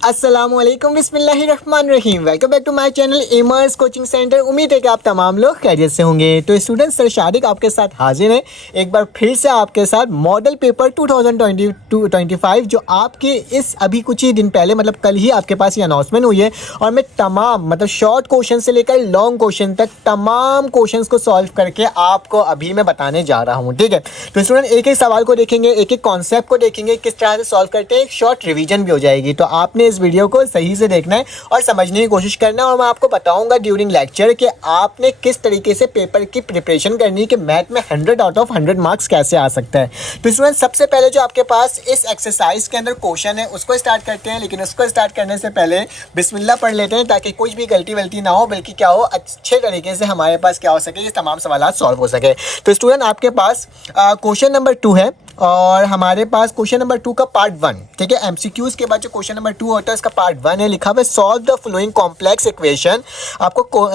अस्सलामुअलैकुम बिस्मिल्लाहिर्रहमानिर्रहीम। Welcome back to my channel Aimers coaching centre. उम्मीद है कि आप तमाम लोग खैरियत से होंगे। तो स्टूडेंट्स, सर शादिक आपके साथ हाजिर हैं एक बार फिर से आपके साथ मॉडल पेपर 2022-25 जो आपके इस अभी कुछ ही दिन पहले मतलब कल ही आपके पास ये अनाउंसमेंट हुई है। और मैं तमाम मतलब शॉर्ट क्वेश्चन से लेकर लॉन्ग क्वेश्चन तक तमाम क्वेश्चंस को सॉल्व करके आपको अभी मैं बताने जा रहा हूँ। ठीक है, तो स्टूडेंट एक एक सवाल को देखेंगे, एक एक कॉन्सेप्ट को देखेंगे, किस तरह से सॉल्व करते हैं, एक शॉर्ट रिवीजन भी हो जाएगी। तो आपने इस वीडियो को सही से देखना है और समझने की कोशिश करना है। और मैं आपको बताऊंगा ड्यूरिंग लेक्चर कि आपने किस तरीके से पेपर की प्रिपरेशन करनी है कि मैथ में 100 आउट ऑफ 100 मार्क्स कैसे आ सकता है। तो स्टूडेंट, सबसे पहले जो आपके पास इस एक्सरसाइज के अंदर क्वेश्चन है उसको स्टार्ट करते हैं। लेकिन उसको स्टार्ट करने से पहले बिस्मिल्लाह पढ़ लेते हैं ताकि कुछ भी गलती वलती ना हो, बल्कि क्या हो, अच्छे तरीके से हमारे पास क्या हो सके, ये तमाम सवाल सॉल्व हो सके। तो स्टूडेंट, आपके पास क्वेश्चन नंबर 2 है और हमारे पास क्वेश्चन नंबर 2 का पार्ट 1। ठीक है, एमसीक्यूज के बाद जो क्वेश्चन नंबर 2 होता है उसका पार्ट 1 है। लिखा हुआ है solve the following complex equation. आपको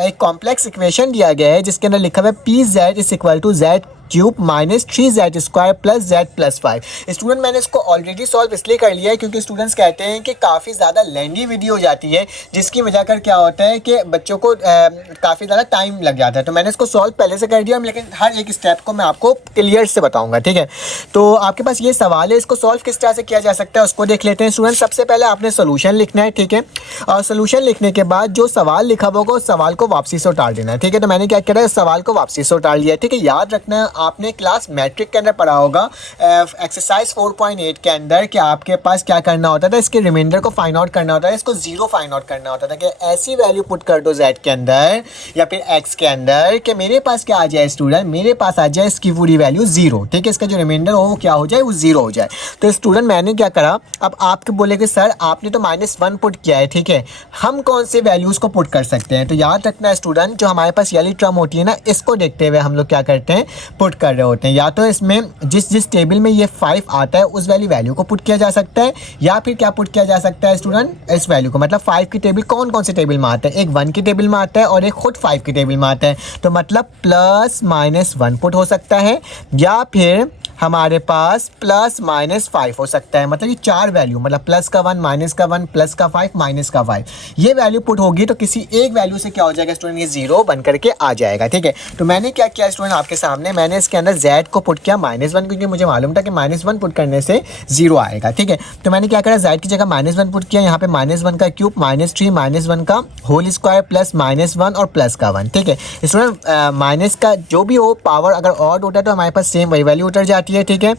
एक कॉम्प्लेक्स इक्वेशन दिया गया है जिसके अंदर लिखा हुआ है P Z is equal to Z cube minus 3z square plus z plus 5। Student, मैंने इसको ऑलरेडी सॉल्व इसलिए कर लिया है क्योंकि स्टूडेंट्स कहते हैं कि काफ़ी ज़्यादा लेंदी वीडियो हो जाती है, जिसकी वजह कर क्या होता है कि बच्चों को काफ़ी ज़्यादा टाइम लग जाता है। तो मैंने इसको सॉल्व पहले से कर दिया, लेकिन हर एक स्टेप को मैं आपको क्लियर से बताऊँगा। ठीक है, तो आपके पास ये सवाल है, इसको सॉल्व किस तरह से किया जा सकता है उसको देख लेते हैं। स्टूडेंट, सबसे पहले आपने सोल्यूशन लिखना है। ठीक है, और सोल्यूशन लिखने के बाद जो सवाल लिखा होगा उस सवाल को वापसी से उतार देना है। ठीक है, तो मैंने क्या किया है, सवाल को वापसी से उतार लिया है। ठीक है, याद रखना आपने क्लास मैट्रिक के अंदर पढ़ा होगा एक्सरसाइज 4.8 के अंदर कि आपके पास क्या करना होता था, इसके रिमाइंडर को फाइंड आउट करना होता है, इसको जीरो फाइंड आउट करना होता था कि ऐसी वैल्यू पुट कर दो z के अंदर या फिर x के अंदर कि मेरे पास क्या आ जाए स्टूडेंट, मेरे पास आ जाए इसकी पूरी वैल्यू जीरो। ठीक है, इसका जो रिमाइंडर हो वो क्या हो जाए, वो जीरो हो जाए। तो स्टूडेंट, मैंने क्या करा, अब आपके बोले कि सर आपने तो -1 पुट किया है। ठीक है, हम कौन से वैल्यूज को पुट कर सकते हैं। तो याद रखना स्टूडेंट, जो हमारे पास वाली टर्म होती है ना, इसको देखते हुए हम लोग क्या करते हैं, पुट कर रहे होते हैं। या तो इसमें जिस टेबल में ये 5 आता है उस वैल्यू को पुट किया जा सकता है, या फिर क्या पुट किया जा सकता है स्टूडेंट, इस वैल्यू को। मतलब 5 की टेबल कौन कौन से टेबल में आता है, एक 1 की टेबल में आता है और एक खुद 5 की टेबल में आता है। तो मतलब +-1 पुट हो सकता है, या फिर हमारे पास +-5 हो सकता है। मतलब ये 4 वैल्यू, मतलब प्लस का 1, माइनस का 1, प्लस का 5, माइनस का 5, ये वैल्यू पुट होगी तो किसी एक वैल्यू से क्या हो जाएगा स्टूडेंट, ये जीरो बन करके आ जाएगा। ठीक है, तो मैंने क्या किया स्टूडेंट, आपके सामने मैंने इसके अंदर z को पुट किया -1, क्योंकि मुझे मालूम था कि -1 पुट करने से जीरो आएगा। ठीक है, तो मैंने क्या करा, z की जगह -1 पुट किया, यहाँ पे -1 का क्यूब, -3, -1 का होल स्क्वायर प्लस -1 और प्लस का 1। ठीक है स्टूडेंट, माइनस का जो भी हो पावर अगर ऑड होता है तो हमारे पास सेम वही वैल्यू उतर जाती है। ठीक है,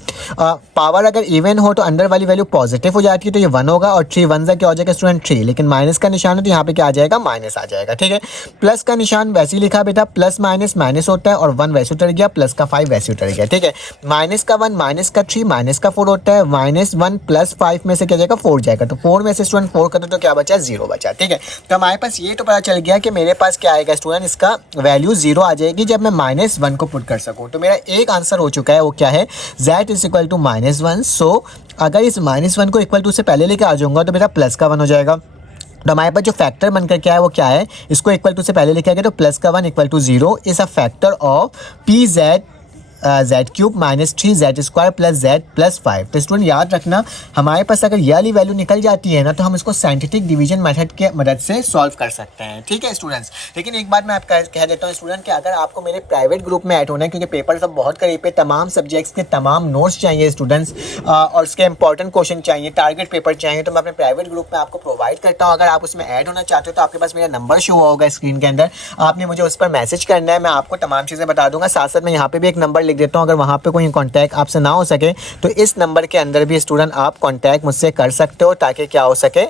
पावर अगर इवन हो तो अंदर वाली वैल्यू पॉजिटिव हो जाती है, तो ये 1 होगा और 3 1 क्या हो जाएगा स्टूडेंट 3। लेकिन माइनस का निशान है तो यहाँ पे क्या आ जाएगा, माइनस आ जाएगा। ठीक है, प्लस का निशान वैसे ही लिखा बेटा, प्लस माइनस माइनस होता है और 1 वैसे उतर गया, प्लस का 5 वैसे उतर गया। ठीक है, माइनस का 1, माइनस का 3, माइनस का 4 होता है, -1 + 5 में से क्या जाएगा, 4 जाएगा। तो 4 में से स्टूडेंट 4 कर दो तो क्या बचा, जीरो बचा। ठीक है, तो हमारे पास ये तो पता चल गया कि मेरे पास क्या आएगा स्टूडेंट, इसका वैल्यू जीरो आ जाएगी जब मैं -1 को पुट कर सकूँ। तो मेरा एक आंसर हो चुका है, वो क्या है, z इज इक्वल टू -1। सो अगर इस -1 को इक्वल टू से पहले लेके आ जाऊंगा तो मेरा प्लस का 1 हो जाएगा। तो हमारे पास जो फैक्टर बनकर क्या है वो क्या है, इसको इक्वल टू से पहले लेके आ गया तो प्लस का 1 equal to 0 is a factor of P Z z cube -3z square plus z plus 5। तो स्टूडेंट याद रखना, हमारे पास अगर ये वाली वैल्यू निकल जाती है ना तो हम इसको साइंटिफिक डिवीजन मेथड के मदद से सॉल्व कर सकते हैं। ठीक है स्टूडेंट्स, लेकिन एक बात मैं आपको कह देता हूँ स्टूडेंट कि अगर आपको मेरे प्राइवेट ग्रुप में ऐड होना है, क्योंकि पेपर सब बहुत करीब पे, तमाम सब्जेक्ट्स के तमाम नोट्स चाहिए स्टूडेंट्स और उसके इंपॉर्टेंट क्वेश्चन चाहिए, टारगेट पेपर चाहिए, तो मैं अपने प्राइवेट ग्रुप में आपको प्रोवाइड करता हूँ। अगर आप उसमें ऐड होना चाहते हो तो आपके पास मेरा नंबर शो होगा स्क्रीन के अंदर, आपने मुझे उस पर मैसेज करना है, मैं आपको तमाम चीज़ें बता दूंगा। साथ साथ मैं यहाँ पे भी एक नंबर लिख देता हूँ, अगर वहाँ पे कोई कांटेक्ट आपसे ना हो सके तो इस नंबर के अंदर भी स्टूडेंट आप कांटेक्ट मुझसे कर सकते हो, ताकि क्या हो सके,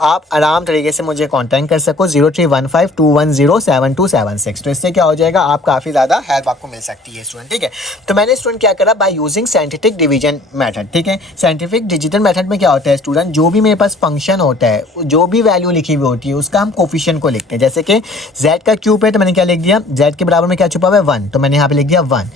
आप आराम तरीके से मुझे कांटेक्ट कर सको 031521072776। तो इससे क्या हो जाएगा, आप काफ़ी ज़्यादा हेल्प आपको मिल सकती है स्टूडेंट। ठीक है, तो मैंने स्टूडेंट क्या करा, by using scientific division method. ठीक है, साइंटिफिक डिजिटल मेथड में क्या होता है स्टूडेंट, जो भी मेरे पास फंक्शन होता है, जो भी वैल्यू लिखी हुई होती है उसका हम कोफिशिएंट को लिखते हैं। जैसे कि z का क्यूब है तो मैंने क्या लिख दिया, z के बराबर में क्या छुपा हुआ है, 1, तो मैंने यहाँ पे लिख दिया 1।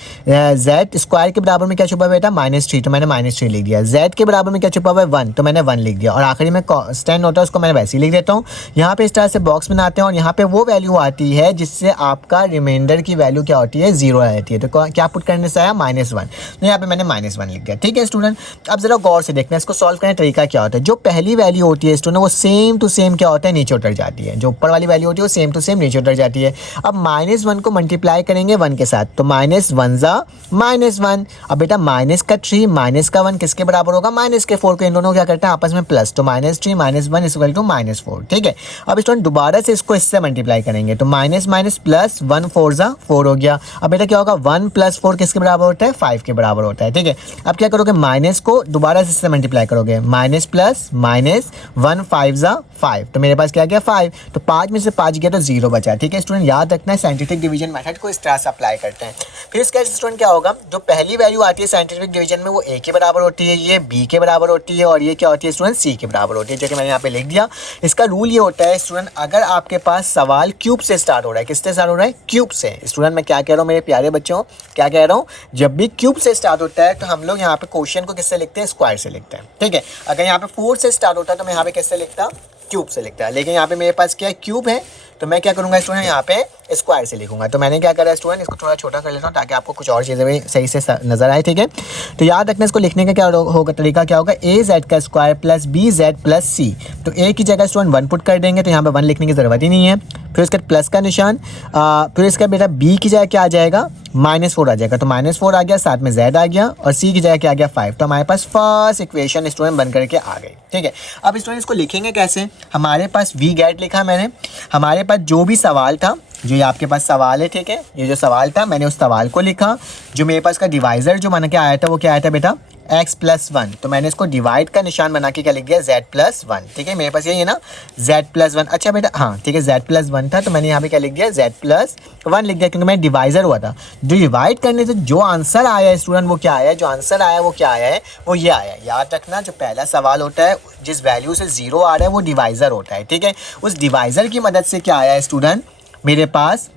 जेड स्क्वायर के बराबर में क्या छुपा हुआ बेटा -3, तो मैंने -3 लिख दिया। जेड के बराबर में क्या छुपा हुआ है 1, तो मैंने 1 लिख दिया। और आखिरी में कांस्टेंट होता है उसको मैंने वैसे ही लिख देता हूँ। यहाँ पे इस तरह से बॉक्स बनाते हैं और यहाँ पे वो वैल्यू आती है जिससे आपका रिमाइंडर की वैल्यू क्या होती है 0 रहती है। तो क्या पुट करने से आया -1, तो यहाँ पे मैंने -1 लिख दिया। ठीक है स्टूडेंट, अब जरा गौर से देखना इसको सॉल्व करने का तरीका क्या होता है। जो पहली वैल्यू होती है स्टूडेंट वो सेम टू सेम क्या होता है नीचे उतर जाती है। जो ऊपर वाली वैल्यू होती है वो सेम टू सेम नीचे उतर जाती है। अब -1 को मल्टीप्लाई करेंगे 1 के साथ, तो -1 ज़ा -1। अब बेटा माइनस का 3 माइनस का 1 किसके बराबर होगा माइनस के 4 को। इन दोनों क्या करते हैं आपस में प्लस, तो -3 -1 इक्वल टू -4। ठीक है, अब स्टूडेंट दोबारा से इसको इससे मल्टीप्लाई करेंगे तो माइनस माइनस प्लस 1 4 ज़ा 4 हो गया। अब बेटा क्या होगा 1 + 4 किसके बराबर होता है 5 के बराबर होता है। ठीक है, अब क्या करोगे माइनस को दोबारा से इससे मल्टीप्लाई करोगे, माइनस प्लस माइनस 1 5 ज़ा 5, तो मेरे पास क्या गया 5, तो 5 में से 5 गया तो 0 बचा। ठीक है स्टूडेंट, याद रखना है साइंटिफिक डिवीजन मेथड को इस तरह से अप्लाई करते हैं। फिर इसका स्टूडेंट क्या होगा, जो पहली वैल्यू आती है साइंटिफिक डिवीजन में वो a के बराबर होती है, ये b के बराबर होती है और ये क्या होती है स्टूडेंट c के बराबर होती है, जो कि मैंने यहाँ पे लिख दिया। इसका रूल ये होता है स्टूडेंट, अगर आपके पास सवाल क्यूब से स्टार्ट हो रहा है, किससे स्टार्ट हो रहा है क्यूब से। स्टूडेंट मैं क्या कह रहा हूँ मेरे प्यारे बच्चों, क्या कह रहा हूँ, जब भी क्यूब से स्टार्ट होता है तो हम लोग यहाँ पे क्वेश्चन को किससे लिखते हैं स्क्वायर से लिखते हैं। ठीक है, अगर यहाँ पे 4 से स्टार्ट होता है तो मैं यहाँ पे किससे लिखता क्यूब से लिखता है, लेकिन यहाँ पे मेरे पास क्या है क्यूब है, तो मैं क्या करूँगा स्टूडेंट यहाँ पे स्क्वायर से लिखूंगा। तो मैंने क्या करा स्टूडेंट, इसको थोड़ा छोटा कर लेता हूँ ताकि आपको कुछ और चीज़ें भी सही से नजर आए। ठीक है, तो याद रखना इसको लिखने का क्या होगा तरीका क्या होगा, az का square plus bz plus c। तो a की जगह स्टूडेंट 1 पुट कर देंगे तो यहाँ पे 1 लिखने की ज़रूरत ही नहीं है। फिर इसका प्लस का निशान, फिर इसका बेटा b की जगह क्या आ जाएगा -4 आ जाएगा, तो -4 आ गया, साथ में z आ गया और c की जगह क्या आ गया 5। तो हमारे पास फर्स्ट इक्वेशन स्टूडेंट बन करके आ गई। ठीक है, अब स्टूडेंट इसको लिखेंगे कैसे, हमारे पास वी गेट लिखा मैंने, हमारे पास जो भी सवाल था, जो ये आपके पास सवाल है, ठीक है, ये जो सवाल था मैंने उस सवाल को लिखा। जो मेरे पास का डिवाइज़र जो बना के आया था वो क्या आया था बेटा x + 1, तो मैंने इसको डिवाइड का निशान बना के क्या लिख दिया z + 1। ठीक है, मेरे पास यही है ना z + 1। अच्छा बेटा हाँ ठीक है, z + 1 था तो मैंने यहाँ पे क्या लिख दिया z + 1 लिख दिया, क्योंकि मैं डिवाइज़र हुआ था। डिवाइड करने से जो आंसर आया है स्टूडेंट वो क्या आया है, जो आंसर आया वो क्या आया है, वो ये आया है। याद रखना जो पहला सवाल होता है जिस वैल्यू से 0 आ रहा है वो डिवाइज़र होता है। ठीक है, उस डिवाइज़र की मदद से क्या आया है स्टूडेंट, मेरे पास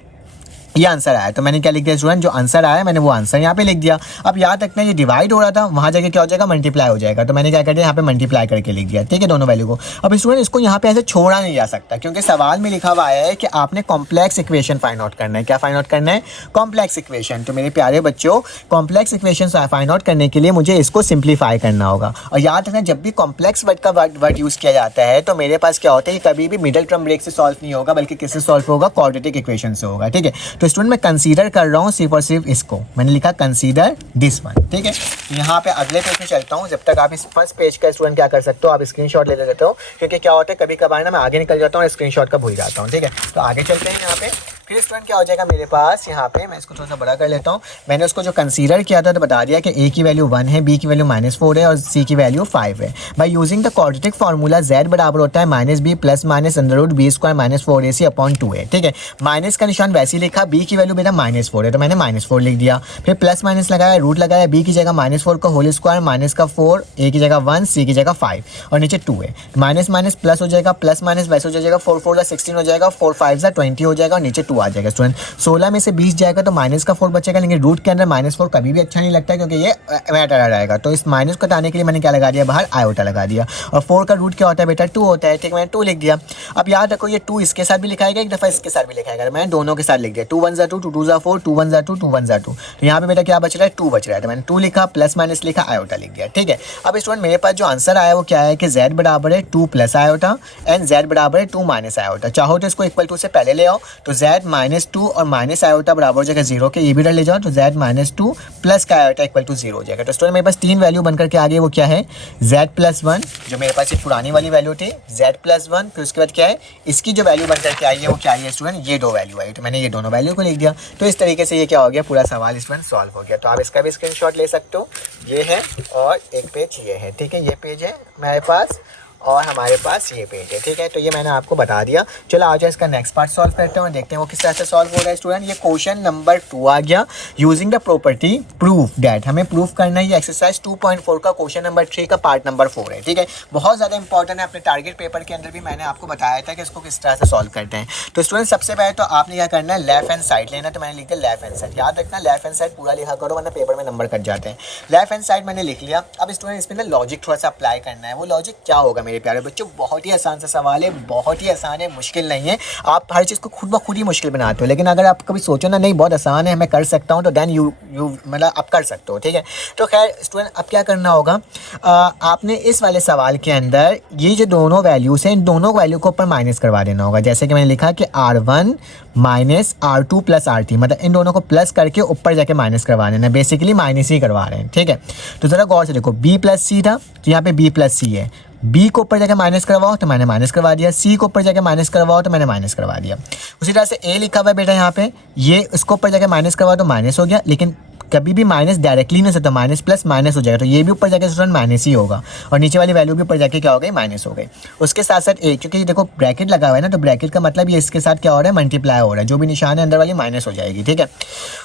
ये आंसर आया, तो मैंने क्या लिख दिया स्टूडेंट, जो आंसर आया मैंने वो आंसर यहाँ पे लिख दिया। अब याद रखना ये डिवाइड हो रहा था, वहाँ जाके क्या हो जाएगा मल्टीप्लाई हो जाएगा, तो मैंने क्या कर दिया यहाँ पे मल्टीप्लाई करके लिख दिया। ठीक है, दोनों वैल्यू को। अब स्टूडेंट इसको यहाँ पे ऐसे छोड़ा नहीं जा सकता, क्योंकि सवाल में लिखा हुआ है कि आपने कॉम्प्लेक्स इक्वेशन फाइंड आउट करना है। क्या फाइंड आउट करना है, कॉम्प्लेक्स इक्वेशन। तो मेरे प्यारे बच्चों कॉम्प्लेक्स इक्वेशन फाइंड आउट करने के लिए मुझे इसको सिंप्लीफाई करना होगा। और याद रखना जब भी कॉम्प्लेक्स वर्ड का वर्ड यूज़ किया जाता है तो मेरे पास क्या होता है, कभी भी मिडिल टर्म ब्रेक से सॉल्व नहीं होगा, बल्कि किससे सॉल्व होगा, क्वाड्रेटिक इक्वेशन से होगा। ठीक है, तो स्टूडेंट मैं कंसीडर कर रहा हूँ सिर्फ और सिर्फ इसको, मैंने लिखा कंसीडर दिस वन। ठीक है, यहाँ पे अगले पेज में चलता हूँ। जब तक आप इस फर्स्ट पेज का स्टूडेंट क्या कर सकते हो, आप स्क्रीनशॉट ले लेते हो, क्योंकि क्या होता है कभी कभार ना मैं आगे निकल जाता हूँ, स्क्रीनशॉट का भूल जाता हूँ। ठीक है, तो आगे चलते हैं। यहाँ पे फिर स्टूडेंट क्या हो जाएगा मेरे पास, यहाँ पे मैं इसको थोड़ा सा बड़ा कर लेता हूँ। मैंने उसको जो कंसीडर किया था तो बता दिया कि a की वैल्यू 1 है, b की वैल्यू -4 है और c की वैल्यू 5 है। By using the quadratic formula z बराबर होता है -b plus minus √b² -4ac/2a। ठीक है, माइनस का निशान वैसे ही लिखा, b की वैल्यू मेरा -4 है तो मैंने -4 लिख दिया। फिर प्लस माइनस लगाया, रूट लगाया, b की जगह -4 का होल स्क्वायर, माइनस का 4, a की जगह 1, c की जगह 5 और नीचे 2 है। माइनस माइनस प्लस हो जाएगा, प्लस माइनस वैसे हो जाएगा, 4 4 16 हो जाएगा, 4 5 20 हो जाएगा और नीचे 2 आ जाएगा। स्टूडेंट 16 में से 20 जाएगा तो माइनस का 4 बचेगा, लेकिन रूट के अंदर -4 कभी भी अच्छा नहीं लगता क्योंकि ये मैटर आ जाएगा। तो इस माइनस को हटाने के लिए मैंने क्या लगा दिया, बाहर आयोटा लगा दिया। और 4 का रूट क्या होता है बेटा 2 होता है। ठीक है, मैंने 2 लिख दिया। अब याद रखो ये 2 इसके साथ भी लिखाएगा, एक दफ़ा इसके साथ भी लिखाएगा, मैंने दोनों के साथ लिख दिया। 2 1 ज़ा 2, 2 2 ज़ा 4, 2 1 ज़ा 2, 2 1 ज़ा 2। तो यहाँ पे बेटा क्या बच रहा है 2 बच रहा है, तो मैंने 2 लिखा, प्लस माइनस लिखा, आयोटा लिख दिया। ठीक है, अब स्टूडेंट मेरे पास जो आंसर आया वो क्या है कि z बराबर है 2 प्लस आयोटा एंड z बराबर है 2 माइनस आयोटा। चाहो तो इसको इक्वल टू से पहले ले आओ, तो z -2 और माइनस आयोटा बराबर हो जाएगा 0 के, ये भी ले जाओ तो z -2 प्लस का आयोटा इक्वल टू 0 हो जाएगा। तो स्टूडेंट मेरे पास 3 वैल्यू बनकर के आ गई, वो क्या है z + 1 जो मेरे पास ये पुरानी वाली वैल्यू थी, z + 1, फिर उसके बाद क्या है इसकी जो वैल्यू बनकर के आई है वो क्या आई है स्टूडेंट, ये 2 वैल्यू आई। तो मैंने ये दोनों वैल्यू को लिख दिया। तो इस तरीके से ये क्या हो गया, पूरा सवाल स्टूडेंट सॉल्व हो गया। तो आप इसका भी स्क्रीनशॉट ले सकते हो, ये है और एक पेज ये है। ठीक है, ये पेज है मेरे पास और हमारे पास ये पेज है, ठीक है। तो ये मैंने आपको बता दिया। चलो आ जाओ इसका नेक्स्ट पार्ट सॉल्व करते हैं और देखते हैं वो किस तरह से सॉल्व हो रहा है स्टूडेंट। ये क्वेश्चन नंबर 2 आ गया। Using the property proof that, हमें प्रूफ करना है। ये एक्सरसाइज 2.4 का क्वेश्चन नंबर 3 का पार्ट नंबर 4 है, ठीक है। बहुत ज़्यादा इंपॉर्टेंट है। अपने टारगेट पेपर के अंदर भी मैंने आपको बताया था कि इसको किस तरह से सॉल्व करते हैं। तो स्टूडेंट सबसे पहले तो आपने क्या करना है, लेफ्ट हैंड साइड लेना। तो मैंने लिख दिया लेफ्ट हैंड साइड। याद रखना लेफ्ट हैंड साइड पूरा लिखा करो वरना पेपर में नंबर कट जाते हैं। लेफ्ट हैंड साइड मैंने लिख लिया। अब स्टूडेंट इसमें ना लॉजिक थोड़ा सा अप्लाई करना है। वो लॉजिक क्या होगा मेरे प्यारे बच्चों, बहुत ही आसान सा सवाल है, बहुत ही आसान है, मुश्किल नहीं है। आप हर चीज़ को खुद ब खुद ही मुश्किल बनाते हो, लेकिन अगर आप कभी सोचो ना नहीं बहुत आसान है मैं कर सकता हूँ, तो देन यू मतलब आप कर सकते हो, ठीक है। तो खैर स्टूडेंट अब क्या करना होगा, आपने इस वाले सवाल के अंदर ये जो दोनों वैल्यूज़ हैं इन दोनों वैल्यू को ऊपर माइनस करवा देना होगा। जैसे कि मैंने लिखा कि R1 minus R2 plus R3, मतलब इन दोनों को प्लस करके ऊपर जाके माइनस करवा देना। बेसिकली माइनस ही करवा रहे हैं, ठीक है। तो ज़रा गौर से देखो, B प्लस C था तो यहाँ पे B प्लस C है। B को ऊपर जाके माइनस करवाओ तो मैंने माइनस करवा दिया, C को ऊपर जाके माइनस करवाओ तो मैंने माइनस करवा दिया। उसी तरह से A लिखा हुआ है बेटा यहाँ पे, ये इसको ऊपर जाके माइनस करवाओ तो माइनस हो गया। लेकिन कभी भी माइनस डायरेक्टली नहीं हो सकता, माइनस प्लस माइनस हो जाएगा, तो ये भी ऊपर जाके स्टूडेंट माइनस ही होगा और नीचे वाली वैल्यू भी ऊपर जाके क्या हो गई, माइनस हो गई। उसके साथ साथ ए, क्योंकि देखो ब्रैकेट लगा हुआ है ना, तो ब्रैकेट का मतलब ये इसके साथ क्या हो रहा है, मल्टीप्लाई हो रहा है। जो भी निशान है अंदर वाली माइनस हो जाएगी, ठीक है।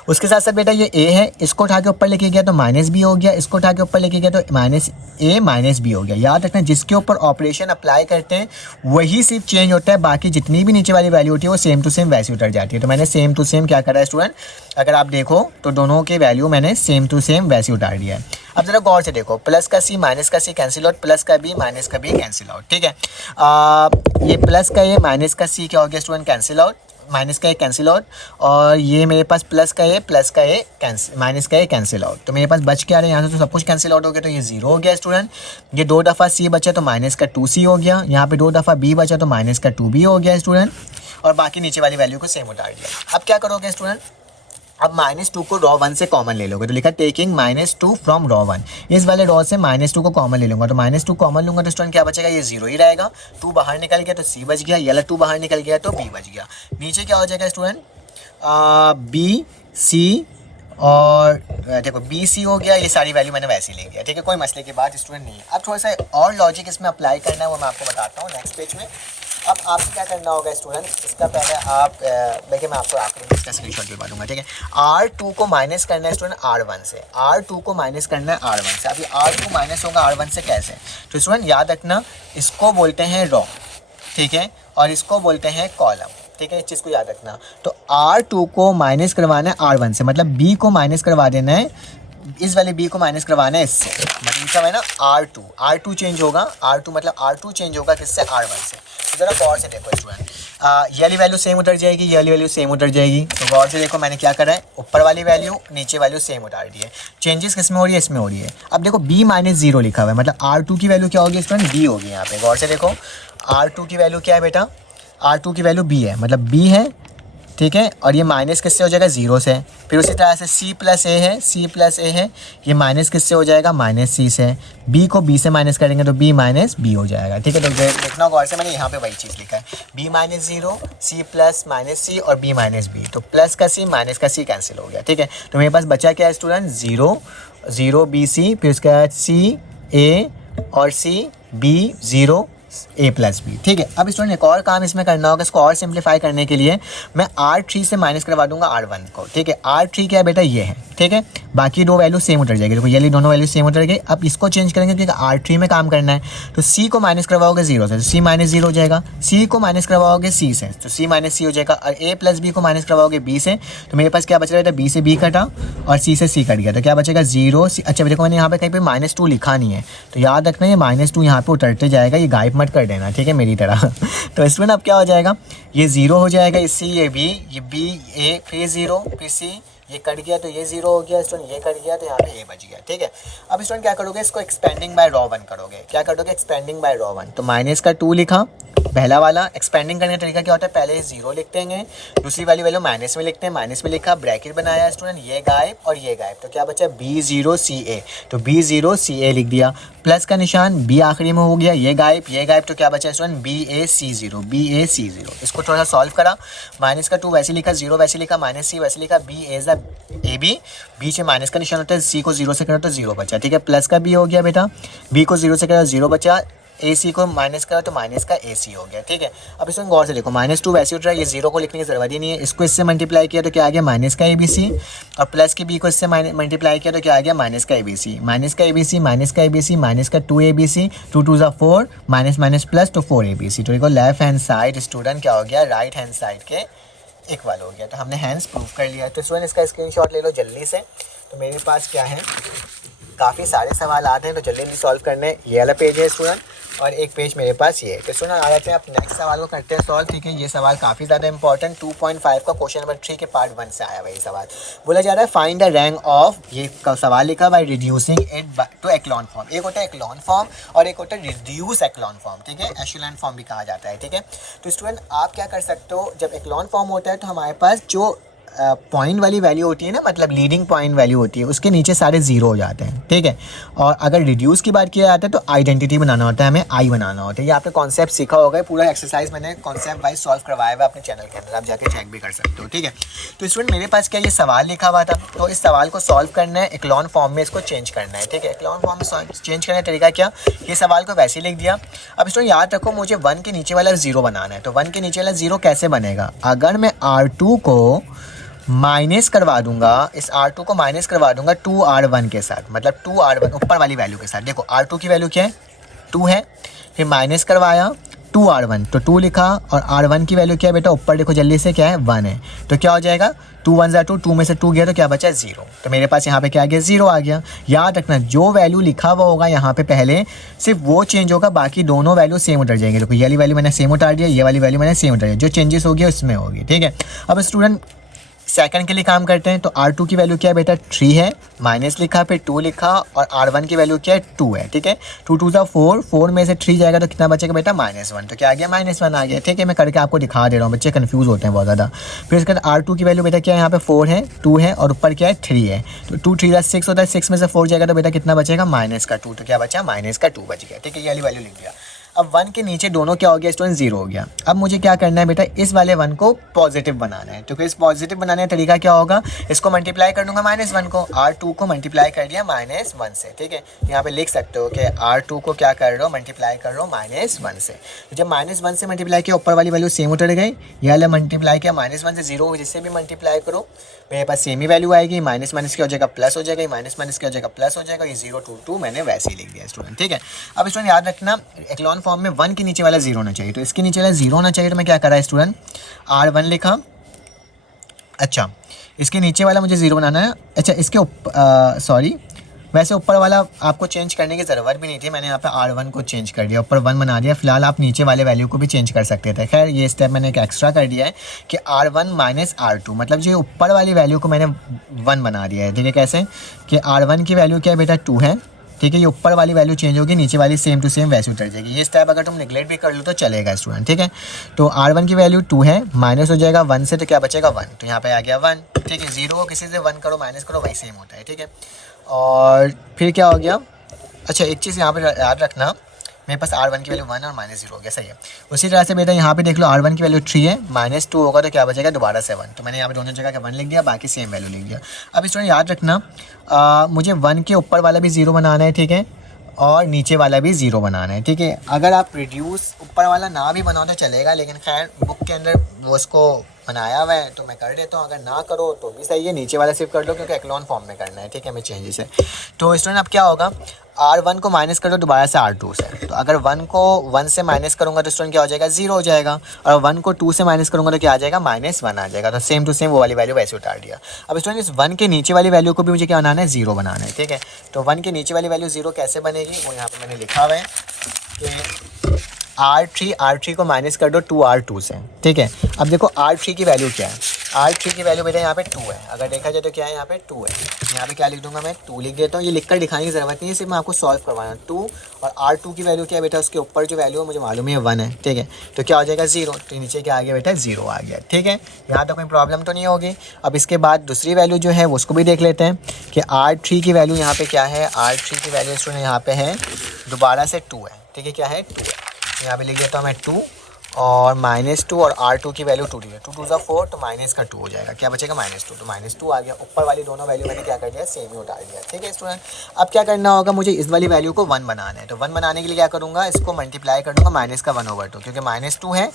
उसके साथ साथ बेटा ये ए है, इसको उठा के ऊपर लेके गया तो माइनस बी हो गया, इसको उठा के ऊपर लेके गया तो माइनस ए माइनस बी हो गया। याद रखना जिसके ऊपर ऑपरेशन अप्लाई करते हैं वही सिर्फ चेंज होता है, बाकी जितनी भी नीचे वाली वैल्यू होती है वो सेम टू सेम वैसी उतर जाती है। तो मैंने सेम टू सेम क्या करा है स्टूडेंट, अगर आप देखो तो दोनों के वैल्यू मैंने सेम टू सेम वैसी उतार दिया है। अब जरा गौर से देखो, प्लस का सी माइनस का सी कैंसिल आउट, प्लस का बी माइनस का बी कैंसिल आउट, ठीक है। ये प्लस का ये माइनस का सी क्या हो गया स्टूडेंट, कैंसिल आउट, माइनस का ए कैंसिल आउट, और ये मेरे पास प्लस का ए कैंसिल, माइनस का ए कैंसिल आउट। तो मेरे पास बच क्या रहा है यहाँ से, तो सब कुछ कैंसिल आउट हो गया, तो ये जीरो हो गया स्टूडेंट। ये 2 दफ़ा सी बचा तो माइनस का 2c हो गया, यहाँ पे 2 दफ़ा बी बचा तो माइनस का 2b हो गया स्टूडेंट, और बाकी नीचे वाली वैल्यू को सेम उतार दिया। अब क्या करोगे स्टूडेंट, अब -2 को रॉ 1 से कॉमन ले लोगे, तो लिखा टेकिंग -2 फ्रॉम रॉ 1। इस वाले रॉ से -2 को कॉमन ले लूँगा, तो -2 कॉमन लूँगा तो स्टूडेंट क्या बचेगा, ये जीरो ही रहेगा। 2 बाहर निकल गया तो c बच गया, ये 2 बाहर निकल गया तो b बच गया। नीचे क्या हो जाएगा स्टूडेंट, b c और देखो बी सी हो गया, ये सारी वैल्यू मैंने वैसे ले लिया, ठीक है। कोई मसले की बात स्टूडेंट नहीं है। अब थोड़ा सा और लॉजिक इसमें अप्लाई करना है वो मैं आपको बताता हूँ नेक्स्ट पेज में। अब आपको क्या करना होगा स्टूडेंट, इसका पहले आप देखिए मैं आपको आखिरी में इसका स्क्रीनशॉट दिलवा दूंगा, ठीक है। R2 को माइनस करना है स्टूडेंट R1 से, R2 को माइनस करना है R1 से। अभी R2 माइनस होगा R1 से कैसे, तो स्टूडेंट याद रखना इसको बोलते हैं रॉ, ठीक है, और इसको बोलते हैं कॉलम, ठीक है। इस चीज़ को याद रखना। तो R2 को माइनस करवाना है R1 से, मतलब B को माइनस करवा देना है, इस वाले B को माइनस करवाना है इससे, मतलब इसका है ना R2 चेंज होगा, R2 मतलब R2 चेंज होगा किससे, R1 से। तो ज़रा गौर से देखो स्टूडेंट, ये वाली वैल्यू सेम उतर जाएगी, ये वाली वैल्यू सेम उतर जाएगी। तो गौर से देखो मैंने क्या करा है, ऊपर वाली वैल्यू नीचे वैल्यू सेम उतार दी है। चेंजेस किस में हो रही है, इसमें हो रही है। अब देखो B -0 लिखा हुआ है, मतलब R2 की वैल्यू क्या होगी स्टूडेंट, B होगी। यहाँ पे गौर से देखो R2 की वैल्यू क्या है बेटा, R2 की वैल्यू B है, मतलब B है, ठीक है। और ये माइनस किससे हो जाएगा, जीरो से। फिर उसी तरह से C प्लस ए है, ये माइनस किससे हो जाएगा, -c से। B को B से माइनस करेंगे तो B -b हो जाएगा, ठीक है। तो देखना गौर से, मैंने यहाँ पे वही चीज़ लिखा है, B -0, C प्लस -c और B -b। तो प्लस का C माइनस का C कैंसिल हो गया, ठीक है। तो मेरे पास बचा क्या है स्टूडेंट, 0 BC, फिर उसके बाद C A और C B 0 A plus B, ठीक है। अब स्टूडेंट एक और काम इसमें करना होगा, इसको और सिंप्लीफाई करने के लिए मैं R3 से माइनस करवा दूंगा R1 को, ठीक है। R3 क्या है बेटा, ये है, ठीक है। बाकी दो वैल्यू सेम उतर जाएगी, देखो ये दोनों वैल्यू सेम उतर गई। अब इसको चेंज करेंगे क्योंकि R3 में काम करना है, तो C को माइनस करवाओगे 0 से, तो C -0 हो जाएगा। C को माइनस करवाओगे C से, तो C -c हो जाएगा। और A प्लस B को माइनस करवाओगे B से, तो मेरे पास क्या बच रहा है, B से B कटा और C से C कट गया, तो क्या बचेगा 0 C। अच्छा देखो मैंने यहाँ पे कहीं पे -2 लिखा नहीं है, तो याद रखना ये -2 यहाँ पे उतरते जाएगा, ये गायब मत कर देना, ठीक है, मेरी तरह। तो इसमें अब क्या हो जाएगा, ये 0 हो जाएगा, इससे ये B A फिर 0 फिर C, ये कट गया तो ये 0 हो गया स्टूडेंट, ये कट गया तो यहाँ पे ये बच गया, ठीक है। अब स्टूडेंट क्या करोगे, इसको एक्सपेंडिंग बाय रॉ 1 करोगे। क्या करोगे, एक्सपेंडिंग बाय रॉ 1, तो माइनस का 2 लिखा पहला वाला। एक्सपेंडिंग करने का तरीका क्या होता है, पहले 0 लिखते हैं, दूसरी वाली वैल्यू माइनस में लिखते हैं, माइनस में लिखा, ब्रैकेट बनाया स्टूडेंट, ये गायब और ये गायब, तो क्या बचा B0 CA, तो B0 CA लिख दिया। प्लस का निशान B आखिरी में हो गया, ये गायब, तो क्या बचा स्टूडेंट BA C0। इसको थोड़ा सा सॉल्व करा, माइनस का 2 वैसे लिखा, 0 वैसे लिखा, -c वैसे लिखा, B A AB, बीच में माइनस का निशान होता है, C को 0 से करो तो 0 बचा, ठीक है। प्लस का B हो गया बेटा, B को 0 से करो 0 बचा, ए सी को माइनस करा तो माइनस का ए सी हो गया, ठीक है। अब इसमें गौर से देखो, -2 वैसे उठ रहा है, ये 0 को लिखने की ज़रूरत ही नहीं है। इसको इससे मल्टीप्लाई किया तो क्या आ गया, माइनस का ए बी सी, और प्लस के बी को इससे मल्टीप्लाई किया तो क्या आ गया, माइनस का ए बी सी, माइनस का ए बी सी, माइनस का ए बी सी, माइनस का 2 ए बी सी, 2 2 ज़ा 4, माइनस माइनस प्लस तो 4 ए बी सी। तो देखो लेफ्ट हैंड साइड स्टूडेंट क्या हो गया, राइट हैंड साइड के इक्वल हो गया। तो हमने हैंड्स प्रूव कर लिया। तो स्टूडेंट इसका स्क्रीनशॉट ले लो जल्दी से। तो मेरे पास क्या है, काफ़ी सारे सवाल आते हैं तो जल्दी जल्दी सॉल्व करने। ये वाला पेज है स्टूडेंट, और एक पेज मेरे पास ये है। तो स्टूडेंट आ जाते हैं, आप नेक्स्ट सवाल को करते हैं सॉल्व, ठीक है। ये सवाल काफ़ी ज़्यादा इंपॉर्टेंट 2.5 का क्वेश्चन नंबर 3 के पार्ट 1 से आया हुआ ये सवाल। बोला जा रहा है फाइंड द रैंक ऑफ, ये सवाल लिखा by reducing it to echelon form. एक होता है एक्लॉन फॉर्म और एक होता है रिड्यूस एक्लॉन फॉर्म, ठीक है। एशेलॉन फॉर्म भी कहा जाता है, ठीक है। तो स्टूडेंट आप क्या कर सकते हो, जब एक्लॉन फॉर्म होता है तो हमारे पास जो पॉइंट वाली वैल्यू होती है ना, मतलब लीडिंग पॉइंट वैल्यू होती है, उसके नीचे सारे जीरो हो जाते हैं, ठीक है। और अगर रिड्यूस की बात किया जाता है तो आइडेंटिटी बनाना होता है, हमें आई बनाना होता है। ये आपने कॉन्सेप्ट सीखा होगा, पूरा एक्सरसाइज मैंने कॉन्सेप्ट वाइज सॉल्व करवाया हुआ अपने चैनल के अंदर, आप जाके चेक भी कर सकते हो, ठीक है। तो स्टूडेंट मेरे पास क्या ये सवाल लिखा हुआ था, तो इस सवाल को सॉल्व करना है, एक्लॉन फॉर्म में इसको चेंज करना है, ठीक है। एक्लॉन फॉर्म में चेंज करने का तरीका क्या, ये सवाल को वैसे ही लिख दिया। अब स्टूडेंट याद रखो, मुझे 1 के नीचे वाला 0 बनाना है। तो 1 के नीचे वाला 0 कैसे बनेगा, अगर मैं R2 को माइनस करवा दूंगा, इस R2 को माइनस करवा दूंगा 2R1 के साथ, मतलब 2R1 ऊपर वाली वैल्यू के साथ। देखो R2 की वैल्यू क्या है, 2 है, फिर माइनस करवाया 2R1 तो 2 लिखा, और R1 की वैल्यू क्या है बेटा, ऊपर देखो जल्दी से, क्या है 1 है। तो क्या हो जाएगा, 2 1 ज़ा 2, 2 में से 2 गया तो क्या बचा 0। तो मेरे पास यहाँ पे क्या आ गया, 0 आ गया। याद रखना जो वैल्यू लिखा हुआ होगा यहाँ पे पहले, सिर्फ वो चेंज होगा, बाकी दोनों वैल्यू सेम उतर जाएंगे। देखो ये वाली वैल्यू मैंने सेम उतार दिया, ये वाली वैल्यू मैंने सेम उतार दिया, जो चेंजेस होगी उसमें होगी, ठीक है। अब स्टूडेंट सेकंड के लिए काम करते हैं। तो R2 की वैल्यू क्या है बेटा, 3 है, माइनस लिखा, फिर 2 लिखा, और R1 की वैल्यू क्या है, 2 है, ठीक है। 2 2 ज़ा 4, 4 में से 3 जाएगा तो कितना बचेगा बेटा, -1। तो क्या आ गया, -1 आ गया, ठीक है। मैं करके आपको दिखा दे रहा हूँ, बच्चे कंफ्यूज होते हैं बहुत ज़्यादा। फिर इसके बाद R2 की वैल्यू बेटा क्या है, यहाँ पे 4 है, 2 है, और ऊपर क्या है 3 है। तो 2 3 ज़ा 6 होता है, 6 में से 4 जाएगा तो बेटा कितना बचेगा, -2। तो क्या बचा, -2 बच गया, ठीक है। ये वाली वैल्यू लिख दिया। अब 1 के नीचे दोनों क्या हो गया स्टूडेंट, 0 हो गया। अब मुझे क्या करना है बेटा, इस वाले 1 को पॉजिटिव बनाना है। तो इस पॉजिटिव बनाने का तरीका क्या होगा, इसको मल्टीप्लाई कर दूंगा -1 को, R2 को मल्टीप्लाई कर दिया -1 से, ठीक है। यहाँ पे लिख सकते हो कि R2 को क्या कर रहे हो, मल्टीप्लाई कर रहे हो -1 से। तो जब -1 से मल्टीप्लाई किया, ऊपर वाली वैल्यू सेम उतर गई, ये वाला मल्टीप्लाई किया -1 से 0, जिससे भी मल्टीप्लाई करो मेरे पास सेम ही वैल्यू आएगी। माइनस माइनस क्या हो जाएगा, प्लस हो जाएगा, माइनस माइनस क्या हो जाएगा, प्लस हो जाएगा। ये 0 2 2 मैंने वैसे ही लिख दिया स्टूडेंट, ठीक है। अब स्टूडेंट याद रखना, एक्लॉन फॉर्म में 1 के नीचे वाला 0 होना चाहिए। तो इसके नीचे वाला 0 होना चाहिए, तो मैं क्या करा स्टूडेंट, R1 लिखा। अच्छा, इसके नीचे वाला मुझे 0 बनाना है। अच्छा, इसके सॉरी, वैसे ऊपर वाला आपको चेंज करने की ज़रूरत भी नहीं थी, मैंने यहाँ पे R1 को चेंज कर दिया, ऊपर 1 बना दिया। फिलहाल आप नीचे वाले वैल्यू को भी चेंज कर सकते थे। खैर ये स्टेप मैंने एक एक्स्ट्रा कर दिया है कि R1 माइनस R2, मतलब जो ऊपर वाली वैल्यू को मैंने 1 बना दिया है, ठीक है। कैसे कि R1 की वैल्यू क्या है बेटा, 2 है, ठीक है। ये ऊपर वाली वैल्यू चेंज होगी, नीचे वाली सेम टू सेम वैसे उतर जाएगी। ये स्टेप अगर तुम निगलेक्ट भी कर लो तो चलेगा स्टूडेंट, ठीक है। तो R1 की वैल्यू 2 है, माइनस हो जाएगा 1 से, तो क्या बचेगा 1। तो यहाँ पे आ गया 1, ठीक है। 0 को किसी से 1 करो, माइनस करो, वही सेम होता है, ठीक है। और फिर क्या हो गया, अच्छा एक चीज़ यहाँ पे याद रखना, मेरे पास R1 की वैल्यू 1 और -0 हो गया, सही है। उसी तरह से बेटा यहाँ पे देख लो, R1 की वैल्यू 3 है, -2 होगा तो क्या बचेगा, दोबारा से 1। तो मैंने यहाँ पे दोनों जगह का 1 लिख दिया, बाकी सेम वैल्यू लिख दिया। अब स्टूडेंट याद रखना, मुझे 1 के ऊपर वाला भी 0 बनाना है, ठीक है, और नीचे वाला भी 0 बनाना है, ठीक है। अगर आप रिड्यूस ऊपर वाला ना भी बनाओ तो चलेगा, लेकिन खैर बुक के अंदर वो उसको बनाया हुआ है तो मैं कर देता हूँ। अगर ना करो तो भी सही है, नीचे वाला सिर्फ कर लो, क्योंकि एक्लॉन फॉर्म में करना है, ठीक है, हमें चेंजेस है। तो स्टूडेंट अब क्या होगा, R1 को माइनस कर दो दोबारा से R2 से। तो अगर 1 को 1 से माइनस करूँगा तो स्टूडेंट क्या हो जाएगा, 0 हो जाएगा, और 1 को 2 से माइनस करूँगा तो क्या आ जाएगा, -1 आ जाएगा। तो सेम टू सेम वो वाली वैल्यू वैसे उतार दिया। अब स्टूडेंट इस 1 के नीचे वाली वैल्यू को भी मुझे क्या बनाना है, 0 बनाना है, ठीक है। तो 1 के नीचे वाली वैल्यू 0 कैसे बनेगी, वो यहाँ पर मैंने लिखा हुआ है कि R3 को माइनस कर दो 2R2 से, ठीक है। अब देखो R3 की वैल्यू क्या है, R3 की वैल्यू बेटा यहाँ पे 2 है। अगर देखा जाए तो क्या है, यहाँ पे 2 है। यहाँ पे क्या लिख दूंगा, मैं 2 लिख देता हूँ। ये लिखकर दिखाने की ज़रूरत नहीं है, सिर्फ मैं आपको सॉल्व करवाना। 2 और R2 की वैल्यू क्या है बेटा, उसके ऊपर जो वैल्यू है मुझे मालूम है 1 है, ठीक है। तो क्या हो जाएगा 0, तो नीचे क्या आ गया बेटा, 0 आ गया, ठीक है। यहाँ तक कोई प्रॉब्लम तो नहीं होगी। अब इसके बाद दूसरी वैल्यू जो है वो उसको भी देख लेते हैं कि R3 की वैल्यू यहाँ पे क्या है। R3 की वैल्यू यहाँ पे है दोबारा से 2 है, ठीक है, क्या है 2 है। यहाँ पे लिख देता हूँ मैं 2, और -2 और R2 की वैल्यू 2 दी है, 2 2 ज़ा 4 तो माइनस का 2 हो जाएगा, क्या बचेगा -2, तो -2 आ गया। ऊपर वाली दोनों वैल्यू मैंने क्या कर दिया, सेम ही उतार दिया। ठीक है स्टूडेंट, अब क्या करना होगा, मुझे इस वाली वैल्यू को 1 बनाना है। तो 1 बनाने के लिए क्या करूँगा, इसको मल्टीप्लाई कर दूँगा माइनस का 1/2, क्योंकि -2 है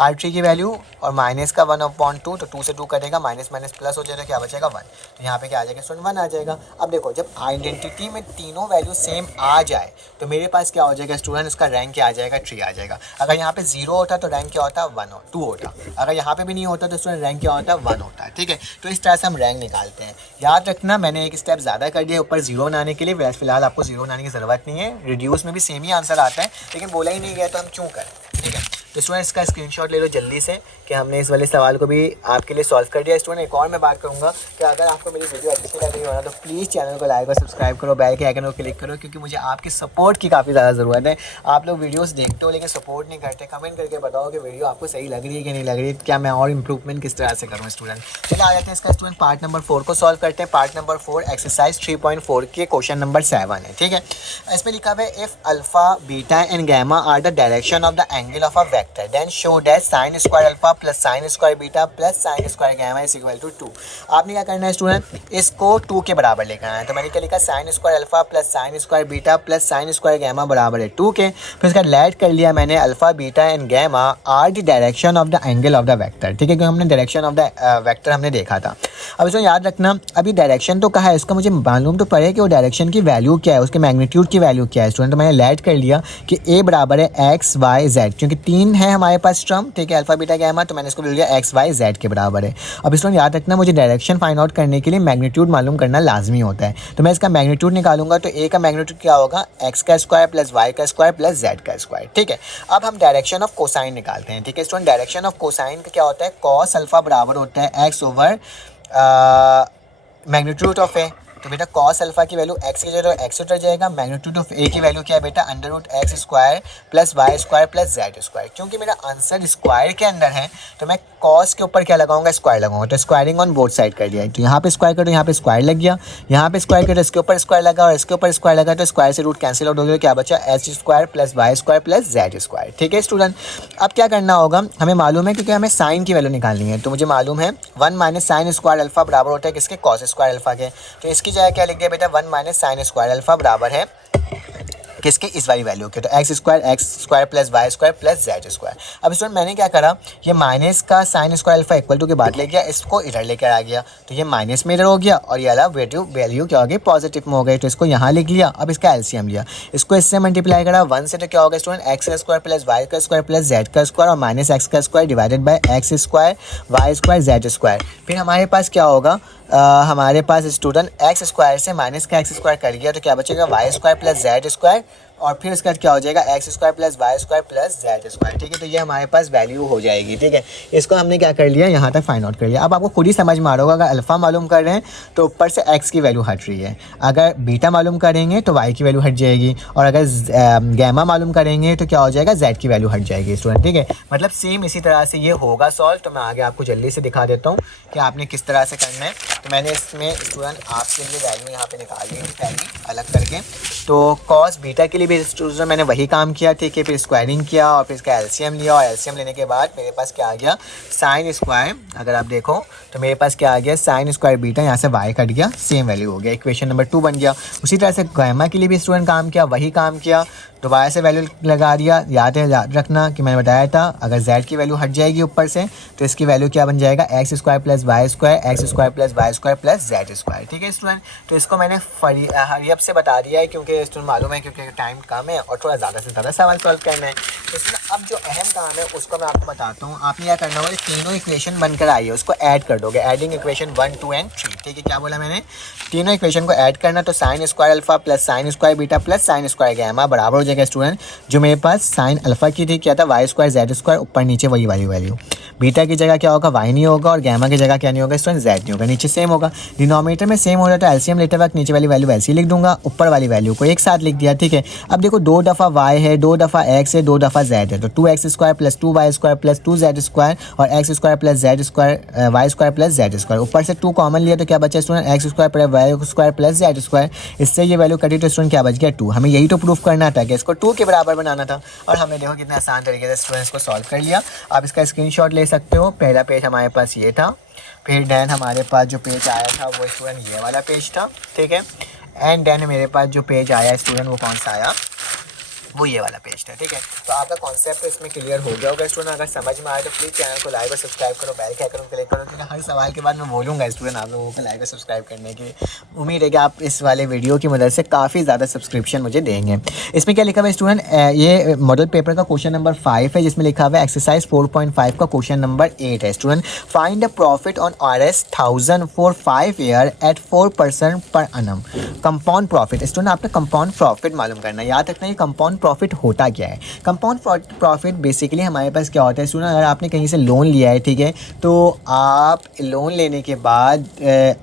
R3 की वैल्यू और माइनस का 1/2, तो 2 से 2 कटेगा, माइनस माइनस प्लस हो जाएगा, क्या बचेगा 1। तो यहाँ पे क्या आ जाएगा स्टूडेंट, 1 आ जाएगा। अब देखो, जब आइडेंटिटी में तीनों वैल्यू सेम आ जाए तो मेरे पास क्या हो जाएगा स्टूडेंट, उसका रैंक क्या आ जाएगा, 3 आ जाएगा। अगर यहाँ पे 0 होता तो रैंक क्या होता, 1 और 2 होता। अगर यहाँ पे भी नहीं होता तो स्टूडेंट रैंक क्या होता, 1 होता है। ठीक है, तो इस तरह से हम रैंक निकालते हैं। याद रखना, मैंने एक स्टेप ज़्यादा कर दिया ऊपर 0 बनाने के लिए, फिलहाल आपको 0 बनाने की ज़रूरत नहीं है। रिड्यूस में भी सेम ही आंसर आता है, लेकिन बोला ही नहीं गया तो हम क्यों करें। ठीक है, तो स्टूडेंट इसका स्क्रीनशॉट ले लो जल्दी से कि हमने इस वाले सवाल को भी आपके लिए सॉल्व कर दिया। स्टूडेंट एक और मैं बात करूँगा कि अगर आपको मेरी वीडियो अच्छी लग रही हो ना तो प्लीज़ चैनल को लाइक और सब्सक्राइब करो, बेल के आइकन को क्लिक करो, क्योंकि मुझे आपकी सपोर्ट की काफ़ी ज़्यादा ज़रूरत है। आप लोग वीडियोस देखते हो लेकिन सपोर्ट नहीं करते। कमेंट करके बताओ कि वीडियो आपको सही लग रही है कि नहीं लग रही है, क्या मैं और इंप्रूवमेंट किस तरह से करूँ। स्टूडेंट चलिए आ जाते हैं इसका स्टूडेंट पार्ट नंबर 4 को सॉल्व करते हैं। पार्ट नंबर 4 एक्सरसाइज 3.4 के क्वेश्चन नंबर 7 है। ठीक है, इसमें लिखा हुआ है if alpha beta and gamma are the direction of the angle of a vector then show that sine square alpha plus sine square beta plus sine square gamma is equal to 2। आपने क्या करना है student, इसको 2 के बराबर लेकर आना है। तो मैंने क्या लिखा, sine square alpha plus sine square beta plus sine square gamma बराबर है 2 के। फिर इसका लेट कर लिया मैंने, alpha beta and gamma are the direction of the angle of the vector. ठीक है, क्योंकि हमने डायरेक्शन ऑफ द वेक्टर हमने देखा था। अब इसको याद रखना, अभी डायरेक्शन तो कहा है, उसका मुझे मालूम तो पड़े कि वो डायरेक्शन की वैल्यू क्या है, उसके मैग्नीट्यूड की वैल्यू क्या है स्टूडेंट। तो मैंने लेट कर लिया कि ए बराबर है एक्स वाई जेड, क्योंकि 3 है हमारे पास टर्म। ठीक है, अल्फा बीटा गैमा, तो मैंने इसको बोल दिया एक्स वाई जेड के बराबर है। अब इसको याद रखना, मुझे डायरेक्शन फाइंड आउट करने के लिए मैग्नीट्यूड मालूम करना लाजमी होता है। तो मैं इसका मैग्नीट्यूड निकालूंगा, तो ए का मैग्नीट्यूड क्या होगा, एक्स का स्क्वायर प्लस वाई का स्क्वायर प्लस जेड का स्क्वायर। ठीक है, अब हम डायरेक्शन ऑफ कोसाइन निकालते हैं। ठीक है स्टूडेंट, डायरेक्शन ऑफ कोसाइन का क्या होता है, कॉस अल्फा बराबर होता है एक्स ओवर मैग्नीट्यूड ऑफ ए। तो बेटा कॉस अल्फा की वैल्यू एक्स की जगह एक्स उतर जाएगा, मैग्नीट्यूड ऑफ ए की वैल्यू क्या है बेटा, under root X square plus Y square plus Z square. क्योंकि मेरा आंसर स्क्वायर के अंदर है तो मैं कॉस के ऊपर क्या लगाऊंगा, स्क्वायर लगाऊंगा। तो स्क्वायरिंग ऑन बोथ साइड कर दिया, तो यहाँ पे स्क्वायर करो, यहाँ पे स्क्वायर लग गया, यहाँ पे स्क्वायर करो, इसके ऊपर स्क्वायर लगा और इसके ऊपर स्क्वायर लगा, तो स्क्वायर से रूट कैंसिल आउट हो गया, क्या बचा H square plus Y square plus Z square. ठीक है स्टूडेंट, अब क्या करना होगा, हमें मालूम है क्योंकि हमें साइन की वैल्यू निकालनी है। तो मुझे मालूम है 1 माइनस साइन स्क्वायर अल्फा बराबर होता है किसके, कॉस स्क्वायर अल्फा के। तो इसकी जगह क्या लिख दिया बेटा, 1 माइनस साइन स्क्वायर अल्फा बराबर है किसके, इस वाली वैल्यू के। तो X square plus Y square plus Z square. अब स्टूडेंट मैंने क्या करा, ये माइनस का sine square alpha equal to के बाद ले गया, इसको इधर लेकर आ गया, तो ये माइनस में इधर हो गया और ये अलग वैल्यू क्या हो गई, पॉजिटिव में हो गई। तो इसको यहाँ लिख लिया। अब इसका एलसीएम लिया, इसको इससे मल्टीप्लाई करा 1 से, तो क्या होगा स्टूडेंट, एक्स का स्क्वायर प्लस वाई का स्क्वायर प्लस जेड का स्क्वायर और माइनस एक्स का square divided by X square Y square Z square. फिर हमारे पास क्या होगा, हमारे पास स्टूडेंट एक्स स्क्वायर से माइनस का एक्स स्क्वायर कर गया, तो क्या बचेगा Y square plus Z square और फिर उसके बाद क्या हो जाएगा, X square plus Y square plus Z square. ठीक है, तो ये हमारे पास वैल्यू हो जाएगी। ठीक है, इसको हमने क्या कर लिया, यहाँ तक फाइंड आउट कर लिया। अब आपको खुद ही समझ में आ रहा होगा, अगर अल्फा मालूम कर रहे हैं तो ऊपर से एक्स की वैल्यू हट रही है, अगर बीटा मालूम करेंगे तो वाई की वैल्यू हट जाएगी, और अगर गैमा मालूम करेंगे तो क्या हो जाएगा, जेड की वैल्यू हट जाएगी स्टूडेंट। ठीक है, मतलब सेम इसी तरह से ये होगा सॉल्व। तो मैं आगे आपको जल्दी से दिखा देता हूँ कि आपने किस तरह से करना है। तो मैंने इसमें स्टूडेंट आपके लिए वैल्यू यहाँ पे निकाल ली थी पहली अलग करके। तो कॉस बीटा के लिए भी स्टूडेंट मैंने वही काम किया। ठीक है, फिर स्क्वायरिंग किया और फिर इसका एलसीएम लिया, और एलसीएम लेने के बाद मेरे पास क्या आ गया, साइन स्क्वायर। अगर आप देखो तो मेरे पास क्या आ गया, साइन स्क्वायर बीटा, यहाँ से वाई कट गया, सेम वैल्यू हो गया, इक्वेशन नंबर 2 बन गया। उसी तरह से गैमा के लिए भी स्टूडेंट काम किया, वही काम किया, दोबारा से वैल्यू लगा दिया। याद रखना कि मैंने बताया था अगर जेड की वैल्यू हट जाएगी ऊपर से तो इसकी वैल्यू क्या बन जाएगा, X square plus Y square, X square plus Y square plus Z square. ठीक है स्टूडेंट, तो इसको मैंने हरियप से बता दिया है क्योंकि स्टूडेंट मालूम है क्योंकि टाइम कम है और थोड़ा ज़्यादा से ज़्यादा सवाल सॉल्व करना है। इसलिए अब जो अहम काम है उसको मैं आपको बताता हूँ। आपने क्या करना होगा, तीनों इक्वेशन बनकर आई है उसको ऐड कर दोगे, एडिंग इक्वेशन 1, 2 एंड 3। ठीक है, क्या बोला मैंने, तीनों इक्वेशन को ऐड करना। तो sine square alpha plus sine square beta plus sine square gamma बराबर हो जाएगा स्टूडेंट, जो मेरे पास साइन अल्फा की थी क्या था, वाई स्क्वायर जेड स्क्वायर, ऊपर नीचे वही वाली वैल्यू, बीटा की जगह क्या होगा, वाई नहीं होगा, और गैमा की जगह क्या नहीं होगा स्टूडेंट, जेड नहीं होगा। नीचे सेम होगा, डिनोमिनेटर में सेम हो रहा है तो एलसीएम लेते वक्त नीचे वाली वैल्यू वैसे ही लिख दूंगा, ऊपर वाली वैल्यू को एक साथ लिख दिया। ठीक है, अब देखो 2 दफ़ा वाई है, 2 दफ़ा एक्स है, 2 दफ़ा जेड है, तो 2x² plus 2y² plus 2z² और x² plus z² y² plus z²। ऊपर से 2 कॉमन लिया तो क्या बचा student, x² plus y² plus z²। इससे ये वैल्यू कटी तो स्टूडेंट क्या बच गया 2। हमें यही तो प्रूफ करना था कि इसको 2 के बराबर बनाना था, और हमने देखो कितना आसान तरीके से स्टूडेंट्स को सॉल्व कर लिया। आप इसका स्क्रीनशॉट ले सकते हो। पहला पेज हमारे पास ये था, फिर देन हमारे पास जो पेज आया था वो स्टूडेंट ये वाला पेज था। ठीक है, एंड देन मेरे पास जो पेज आया स्टूडेंट वो कौन सा आया, वो ये वाला पेज था। ठीक है, तो आपका कॉन्सेप्ट तो इसमें क्लियर हो गया होगा स्टूडेंट। अगर समझ में आए तो प्लीज़ चैनल को लाइक और सब्सक्राइब करो, बेल के आइकन को क्लिक करो, क्योंकि हर सवाल के बाद मैं बोलूँगा स्टूडेंट आप लोगों को लाइक और सब्सक्राइब करने की। उम्मीद है कि आप इस वाले वीडियो की मदद से काफ़ी ज़्यादा सब्सक्रिप्शन मुझे देंगे। इसमें क्या लिखा हुआ है स्टूडेंट, ये मॉडल पेपर का क्वेश्चन नंबर 5 है, जिसमें लिखा हुआ है एक्सरसाइज 4.5 का क्वेश्चन नंबर 8 है student. Find the profit on RS 1000 for 5 year at 4% per annum। Compound profit student, आपने कंपाउंड प्रॉफिट मालूम करना है। याद रखना है कंपाउंड प्रॉफिट होता क्या है। कंपाउंड प्रॉफिट बेसिकली हमारे पास क्या होता है स्टूडेंट, अगर आपने कहीं से लोन लिया है, ठीक है, तो आप लोन लेने के बाद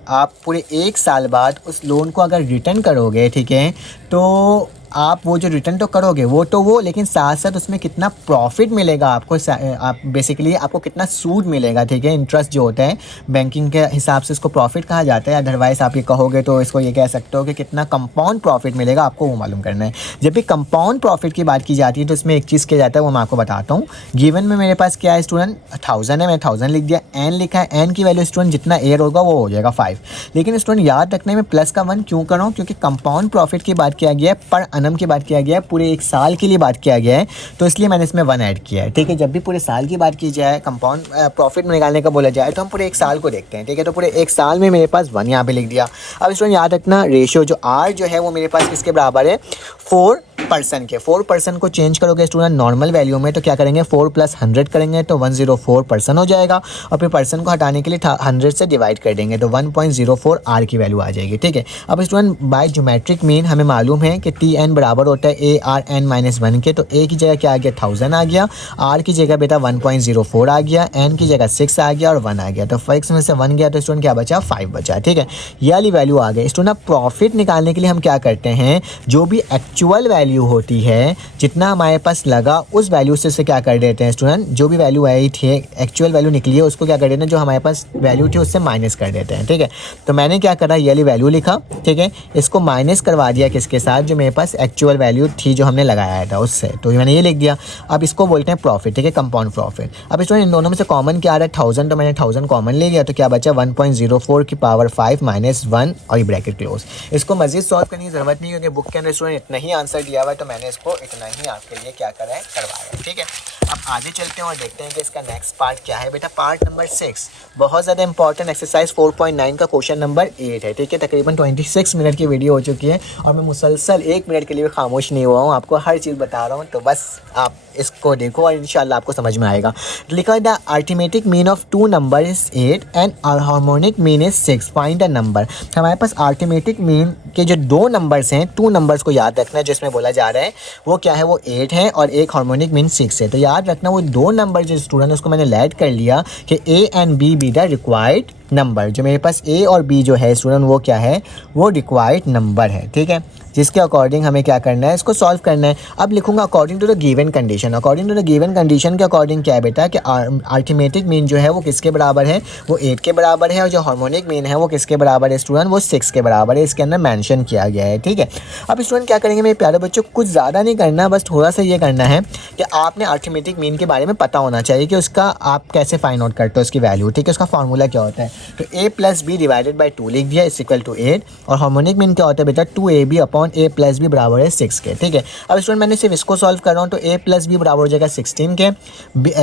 आप पूरे 1 साल बाद उस लोन को अगर रिटर्न करोगे, ठीक है, तो आप वो जो रिटर्न तो करोगे वो लेकिन साथ साथ उसमें कितना प्रॉफिट मिलेगा आपको, आप बेसिकली आपको कितना सूद मिलेगा, ठीक है, इंटरेस्ट जो होता है बैंकिंग के हिसाब से इसको प्रॉफिट कहा जाता है। अदरवाइज़ आप ये कहोगे तो इसको ये कह सकते हो कि कितना कंपाउंड प्रॉफिट मिलेगा, आपको वो मालूम करना है। जब भी कंपाउंड प्रॉफिट की बात की जाती है तो इसमें एक चीज़ किया जाता है, वो मैं आपको बताता हूँ। गिवन में मेरे पास क्या है स्टूडेंट, 1000 है, मैं 1000 लिख दिया। एन लिखा है, एन की वैल्यू स्टूडेंट जितना एयर होगा वो हो जाएगा 5। लेकिन स्टूडेंट याद रखने में प्लस का 1 क्यों कर रहा हूँ, क्योंकि कंपाउंड प्रॉफिट की बात किया गया है, पर annum की बात किया गया है, पूरे 1 साल के लिए बात किया गया है, तो इसलिए मैंने इसमें 1 ऐड किया है। ठीक है, जब भी पूरे साल की बात की जाए, कंपाउंड प्रॉफिट निकालने का बोला जाए, तो हम पूरे 1 साल को देखते हैं। ठीक है, तो पूरे 1 साल में मेरे पास 1 यहाँ पे लिख दिया। अब स्टूडेंट याद रखना रेशियो जो R जो है वो मेरे पास किसके बराबर है, 4% के। 4% को चेंज करोगे स्टूडेंट नॉर्मल वैल्यू में तो क्या करेंगे, 4 + 100 करेंगे तो 104% हो जाएगा, और फिर परसेंट को हटाने के लिए 100 से डिवाइड कर देंगे तो 1.04 R की वैल्यू आ जाएगी। ठीक है, अब स्टूडेंट बाय ज्योमेट्रिक मीन हमें मालूम है कि TN बराबर होता है ARN-1 के, तो A की जगह क्या आ गया 1000 आ गया, R की जगह बेटा 1.04 आ गया, N की जगह 6 आ गया और 1 आ गया, तो 5 में से 1 गया तो स्टूडेंट क्या बचा, 5 बचा। ठीक है, ये वाली वैल्यू आ गई। स्टूडेंट प्रॉफिट निकालने के लिए हम क्या करते हैं, जो भी एक्चुअल वैल्यू होती है, जितना हमारे पास लगा उस वैल्यू से क्या कर देते हैं स्टूडेंट, जो भी वैल्यू आई थी एक्चुअल वैल्यू निकली है उसको क्या कर देते हैं, जो हमारे पास वैल्यू थी उससे माइनस कर देते हैं। ठीक है, तो मैंने क्या करा, ये वाली वैल्यू लिखा, ठीक है, इसको माइनस करवा दिया किसके साथ, जो मेरे पास एक्चुअल वैल्यू थी जो हमने लगाया था उससे, तो मैंने ये लिख दिया। अब इसको बोलते हैं प्रॉफिट, ठीक है, कंपाउंड प्रॉफिट। अब स्टूडेंट इन दोनों में से कॉमन क्या आ रहा है 1000, तो मैंने 1000 कॉमन ले लिया, तो क्या बचा 1.04 की पावर 5 - 1 और ये ब्रैकेट क्लोज। इसको मजीद सॉल्व करने की जरूरत नहीं, क्योंकि बुक के अंदर स्टूडेंट इतना ही आंसर दिया हुआ है, तो मैंने इसको इतना ही आपके लिए क्या करा है, करवाया है। ठीक है, अब आगे चलते हैं और देखते हैं कि इसका नेक्स्ट पार्ट क्या है। बेटा पार्ट नंबर 6 बहुत ज़्यादा इंपॉर्टेंट एक्सरसाइज 4.9 का क्वेश्चन नंबर 8 है। ठीक है, तकरीबन 26 मिनट की वीडियो हो चुकी है और मैं मुसलसल 1 मिनट के लिए खामोश नहीं हुआ हूँ, आपको हर चीज़ बता रहा हूँ, तो बस आप इसको देखो और इंशाल्लाह आपको समझ में आएगा। लिखा the arithmetic mean of 2 number is 8 and harmonic mean is 6, find the number. हमारे पास अरिथमेटिक मीन के जो 2 नंबर्स हैं, 2 नंबर्स को याद रखना है, जिसमें बोला जा रहा है वो क्या है, वो 8 है और एक हार्मोनिक मीन 6 है। तो याद रखना वो 2 नंबर जो स्टूडेंट उसको मैंने ऐड कर लिया कि A and B be the required number. जो मेरे पास A और B जो है स्टूडेंट वो क्या है, वो रिक्वायर्ड नंबर है। ठीक है, जिसके अकॉर्डिंग हमें क्या करना है, इसको सॉल्व करना है। अब लिखूंगा according to the given condition. According to the given condition के अकॉर्डिंग क्या है बेटा कि अरिथमेटिक मीन जो है वो किसके बराबर है, वो 8 के बराबर है, और जो हार्मोनिक मीन है वो किसके बराबर है स्टूडेंट, वो 6 के बराबर है। इसके अंदर मेंशन किया गया है। ठीक है, अब स्टूडेंट क्या करेंगे मेरे प्यारे बच्चों, कुछ ज़्यादा नहीं करना, बस थोड़ा सा ये करना है कि आपने अरिथमेटिक मीन के बारे में पता होना चाहिए कि उसका आप कैसे फाइंड आउट करते हो उसकी वैल्यू। ठीक है, उसका फार्मूला क्या होता है, तो A + B डिवाइडेड बाई 2 लिख दिया इज इक्वल टू 8, और हार्मोनिक मीन क्या होता है बेटा 2AB अपॉन A + B बराबर है 6 के। ठीक है, अब स्टूडेंट मैंने सिर्फ इसको सॉल्व कर रहा हूँ, तो A + B बराबर हो जाएगा 16 के,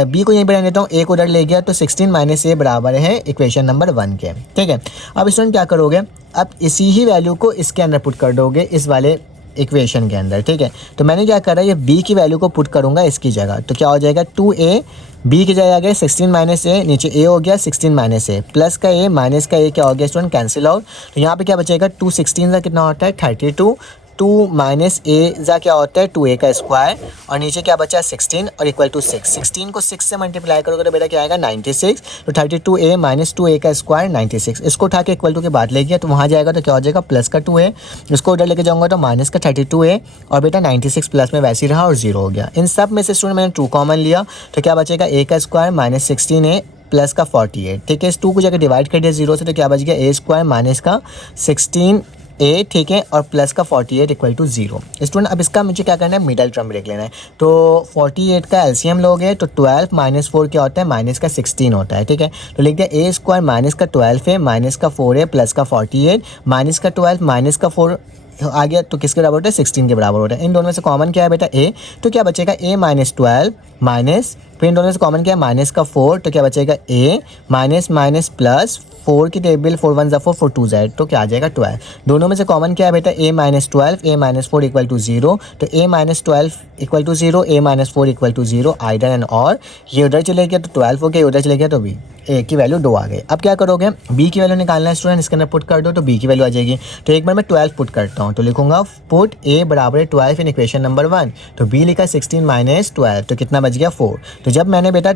B को यहीं पर रहने देता हूँ, A को उधर ले गया तो 16 - A बराबर है इक्वेशन नंबर 1 के। ठीक है, अब स्टूडेंट क्या करोगे, अब इसी ही वैल्यू को इसके अंदर पुट कर दोगे इस वाले इक्वेशन के अंदर। ठीक है, तो मैंने क्या करा, ये B की वैल्यू को पुट करूँगा इसकी जगह, तो क्या हो जाएगा 2A, B की जगह आ गया 16 - A, नीचे A हो गया 16 - A, प्लस का A माइनस का A क्या हो गया स्टूडेंट कैंसिल आउट, तो यहाँ पे क्या बचेगा 2 16 का कितना होता है 32, टू माइनस ए जा क्या होता है 2a का स्क्वायर, और नीचे क्या बचा 16 और इक्वल टू 6। 16 को 6 से मल्टीप्लाई करोगे तो बेटा क्या आएगा 96। तो 32a माइनस 2a का स्क्वायर 96। इसको उठा के इक्वल टू के बाद ले गया तो वहाँ जाएगा तो क्या हो जाएगा प्लस का 2a। इसको उधर लेके जाऊँगा तो माइनस का 32a, और बेटा 96 प्लस में वैसे ही रहा और 0 हो गया। इन सब में से स्टूडेंट मैंने 2 कॉमन लिया तो क्या बचेगा a का स्क्वायर माइनस 16a प्लस का 48। ठीक है, इस 2 को जाकर डिवाइड कर दिया 0 से तो क्या बच गया a स्क्वायर माइनस का 16a, ठीक है, और प्लस का 48 इक्वल टू 0। स्टूडेंट अब इसका मुझे क्या करना है, मिडल टर्म ब्रेक लेना है। तो 48 का एलसीएम लोगे तो 12 माइनस 4 क्या होता है, माइनस का 16 होता है। ठीक है, तो लिख दिया a स्क्वायर माइनस का 12 है माइनस का 4 है प्लस का 48, माइनस का 12 माइनस का 4 आ गया तो किसके बराबर होता है, 16 के बराबर होता है। इन दोनों में से कॉमन क्या है बेटा a, तो क्या बचेगा a माइनस 12 माइनस, फिर इन दोनों में से कॉमन क्या है माइनस का 4, तो क्या बचेगा a माइनस माइनस प्लस 4 की टेबल 4 1 4 4 2 z, तो क्या आ जाएगा 12। दोनों में से कॉमन क्या है बेटा a minus 12 a minus 4 equal to 0, तो a minus 12 equal to 0 a minus 4 equal to 0 either and और। ये उधर चले गया तो 12 हो गया, उधर चले गया तो b, a की वैल्यू 2 आ गई। अब क्या करोगे, b की वैल्यू निकालना है स्टूडेंट, इसके अंदर पुट कर दो तो b की वैल्यू आ जाएगी। तो एक बार मैं 12 पुट करता हूँ तो लिखूंगा पुट a बराबर है 12 इन इक्वेशन नंबर 1, तो b लिखा 16 माइनस 12, तो कितना बच गया 4। तो जब मैंने बेटा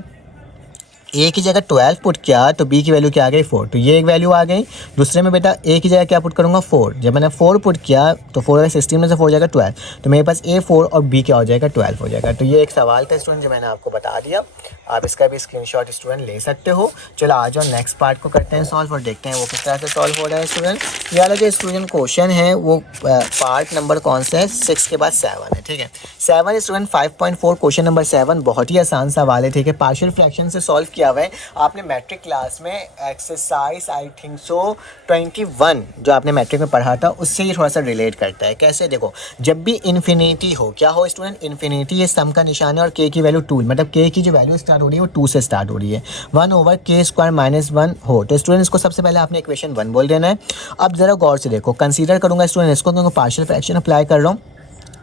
a की जगह 12 पुट किया तो b की वैल्यू क्या आ गई 4, तो ये एक वैल्यू आ गई। दूसरे में बेटा a की जगह क्या पुट करूंगा 4, जब मैंने 4 पुट किया तो 4 अगर 16 में से 4 हो जाएगा 12, तो मेरे पास a 4 और b क्या हो जाएगा 12 हो जाएगा। तो ये एक सवाल था स्टूडेंट जो मैंने आपको बता दिया, आप इसका भी स्क्रीनशॉट स्टूडेंट ले सकते हो। चलो आ जाओ नेक्स्ट पार्ट को करते हैं सॉल्व और देखते हैं वो किस तरह से सॉल्व हो रहा है स्टूडेंट। ये वाला जो स्टूडेंट क्वेश्चन है वो पार्ट नंबर कौन सा है, 6 के बाद 7 है। ठीक है, 7 स्टूडेंट 5.4 क्वेश्चन नंबर 7, बहुत ही आसान सवाल है। ठीक है, पार्शियल फ्रैक्शन से सॉल्व किया हुआ है आपने मैट्रिक क्लास में, एक्सरसाइज आई थिंक सो 21 जो आपने मैट्रिक में पढ़ा था उससे ये थोड़ा सा रिलेट करता है। कैसे, देखो जब भी इन्फिनिटी हो, क्या हो स्टूडेंट, इन्फिनिटी ये सम का निशान है और k की वैल्यू 2, मतलब k की जो वैल्यू स्टार्ट हो रही है वो 2 से स्टार्ट हो रही है, 1 ओवर k स्क्वायर माइनस 1 हो, तो स्टूडेंट इसको सबसे पहले आपने इक्वेशन 1 बोल देना है। अब जरा गौर से देखो, कंसीडर करूंगा स्टूडेंट इसको क्योंकि पार्शियल फ्रैक्शन अप्लाई कर रहा हूँ,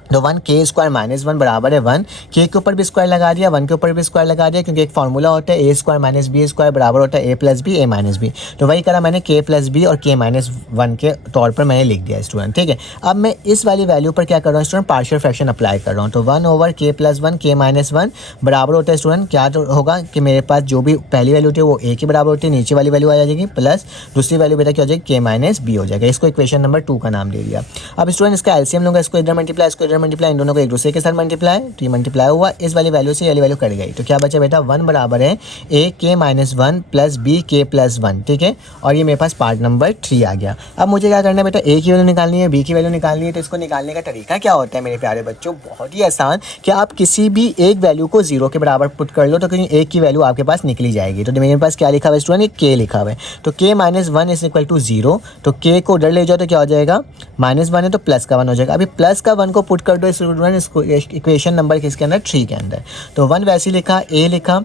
तो 1 k स्क्वायर माइनस 1 बराबर है 1, k के ऊपर भी स्क्वायर लगा दिया, 1 के ऊपर भी स्क्वायर लगा दिया, क्योंकि एक फार्मूला होता है a square minus B square बराबर होता है a plus B a minus B, तो वही करा मैंने k प्लस बी और k माइनस 1 के तौर पर मैंने लिख दिया स्टूडेंट। ठीक है, अब मैं इस वाली वैल्यू पर क्या कर रहा हूँ स्टूडेंट, पार्शियल फ्रैक्शन अप्लाई कर रहा हूँ। तो 1 over k plus 1 k minus 1 बराबर होता है स्टूडेंट, क्या होगा कि मेरे पास जो भी पहली वैल्यू होती है वो a की बराबर होती है, नीचे वाली वैल्यू आ जाएगी प्लस दूसरी वैल्यू बेटा क्या हो जाएगी k माइनस बी हो जाएगा। इसको इक्वेशन नंबर 2 का नाम दे दिया। अब स्टूडेंट इसका एलसीएम लूंगा, इसको इधर मल्टीप्लाई, इसको इधर मल्टीप्लाई, इन दोनों को एक दूसरे के साथ मल्टीप्लाई, तो ये मल्टीप्लाई हुआ, इस वाली वैल्यू से ये वाली वैल्यू कट गई, तो क्या बचा बेटा 1 बराबर है a k minus 1 plus b k plus 1। ठीक है, और ये मेरे पास पार्ट नंबर 3 आ गया। अब मुझे क्या करना है बेटा, a की वैल्यू निकालनी है, b की वैल्यू निकालनी है, तो इसको निकालने का तरीका क्या होता है मेरे प्यारे बच्चों, बहुत ही आसान, कि आप किसी भी एक वैल्यू को 0 के बराबर पुट कर लो तो क्योंकि a की वैल्यू आपके पास निकली जाएगी। तो मेरे पास क्या लिखा हुआ है स्टूडेंट, k लिखा हुआ है, तो k minus 1 is equal to 0, तो k को उधर ले जाओ तो क्या हो जाएगा, माइनस 1 है तो प्लस का 1 हो जाएगा। अभी प्लस का 1 को पुट कर दो स्टूडेंट इक्वेशन नंबर किसके अंदर, 3 के अंदर, तो 1 वैसे ही लिखा, a लिखा,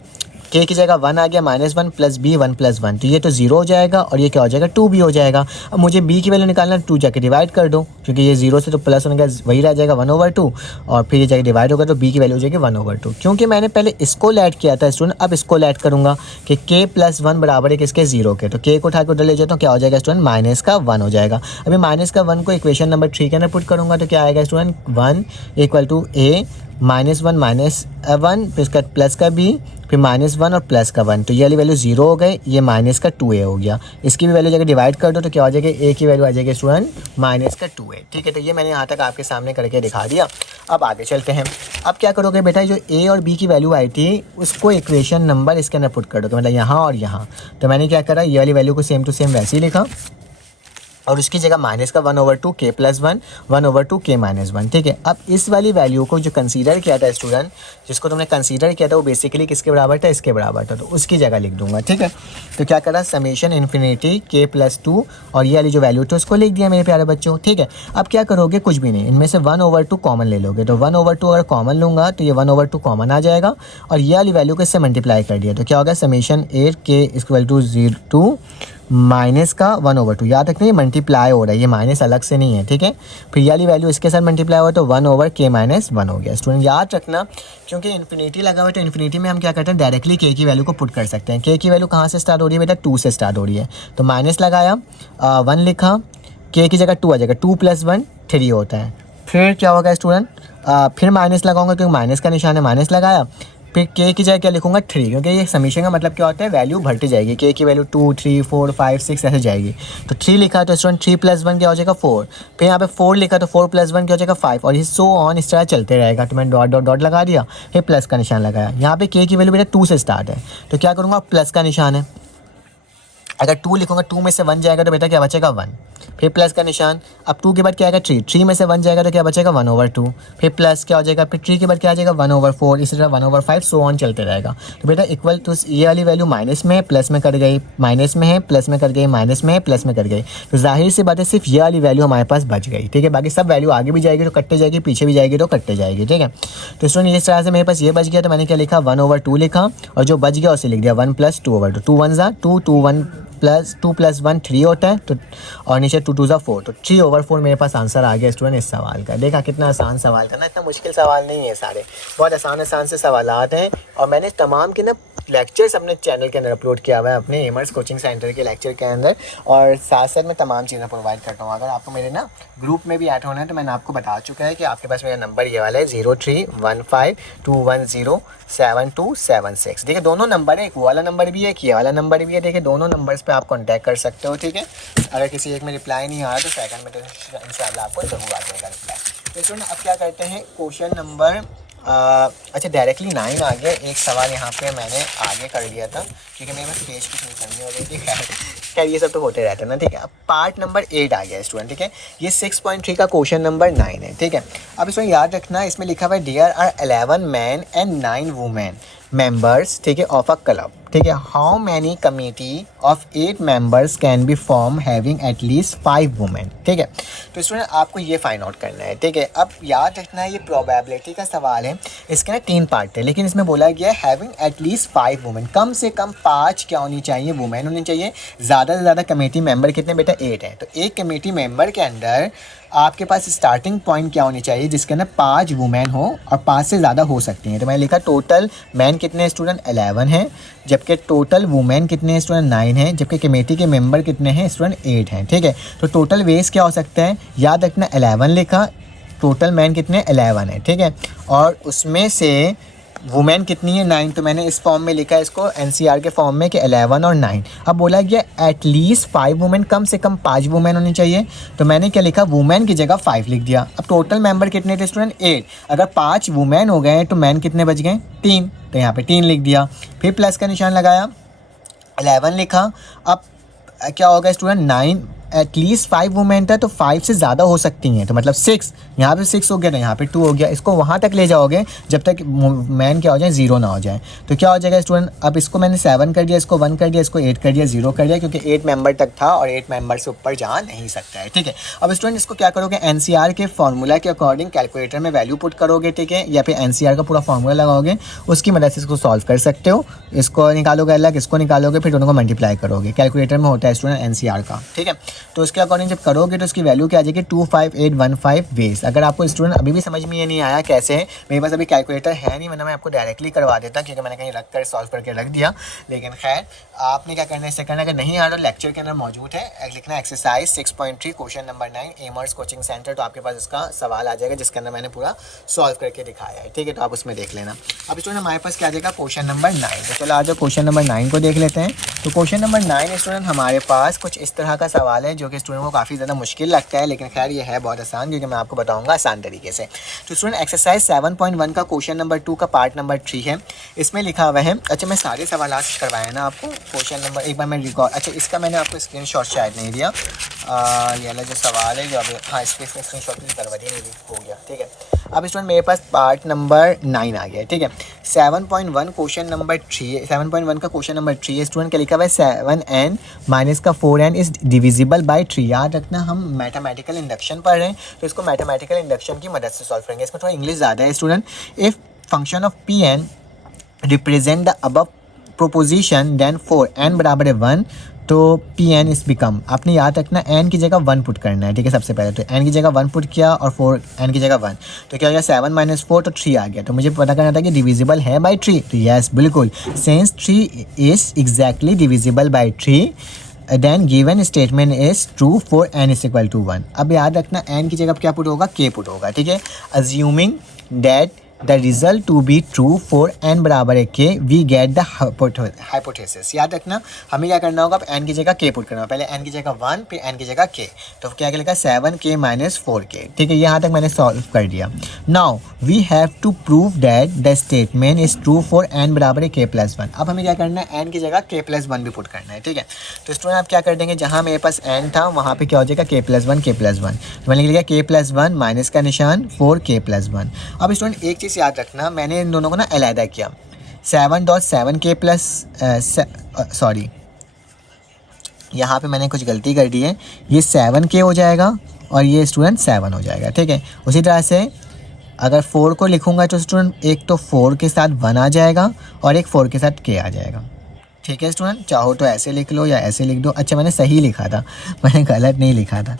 k की जगह 1 आ गया माइनस 1 प्लस बी 1 प्लस 1, तो ये तो 0 हो जाएगा और ये क्या हो जाएगा 2 भी हो जाएगा। अब मुझे b की वैल्यू निकालना, 2 जाके डिवाइड कर दो, क्योंकि ये 0 से तो प्लस होने का वही रह जाएगा 1 ओवर 2, और फिर ये जाके डिवाइड होगा तो b की वैल्यू हो जाएगी 1 ओवर 2। क्योंकि मैंने पहले इसको ऐड किया था स्टूडेंट, अब इसको ऐड करूंगा कि k प्लस 1 बराबर है किसके, 0 के, तो k को उठा के उधर ले जाता हूँ, क्या हो जाएगा स्टूडेंट, माइनस का 1 हो जाएगा। अभी माइनस का 1 को इक्वेशन नंबर 3 के अंदर पुट करूँगा तो क्या आएगा student, 1 equal to a minus 1 minus 1 फिर इसका प्लस का b, फिर माइनस 1 और प्लस का 1, तो ये वाली वैल्यू 0 हो गई, ये माइनस का 2a हो गया। इसकी भी वैल्यू जगह डिवाइड कर दो तो क्या हो जाएगा, a की वैल्यू आ जाएगी स्टूडेंट माइनस का 2a। ठीक है, तो ये मैंने यहाँ तक आपके सामने करके दिखा दिया। अब आगे चलते हैं। अब क्या करोगे बेटा, जो a और b की वैल्यू आई थी उसको इक्वेशन नंबर इसके अंदर पुट कर दो, तो मतलब यहाँ और यहाँ, तो मैंने क्या करा, ये वाली वैल्यू को सेम टू सेम वैसे ही लिखा और उसकी जगह माइनस का 1 over 2 k plus 1 1 over 2 k minus 1। ठीक है, अब इस वाली वैल्यू को जो कंसीडर किया था स्टूडेंट, जिसको तुमने कंसीडर किया था वो बेसिकली किसके बराबर था, इसके बराबर था, तो उसकी जगह लिख दूंगा। ठीक है, तो क्या करा, समेशन इन्फिनिटी k प्लस 2 और ये वाली जो वैल्यू थी उसको लिख दिया मेरे प्यारे बच्चों। ठीक है, अब क्या करोगे, कुछ भी नहीं, इनमें से 1 ओवर 2 कॉमन ले लोगे, तो 1 ओवर 2 अगर कॉमन लूँगा तो ये 1 ओवर 2 कॉमन आ जाएगा और ये वाली वैल्यू को इससे मल्टीप्लाई कर दिया, तो क्या होगा, summation 8k equal to 0 minus का 1 ओवर 2, याद रखना ये मल्टीप्लाई हो रहा है, ये माइनस अलग से नहीं है। ठीक है, फिर ये वाली वैल्यू इसके साथ मल्टीप्लाई हुआ तो 1 ओवर k माइनस 1 हो गया। स्टूडेंट याद रखना, क्योंकि इन्फिनिटी लगा हुआ है तो इन्फिनिटी में हम क्या करते हैं, डायरेक्टली k की वैल्यू को पुट कर सकते हैं। k की वैल्यू कहाँ से स्टार्ट हो रही है बेटा, 2 से स्टार्ट हो रही है, तो माइनस लगाया 1 लिखा, k की जगह 2 आ जाएगा, 2 प्लस 1 3 होता है, फिर क्या होगा स्टूडेंट, फिर माइनस लगाऊंगा क्योंकि माइनस का निशान है, माइनस लगाया। फिर के की जगह क्या लिखूंगा 3, क्योंकि ये समीशन का मतलब क्या होता है, वैल्यू बढ़ती जाएगी, के की वैल्यू 2 3 4 5 6 ऐसे जाएगी। तो 3 लिखा तो स्टूडेंट 3 + 1 क्या हो जाएगा 4। फिर यहाँ पे 4 लिखा तो 4 + 1 क्या हो जाएगा 5, और ये सो ऑन इस तरह चलते रहेगा। तो मैंने डॉट डॉट डॉट लगा दिया, फिर प्लस का निशान लगाया। यहाँ पे के की वैल्यू बेटा 2 से स्टार्ट है, तो क्या करूँगा प्लस का निशान है। अगर 2 लिखूंगा 2 में से 1 जाएगा तो बेटा क्या बचेगा 1, फिर प्लस का निशान। अब 2 के बाद क्या आएगा 3, 3 में से 1 जाएगा तो क्या बचेगा 1/2, फिर प्लस क्या हो जाएगा, फिर 3 के बाद क्या आ जाएगा 1/4, इसी तरह 1/5 सो ऑन चलते रहेगा। तो बेटा इक्वल टू ये वाली वैल्यू माइनस में है प्लस में कर गई, माइनस में है प्लस में कर गई, माइनस में है प्लस में कर गई। तो जाहिर सी बात है सिर्फ ये वाली वैल्यू हमारे पास बच गई, ठीक है। बाकी सब वैल्यू आगे भी जाएगी तो कटते जाएगी, पीछे भी जाएगी तो कटते जाएगी, ठीक है। तो स्टूडेंट इस तरह से मेरे पास ये बच गया, तो मैंने क्या लिखा 1/2 लिखा, और जो बच गया उसे लिख दिया 1 + 2/2। 2 1 ज़ा 2, 2 1 2 + 1 3 होता है, तो और नीचे 2 2 ज़ा 4, तो 3/4 मेरे पास आंसर आ गया स्टूडेंट इस सवाल का। देखा कितना आसान सवाल था ना, इतना मुश्किल सवाल नहीं है, सारे बहुत आसान आसान से सवाल हैं। और मैंने तमाम के ना लेक्चर्स अपने चैनल के अंदर अपलोड किया हुआ है, अपने एमर्स कोचिंग सेंटर के लेक्चर के अंदर, और साथ साथ मैं तमाम चीज़ें प्रोवाइड करता हूँ। अगर आपको मेरे ना ग्रुप में भी ऐड होना है तो मैंने आपको बता चुका है कि आपके पास मेरा नंबर ये वाला है 031521072776। देखिए दोनों नंबर है, एक वाला नंबर भी है, एक ये वाला नंबर भी है। देखिए दोनों नंबर्स पे आप कॉन्टैक्ट कर सकते हो, ठीक है। अगर किसी एक में रिप्लाई नहीं आ रहा तो सेकंड में तो इंशाल्लाह आपको ज़रूर आ जाएगा रिप्लाई। तो स्टूडेंट अब क्या करते हैं क्वेश्चन नंबर अच्छा डायरेक्टली 9 आ गया। एक सवाल यहाँ पे मैंने आगे कर लिया था क्योंकि मेरे पास पेज कुछ नहीं करनी हो रही थी, खैर ये सब तो होते रहता है ना, ठीक है। अब पार्ट नंबर 8 आ गया स्टूडेंट, ठीक है। ये 6.3 का क्वेश्चन नंबर 9 है, ठीक है। अब इसमें याद रखना, इसमें लिखा हुआ है there are 11 men and 9 women members, ठीक है, ऑफ अ क्लब, ठीक है। How many committee of 8 members can be form having at least 5 women, ठीक है। तो स्टूडेंट आपको ये फाइंड आउट करना है, ठीक है। अब याद रखना है ये प्रोबेबिलिटी का सवाल है, इसके ना 3 पार्ट है, लेकिन इसमें बोला गया है हैविंग एटलीस्ट 5 वुमेन, कम से कम 5 क्या होनी चाहिए, वुमेन होनी चाहिए। ज़्यादा से ज़्यादा कमेटी मेंबर कितने बेटा 8 है, तो एक कमेटी मेंबर के अंदर आपके पास स्टार्टिंग पॉइंट क्या होनी चाहिए जिसके अंदर 5 वुमेन हो, और 5 से ज़्यादा हो सकती हैं। तो मैंने लिखा टोटल मैन कितने स्टूडेंट 11 हैं, जबकि टोटल वुमेन कितने स्टूडेंट 9 हैं, जबकि कमेटी के मेंबर कितने हैं स्टूडेंट 8 हैं, ठीक है। तो टोटल वेज क्या हो सकता है, याद रखना 11 लिखा, टोटल मैन कितने 11 है, ठीक है। और उसमें से वुमेन कितनी है 9, तो मैंने इस फॉर्म में लिखा है इसको एनसीआर के फॉर्म में कि 11 और 9। अब बोला गया एटलीस्ट 5 वुमेन, कम से कम 5 वुमेन होनी चाहिए, तो मैंने क्या लिखा वुमेन की जगह 5 लिख दिया। अब टोटल मेंबर कितने थे स्टूडेंट 8, अगर 5 वुमेन हो गए तो मैन कितने बच गए 3, तो यहाँ पे 3 लिख दिया। फिर प्लस का निशान लगाया, 11 लिखा। अब क्या होगा स्टूडेंट 9 एटलीस्ट 5 वुमेन था, तो 5 से ज़्यादा हो सकती हैं, तो मतलब 6, यहाँ पे 6 हो गया, तो यहाँ पे 2 हो गया। इसको वहाँ तक ले जाओगे जब तक मैन क्या हो जाए 0 ना हो जाए, तो क्या हो जाएगा स्टूडेंट। अब इसको मैंने 7 कर दिया, इसको 1 कर दिया, इसको 8 कर दिया, 0 कर दिया, क्योंकि 8 मेंबर तक था और 8 मेंबर से ऊपर जा नहीं सकता है, ठीक है। अब स्टूडेंट इसको क्या करोगे, एनसीआर के फॉर्मूला के अकॉर्डिंग कैलकुलेटर में वैल्यू पुट करोगे, ठीक है, या फिर एनसीआर का पूरा फॉर्मूला लगाओगे, उसकी मदद से इसको सॉल्व कर सकते हो। इसको निकालोगे अलग, इसको निकालोगे, फिर दोनों को मल्टीप्लाई करोगे। कैलकुलेटर में होता है स्टूडेंट एनसीआर का, ठीक है। तो उसके अकॉर्डिंग करोगे तो इसकी वैल्यू क्या आ जाएगी 25815 वेज। अगर आपको स्टूडेंट अभी भी समझ में ये नहीं आया कैसे है, मेरे पास अभी कैलकुलेटर है नहीं, वरना मैं आपको डायरेक्टली करवा देता क्योंकि मैंने कहीं रख कर सॉल्व करके रख दिया। लेकिन खैर आपने क्या करना है, इससे करना, अगर नहीं आ रहा लेक्चर के अंदर मौजूद है, लिखना exercise 6.3 question number 9 Aimers coaching centre, तो आपके पास इसका सवाल आ जाएगा जिसके अंदर मैंने पूरा सॉल्व करके दिखाया है, ठीक है। तो आप उसमें देख लेना। अब स्टूडेंट हमारे पास क्या आ जाएगा क्वेश्चन नंबर 9, तो चलो आ जाओ क्वेश्चन नंबर 9 को देख लेते हैं। तो क्वेश्चन नंबर 9 स्टूडेंट हमारे पास कुछ इस तरह का सवाल है जो कि स्टूडेंट को काफ़ी ज़्यादा मुश्किल लगता है, लेकिन खैर ये है बहुत आसान क्योंकि मैं आपको बताऊंगा आसान तरीके से। तो स्टूडेंट एक्सरसाइज 7.1 का क्वेश्चन नंबर 2 का पार्ट नंबर 3 है। इसमें लिखा हुआ है, अच्छा मैं सारे सवाल करवाया ना आपको, क्वेश्चन नंबर एक बार मैं रिकॉर्ड, अच्छा इसका मैंने आपको स्क्रीनशॉट शायद नहीं दिया, ये वाला जो सवाल है जो अभी, हाँ इसके स्क्रीनशॉट करवा दिया, नहीं हो गया, ठीक है। अब स्टूडेंट मेरे पास पार्ट नंबर 9 आ गया, ठीक है। 7.1 क्वेश्चन नंबर 3, 7.1 का क्वेश्चन नंबर 3 स्टूडेंट क्या लिखा हुआ है 7n माइनस का 4n इज डिविजिबल बाय 3। याद रखना हम मैथमेटिकल इंडक्शन पढ़ रहे हैं, तो इसको मैथमेटिकल इंडक्शन की मदद से सॉल्व करेंगे। इसमें थोड़ा इंग्लिश ज़्यादा है student. If function of Pn represent the above proposition then for n बराबर है 1, तो Pn इस बिकम, आपने याद रखना n की जगह 1 पुट करना है, ठीक है। सबसे पहले तो n की जगह 1 पुट किया और 4 n की जगह 1, तो क्या हो गया 7 - 4 तो 3 आ गया। तो मुझे पता करना था कि डिविजिबल है बाई 3, तो यस बिल्कुल, since 3 is exactly divisible by 3 then given statement is true for n is equal to 1। अब याद रखना n की जगह क्या पुट होगा, k पुट होगा, ठीक है। Assuming that the result to be true for n बराबर है k, we get the hypothesis. याद रखना हमें क्या करना होगा, अब n की जगह k पुट करना होगा, पहले n की जगह 1 फिर n की जगह k, तो क्या लिखा 7k माइनस 4k, ठीक है। यहाँ तक मैंने सॉल्व कर दिया। Now we have to prove that the statement is true for n बराबर है k प्लस 1। अब हमें क्या करना है, n की जगह k प्लस 1 भी पुट करना है, ठीक है। तो स्टूडेंट आप क्या कर देंगे, जहाँ मेरे पास n था वहाँ पे क्या हो जाएगा k प्लस 1 तो मैंने लिख लिया k प्लस 1 माइनस का निशान 4k प्लस 1। अब स्टूडेंट एक चीज़ याद रखना, मैंने इन दोनों को ना अलहदा किया, 7.7k प्लस सॉरी यहाँ पे मैंने कुछ गलती कर दी है, ये 7k हो जाएगा और ये स्टूडेंट 7 हो जाएगा, ठीक है। उसी तरह से अगर 4 को लिखूंगा तो स्टूडेंट एक तो 4 के साथ 1 आ जाएगा और एक 4 के साथ k आ जाएगा, ठीक है स्टूडेंट। चाहो तो ऐसे लिख लो या ऐसे लिख दो। अच्छा मैंने सही लिखा था, मैंने गलत नहीं लिखा था।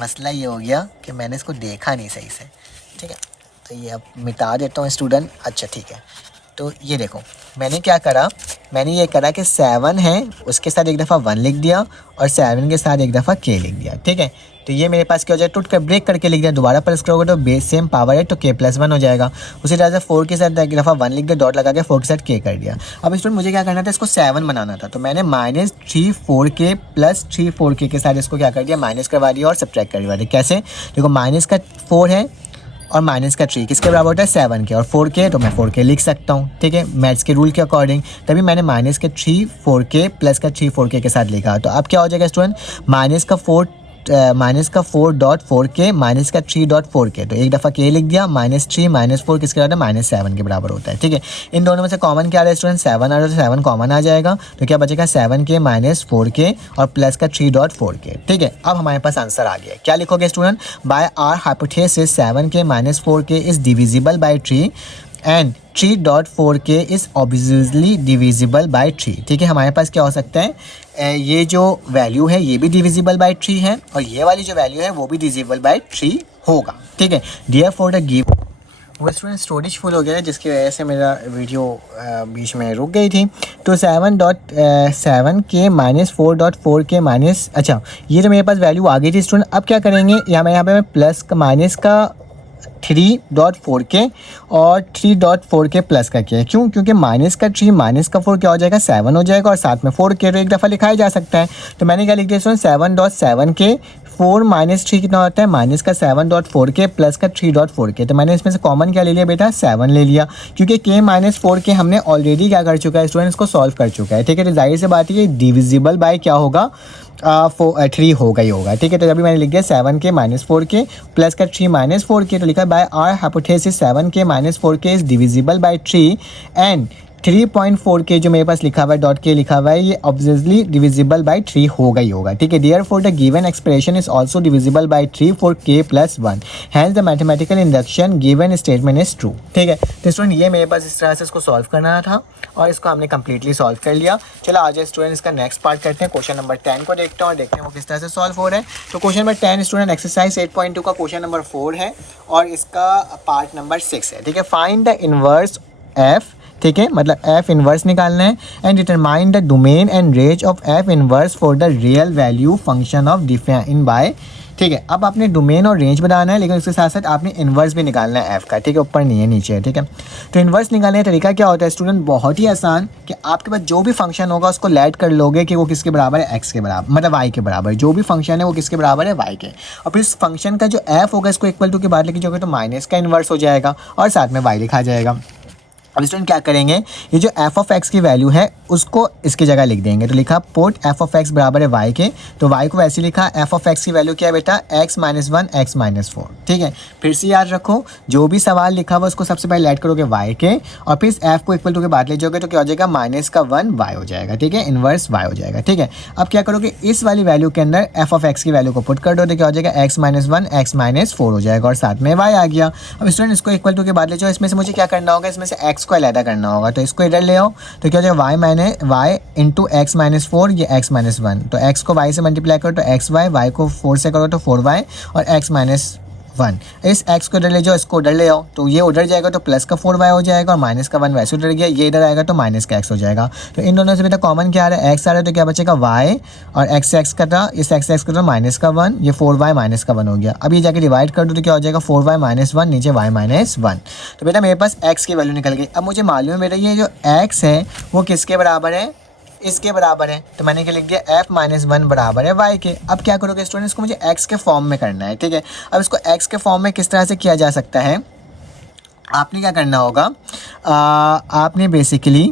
मसला ये हो गया कि मैंने इसको देखा नहीं सही से, ठीक है। तो ये अब मिटा देता हूँ स्टूडेंट। अच्छा ठीक है, तो ये देखो मैंने क्या करा, मैंने ये करा कि 7 है उसके साथ एक दफ़ा 1 लिख दिया और 7 के साथ एक दफ़ा k लिख दिया, ठीक है। तो ये मेरे पास क्या हो जाए, टूट कर ब्रेक करके लिख दिया, दोबारा प्लस करोगे तो बेस सेम पावर है तो k प्लस 1 हो जाएगा। उसी तरह से 4 के साथ एक दफ़ा 1 लिख दिया, डॉट लगा के 4 के साथ k कर दिया। अब स्टूडेंट मुझे क्या करना था, इसको 7 बनाना था, तो मैंने माइनस 3 4k प्लस 3 4k के साथ इसको क्या कर दिया, माइनस करवा दिया और सब्ट्रैक्ट करवा दिया। कैसे, देखो माइनस का 4 है और माइनस का 3 किसके बराबर होता है, 7 के, और 4k तो मैं 4k लिख सकता हूँ, ठीक है, मैथ्स के रूल के अकॉर्डिंग। तभी मैंने माइनस के 3 4k प्लस का 3 4k के साथ लिखा। तो अब क्या हो जाएगा स्टूडेंट, माइनस का 4.4k माइनस का 3.4k, तो एक दफ़ा k लिख दिया, माइनस 3 माइनस 4 किसके बराबर है, माइनस 7 के बराबर होता है, ठीक है। इन दोनों में से कॉमन क्या आ रहा है स्टूडेंट, 7 आ रहा है, तो 7 कॉमन आ जाएगा, तो क्या बचेगा 7k माइनस 4k और प्लस का 3.4k, ठीक है। अब हमारे पास आंसर आ गया। क्या लिखोगे student, by our hypothesis 7k minus 4k is divisible by 3 and 3.4k is obviously divisible by 3, ठीक है। हमारे पास क्या हो सकता है, ये जो वैल्यू है ये भी डिविजिबल बाई 3 है और ये वाली जो वैल्यू है वो भी डिविजिबल बाई 3 होगा, ठीक है। देयरफॉर द गिव वो स्टूडेंट स्टोरेज फुल हो गया है जिसकी वजह से मेरा वीडियो बीच में रुक गई थी। तो 7.7k माइनस 4.4k माइनस, अच्छा ये जो मेरे पास वैल्यू आ गई थी स्टूडेंट, अब क्या करेंगे, यहाँ पे मैं प्लस का माइनस का 3.4k और 3.4k प्लस का क्या है, क्यों, क्योंकि माइनस का 3 माइनस का 4 क्या हो जाएगा, 7 हो जाएगा और साथ में 4k तो एक दफ़ा लिखा ही जा सकता है। तो मैंने क्या लिख दिया स्टूडेंट, 7.7k 4 माइनस 3 कितना होता है, माइनस का 7.4k प्लस का 3.4k। तो मैंने इसमें से कॉमन क्या ले लिया बेटा, 7 ले लिया, क्योंकि k माइनस 4k हमने ऑलरेडी क्या कर चुका है स्टूडेंट्स को सॉल्व कर चुका है, ठीक है। तो जाहिर सी बात है डिविजिबल बाय क्या होगा, 3 होगा ही होगा, ठीक है। तो अभी मैंने लिख दिया 7k माइनस 4k प्लस का 3 माइनस 4k, तो लिखा by our hypothesis 7k minus 4k is divisible by 3 and 3.4k जो मेरे पास लिखा हुआ है, डॉट के लिखा हुआ है, ये ऑब्वियसली डिविजिबल बाय 3 होगा ही होगा, ठीक है। Therefore the given expression is also divisible by 3 for k plus 1, hence the mathematical induction given statement is true, ठीक है। तो स्टूडेंट ये मेरे पास इस तरह से इसको सॉल्व करना था और इसको हमने कंप्लीटली सॉल्व कर लिया। चलो आज स्टूडेंट इसका नेक्स्ट पार्ट करते हैं, क्वेश्चन नंबर 10 को देखते हैं और देखते हैं वो किस तरह से सॉल्व हो रहा है। तो क्वेश्चन नंबर 10 स्टूडेंट एक्सरसाइज 8.2 का क्वेश्चन नंबर 4 है और इसका पार्ट नंबर 6 है, ठीक है। फाइंड द इनवर्स f, ठीक है, मतलब f इनवर्स निकालना है and determine the domain and range of f inverse for the real value function of define by, ठीक है। अब आपने डोमेन और रेंज बनाना है, लेकिन उसके साथ साथ आपने इन्वर्स भी निकालना है f का, ठीक है, ऊपर नहीं है नीचे है, ठीक है। तो इन्वर्स निकालने का तरीका क्या होता है स्टूडेंट, बहुत ही आसान, कि आपके पास जो भी फंक्शन होगा उसको लेट कर लोगे कि वो किसके बराबर है, x के बराबर, मतलब y के बराबर, जो भी फंक्शन है वो किसके बराबर है, y के, और फिर इस फंक्शन का जो f होगा इसको इक्वल टू के बाद लेके जाओगे तो माइनस का इन्वर्स हो जाएगा और साथ में y लिखा जाएगा। अब स्टूडेंट क्या करेंगे, ये जो f ऑफ x की वैल्यू है उसको इसकी जगह लिख देंगे, तो लिखा पुट f ऑफ x बराबर है y के, तो y को वैसे लिखा, f ऑफ x की वैल्यू क्या है बेटा, x माइनस 1 x माइनस 4, ठीक है। फिर से याद रखो जो भी सवाल लिखा हुआ उसको सबसे पहले ऐड करोगे y के और फिर f को इक्वल टू के बाद ले जाओगे तो क्या हो जाएगा, माइनस का 1 y हो जाएगा, ठीक है, इनवर्स y हो जाएगा, ठीक है। अब क्या करोगे, इस वाली वैल्यू के अंदर f ऑफ x की वैल्यू को पुट कर दो तो क्या हो जाएगा, x माइनस 1 x माइनस 4 हो जाएगा और साथ में y आ गया। अब स्टूडेंट इसको इक्वल टू के बाद ले जाओ, इसमें से मुझे क्या करना होगा, इसमें से x को अलग करना होगा, तो इसको इधर ले आओ तो क्या हो जाएगा, y इंटू एक्स माइनस 4, ये x माइनस 1, तो x को y से मल्टीप्लाई करो तो xy, y को 4 से करो तो 4y और x माइनस 1। इस x को इधर ले जाओ, इसको उधर ले आओ, तो ये उधर जाएगा तो प्लस का 4y हो जाएगा और माइनस का 1 वैसे उधर गया, ये इधर आएगा तो माइनस का x हो जाएगा। तो इन दोनों से बेटा कॉमन क्या आ रहा है, x आ रहा है, तो क्या बचेगा y, और x से x कटा, इस x से x कटा माइनस का 1, ये 4y माइनस का 1 हो गया। अब ये जाके डिवाइड कर दो तो क्या हो जाएगा 4y माइनस 1, नीचे y माइनस 1। तो बेटा मेरे पास x की वैल्यू निकल गई। अब मुझे मालूम है बेटा ये जो x है वो किसके बराबर है, इसके बराबर है, तो मैंने क्या लिख दिया f माइनस 1 बराबर है y के। अब क्या करोगे स्टूडेंट, इसको मुझे x के फॉर्म में करना है, ठीक है। अब इसको x के फॉर्म में किस तरह से किया जा सकता है, आपने क्या करना होगा, आपने बेसिकली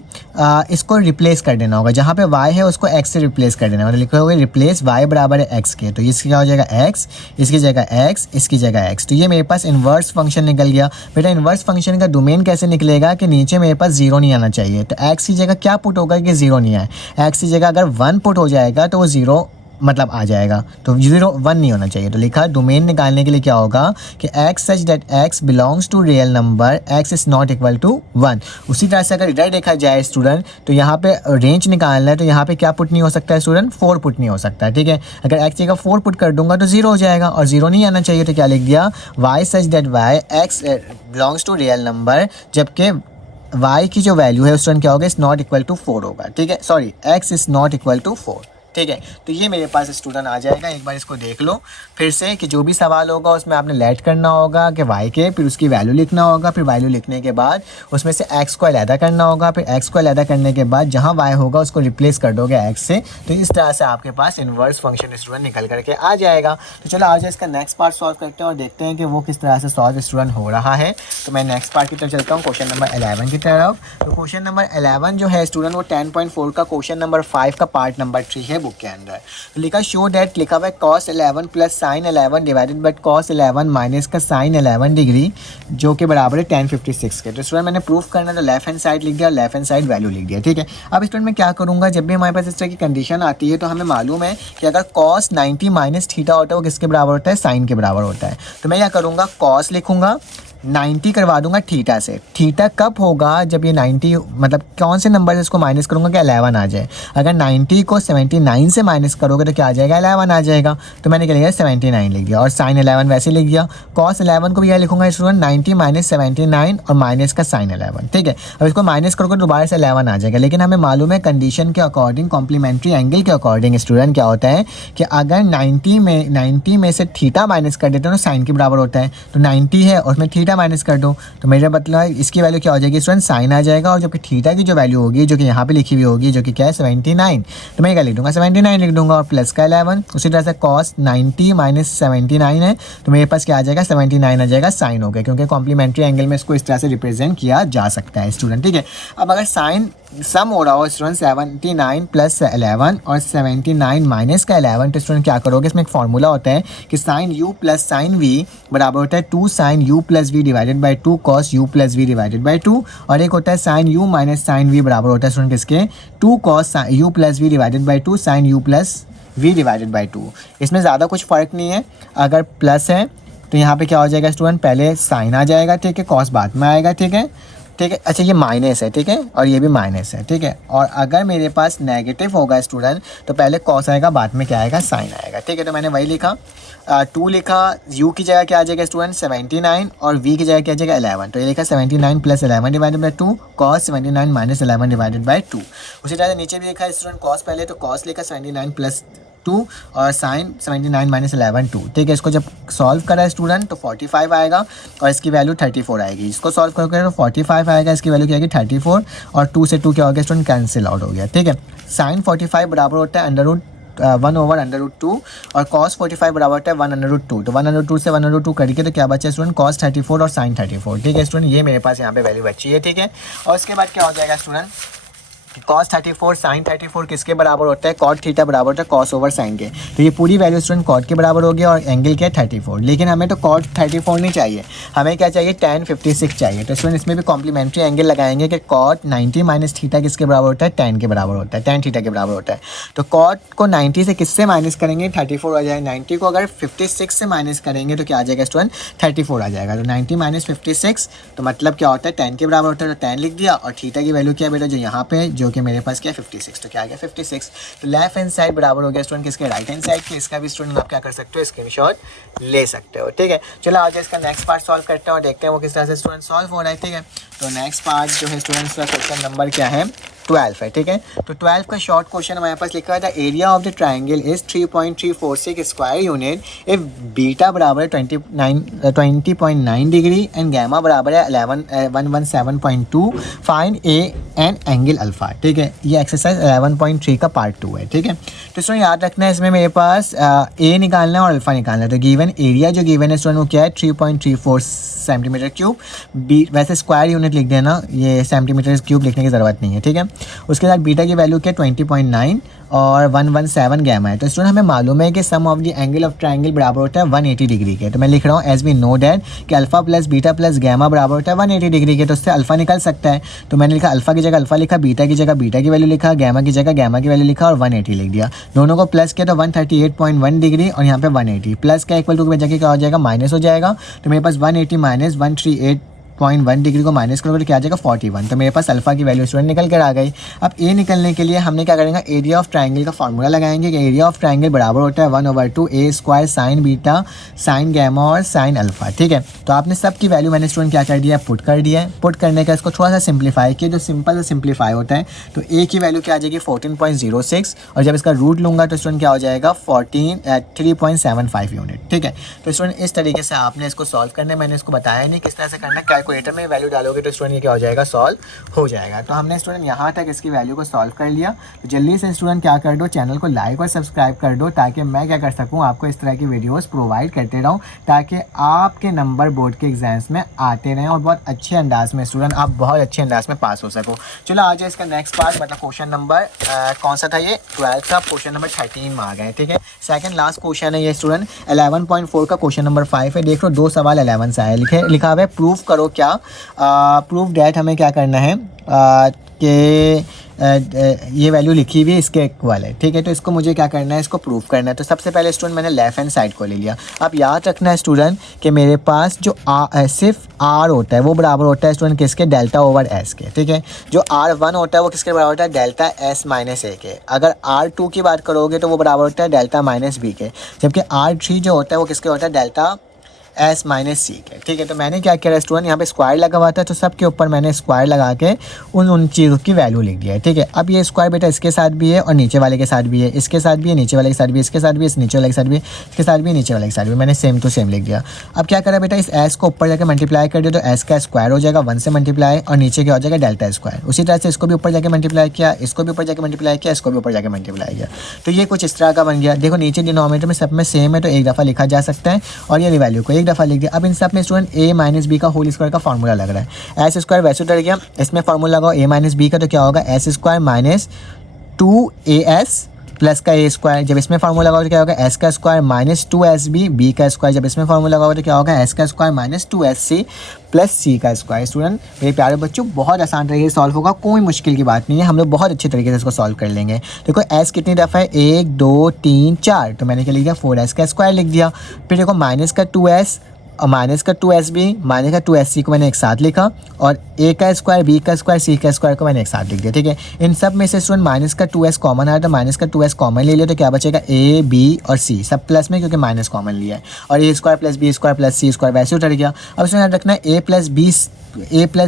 इसको रिप्लेस कर देना होगा, जहाँ पे y है उसको x से रिप्लेस कर देना होगा। लिखा होगा रिप्लेस y बराबर है x के, तो इसकी क्या हो जाएगा x, इसकी जगह x, इसकी जगह x। तो ये मेरे पास इन्वर्स फंक्शन निकल गया। बेटा इन्वर्स फंक्शन का डोमेन कैसे निकलेगा कि नीचे मेरे पास 0 नहीं आना चाहिए, तो x की जगह क्या पुट होगा कि 0 नहीं आए, x की जगह अगर 1 पुट हो जाएगा तो वो 0 मतलब आ जाएगा, तो 0 1 नहीं होना चाहिए। तो लिखा डोमेन निकालने के लिए क्या होगा कि x such that x belongs to real number x is not equal to 1। उसी तरह से अगर इधर देखा जाए स्टूडेंट, तो यहाँ पे रेंज निकालना है, तो यहाँ पे क्या पुट नहीं हो सकता है स्टूडेंट, 4 पुट नहीं हो सकता है, ठीक है। अगर x जगह 4 पुट कर दूंगा तो 0 हो जाएगा, और 0 नहीं आना चाहिए, तो क्या लिख दिया y such that y x belongs to real number, जबकि y की जो वैल्यू है स्टूडेंट क्या होगा, इज नॉट इक्वल टू 4 होगा, ठीक है, sorry x is not equal to 4, ठीक है। तो ये मेरे पास स्टूडेंट आ जाएगा। एक बार इसको देख लो फिर से कि जो भी सवाल होगा उसमें आपने लेट करना होगा कि y के, फिर उसकी वैल्यू लिखना होगा, फिर वैल्यू लिखने के बाद उसमें से x को अलहदा करना होगा, फिर x को अलहदा करने के बाद जहाँ y होगा उसको रिप्लेस कर दोगे x से। तो इस तरह से आपके पास इन्वर्स फंक्शन स्टूडेंट निकल करके आ जाएगा। तो चलो आज इसका नेक्स्ट पार्ट सॉल्व करते हैं और देखते हैं कि वो किस तरह से सॉल्व स्टूडेंट हो रहा है। तो मैं नेक्स्ट पार्ट की तरफ चलता हूँ, क्वेश्चन नंबर 11 की तरफ। तो क्वेश्चन नंबर 11 जो है स्टूडेंट वो 10.4 का क्वेश्चन नंबर 5 का पार्ट नंबर 3 है बुक के अंदर। लिखा शो दैट, लिखा हुआ है cos 11 plus sign 11 divided by cos 11 minus का साइन 11 डिग्री जो कि बराबर है 1056 के। तो स्टूडेंट मैंने प्रूफ करना तो लेफ्ट हैंड साइड लिख दिया, लेफ्ट हैंड साइड वैल्यू लिख दिया, ठीक है। अब स्टूडेंट मैं क्या करूँगा, जब भी हमारे पास इस तरह की कंडीशन आती है तो हमें मालूम है कि अगर cos 90 माइनस थीटा होता है वो किसके बराबर होता है, साइन के बराबर होता है। तो मैं क्या करूँगा, cos लिखूँगा, 90 करवा दूंगा थीटा से। थीटा कब होगा, जब ये 90 मतलब कौन से नंबर से इसको माइनस करूंगा कि 11 आ जाए। अगर 90 को 79 से माइनस करोगे तो क्या आ जाएगा, 11 आ जाएगा। तो मैंने क्या लिखा 79 लिख दिया और साइन 11 वैसे लिख दिया। cos 11 को भी यह लिखूंगा स्टूडेंट 90 माइनस 79 और माइनस का साइन 11, ठीक है। अब इसको माइनस करोगे तो दोबारा से 11 आ जाएगा, लेकिन हमें मालूम है कंडीशन के अकॉर्डिंग, कॉम्प्लीमेंट्री एंगल के अकॉर्डिंग स्टूडेंट क्या होता है कि अगर 90 में से थीटा माइनस कर देते हो तो साइन के बराबर होता है। तो 90 है और उसमें थीटा माइनस कर दो तो मेरा मतलब है इसकी वैल्यू क्या हो जाएगी स्टूडेंट, साइन आ जाएगा। और जबकि थीटा की जो वैल्यू होगी जो कि यहाँ पे लिखी हुई होगी जो कि क्या है 79, तो मैं क्या लिख दूंगा 79 लिख दूंगा और प्लस का 11। उसी तरह से cos 90 माइनस 79 है तो मेरे पास क्या आ जाएगा 79 आ जाएगा, साइन हो गया, क्योंकि कॉम्प्लीमेंट्री एंगल में इसको इस तरह से रिप्रेजेंट किया जा सकता है स्टूडेंट, ठीक है। अब अगर साइन सम हो रहा हो स्टूडेंट 79 प्लस 11 और 79 माइनस का 11, तो स्टूडेंट क्या करोगे, इसमें एक फार्मूला होता है कि sine u plus sine v बराबर होता है 2 sine u plus v divided by 2 cos u plus v divided by 2, और एक होता है sine u minus sine v बराबर होता है स्टूडेंट किसके, 2 cos u plus v divided by 2 sine u plus v divided by 2। इसमें ज़्यादा कुछ फ़र्क नहीं है, अगर प्लस है तो यहाँ पे क्या हो जाएगा स्टूडेंट, पहले साइन आ जाएगा, ठीक है, कॉस बाद में आएगा, ठीक है, ठीक है। अच्छा ये माइनस है, ठीक है, और ये भी माइनस है, ठीक है। और अगर मेरे पास नेगेटिव होगा स्टूडेंट तो पहले कॉस आएगा, बाद में क्या आएगा, साइन आएगा, ठीक है। तो मैंने वही लिखा 2 लिखा, u की जगह क्या आ जाएगा स्टूडेंट 79 और v की जगह क्या आ जाएगा 11। तो ये लिखा 79 plus 11 divided by 2 cos 79 minus 11 divided by 2। उसी तरह से नीचे भी लिखा स्टूडेंट कॉस, पहले तो कॉस लिखा 79 प्लस 2 और साइन 79 माइनस 11 2, ठीक है। इसको जब सॉल्व करा स्टूडेंट तो 45 आएगा और इसकी वैल्यू 34 आएगी। इसको सॉल्व करोगे तो 45 आएगा, इसकी वैल्यू क्या आएगी 34 और 2 से 2 क्या हो गया स्टूडेंट, कैंसिल आउट हो गया, ठीक है। साइन 45 बराबर होता है √1 ओवर √2 और cos 45 बराबर होता है 1/2। तो 1/2 से 1/2 करके तो क्या बचा स्टूडेंट, cos 34 और sin 34, ठीक है स्टूडेंट। ये मेरे पास यहाँ पे वैल्यू बची है, ठीक है। और इसके बाद क्या हो जाएगा स्टूडेंट, cos 34 sin 34 किसके बराबर होता है, cot थीटा बराबर होता है cos ओवर sin के। तो ये पूरी वैल्यू स्टूडेंट cot के बराबर हो गया और एंगल क्या है 34, लेकिन हमें तो cot 34 नहीं चाहिए, हमें क्या चाहिए tan 56 चाहिए। तो स्टूडेंट इसमें भी कॉम्प्लीमेंट्री एंगल लगाएंगे कि cot 90 माइनस थीटा किसके बराबर होता है, tan के बराबर होता है, tan थीटा के बराबर होता है। तो cot को 90 से किससे माइनस करेंगे, 34 आ जाएगा। 90 को अगर 56 से माइनस करेंगे तो क्या आ जाएगा स्टूडेंट, 34 आ जाएगा। तो 90 माइनस 56 तो मतलब क्या होता है, tan के बराबर होता है, तो tan लिख दिया। और थीटा की वैल्यू क्या है बेटा, जो यहाँ पे जो कि मेरे पास क्या है 56, तो क्या आ गया 56। तो लेफ्ट हैंड साइड बराबर हो गया स्टूडेंट किसके, राइट हैंड साइड के। इसका भी स्टूडेंट आप क्या कर सकते हो, स्क्रीनशॉट ले सकते हो। ठीक है, चलो आज इसका नेक्स्ट पार्ट सॉल्व करते हैं और देखते हैं वो किस तरह से स्टूडेंट सॉल्व हो रहा है। ठीक है, तो नेक्स्ट पार्ट जो है स्टूडेंट्स का क्वेश्चन नंबर क्या है 12 है। ठीक है, तो 12 का शॉर्ट क्वेश्चन हमारे पास लिखा है, the area of the triangle is 3.346 square unit if beta बराबर है 20.9 डिग्री एंड गैमा बराबर है 117.2, find A and angle alpha. ठीक है, ये एक्सरसाइज 11.3 का पार्ट 2 है। ठीक है, तो स्टूडेंट याद रखना है इसमें मेरे पास ए निकालना है और अल्फा निकालना है। तो गिवन एरिया जो गिवन है स्टूडेंट वो क्या है 3.34 सेंटीमीटर क्यूब। बी वैसे स्क्वायर यूनिट लिख देना, ये सेंटीमीटर क्यूब लिखने की ज़रूरत नहीं है। ठीक है, उसके बाद बीटा की वैल्यू क्या 20.9 और 117 गैमा है। तो स्टूडेंट हमें मालूम है कि sum of the angle of triangle बराबर होता है 180 डिग्री के। तो मैं लिख रहा हूँ एज वी नो डैट कि alpha plus beta plus gamma बराबर होता है 180 डिग्री के। तो उससे अल्फा निकल सकता है। तो मैंने लिखा अल्फा की जगह अल्फा लिखा, बीटा की जगह बीटा की वैल्यू लिखा, गैमा की जगह गैमा की वैल्यू लिखा और 180 लिख दिया। दोनों को प्लस किया तो 138.1 डिग्री और यहाँ पे 180 प्लस का इक्वल टू की वजह क्या हो जाएगा, माइनस हो जाएगा। तो मेरे पास 180 माइनस 138.1 डिग्री को माइनस करोगे तो क्या आ जाएगा 41। तो मेरे पास अल्फा की वैल्यू स्टूडेंट निकल कर आ गई। अब ए निकलने के लिए हमने क्या करेंगे, एरिया ऑफ ट्रायंगल का फॉर्मूला लगाएंगे कि एरिया ऑफ ट्रायंगल बराबर होता है 1/2 a square sine beta sine gamma और साइन अल्फा। ठीक है, तो आपने सब की वैल्यू मैंने स्टूडेंट क्या कर दिया, पुट कर दिया है। पुट करने का इसको थोड़ा सा सिंप्लीफाई किया, जो सिंपल से सिंप्लीफाई होता है। तो ए की वैल्यू क्या आ जाएगी 14.06 और जब इसका रूट लूँगा तो स्टूडेंट क्या हो जाएगा 3.75 यूनिट। ठीक है, तो स्टूडेंट इस तरीके से आपने इसको सॉल्व करना है। मैंने इसको बताया नहीं किस तरह से करना है, कैलकुलेटर में वैल्यू डालोगे तो स्टूडेंट ये क्या हो जाएगा, सॉल्व हो जाएगा। तो हमने स्टूडेंट यहाँ तक इसकी वैल्यू को सॉल्व कर लिया। तो जल्दी से स्टूडेंट क्या कर दो, चैनल को लाइक और सब्सक्राइब कर दो ताकि मैं क्या कर सकूँ, आपको इस तरह की वीडियोस प्रोवाइड करते रहूँ ताकि आपके नंबर बोर्ड के एग्जाम्स में आते रहें और बहुत अच्छे अंदाज में स्टूडेंट आप बहुत अच्छे अंदाज में पास हो सको। चलो आज इसका नेक्स्ट पार्ट मतलब क्वेश्चन नंबर कौन सा था, ये 12 का क्वेश्चन नंबर 13 में आ गए। ठीक है, सेकंड लास्ट क्वेश्चन है ये स्टूडेंट 11.4 का क्वेश्चन नंबर 5 है। देख लो 2 सवाल 11 से आए, लिखा हुआ है प्रूफ करो क्या, प्रूफ डैट हमें क्या करना है कि ये वैल्यू लिखी हुई है इसके इक्वल है। ठीक है, तो इसको मुझे क्या करना है, इसको प्रूफ करना है। तो सबसे पहले स्टूडेंट मैंने लेफ्ट हैंड साइड को ले लिया। अब याद रखना है स्टूडेंट कि मेरे पास जो सिर्फ आर होता है वो बराबर होता है स्टूडेंट किसके, डेल्टा ओवर एस के। ठीक है, जो R1 होता है वो किसके बराबर होता है, डेल्टा एस माइनस ए के। अगर R2 की बात करोगे तो वो बराबर होता है डेल्टा माइनस बी के, जबकि R3 जो होता है वो किसके होता है, डेल्टा एस माइनस सी के। ठीक है, तो मैंने क्या किया स्टूडेंट, यहाँ पे स्क्वायर लगा हुआ था तो सबके ऊपर मैंने स्क्वायर लगा के उन चीज़ों की वैल्यू लिख दिया है। ठीक है, अब ये स्क्वायर बेटा इसके साथ भी है और नीचे वाले के साथ भी है, इसके साथ भी है, नीचे वाले के साथ भी, इसके साथ भी, इस नीचे वाले के साथ भी, इसके साथ भी, नीचे वाले के साथ भी, मैंने सेम टू सेम लिख दिया। अब क्या करा बेटा, इस एस को ऊपर जाकर मल्टीप्लाई कर दिया तो एस का स्क्वायर हो जाएगा 1 से मल्टीप्लाई और नीचे क्या हो जाएगा डेल्टा स्क्वायर। उसी तरह से इसको भी ऊपर जाकर मल्टीप्लाई किया, इसको भी ऊपर जाकर मल्टीप्लाई किया, इसको भी ऊपर जाकर मल्टीप्लाई किया। तो ये कुछ इस तरह का बन गया। देखो नीचे डिनोमिनेटर में सब में सेम है तो एक दफ़ा लिखा जा सकता है और ये वैल्यू को एक दफ़ा लिख दिया। अब इन सब में स्टूडेंट a माइनस बी का होल स्क्वायर का फॉर्मूला लग रहा है, एस स्क्वायर वैसे उतर गया, इसमें फॉर्मूला लगाओ a माइनस बी का तो क्या होगा S square minus 2as plus का ए स्क्वायर। जब इसमें फार्मूला लगाओ तो क्या होगा एस का स्क्वायर माइनस 2sb, बी का स्क्वायर। जब इसमें फार्मूला लगाओ तो क्या होगा एस का स्क्वायर माइनस 2sc प्लस सी का स्क्वायर। स्टूडेंट मेरे प्यारे बच्चों बहुत आसान तरीके से सॉल्व होगा, कोई मुश्किल की बात नहीं है, हम लोग बहुत अच्छे तरीके से इसको सॉल्व कर लेंगे। देखो एस कितनी दफ़ा है 1 2 3 4, तो मैंने क्या लिख दिया 4s का स्क्वायर लिख दिया। फिर देखो माइनस का 2s और माइनस का 2sb माइनस का 2sc को मैंने एक साथ लिखा और a का स्क्वायर b का स्क्वायर c का स्क्वायर को मैंने एक साथ लिख दिया। ठीक है, इन सब में से स्टूडेंट माइनस का 2s कॉमन आया तो माइनस का 2s कॉमन ले लिया तो क्या बचेगा a b और c सब प्लस में क्योंकि माइनस कॉमन लिया है और a square plus b square plus c square वैसे उतर गया। अब इसमें याद रखना है a plus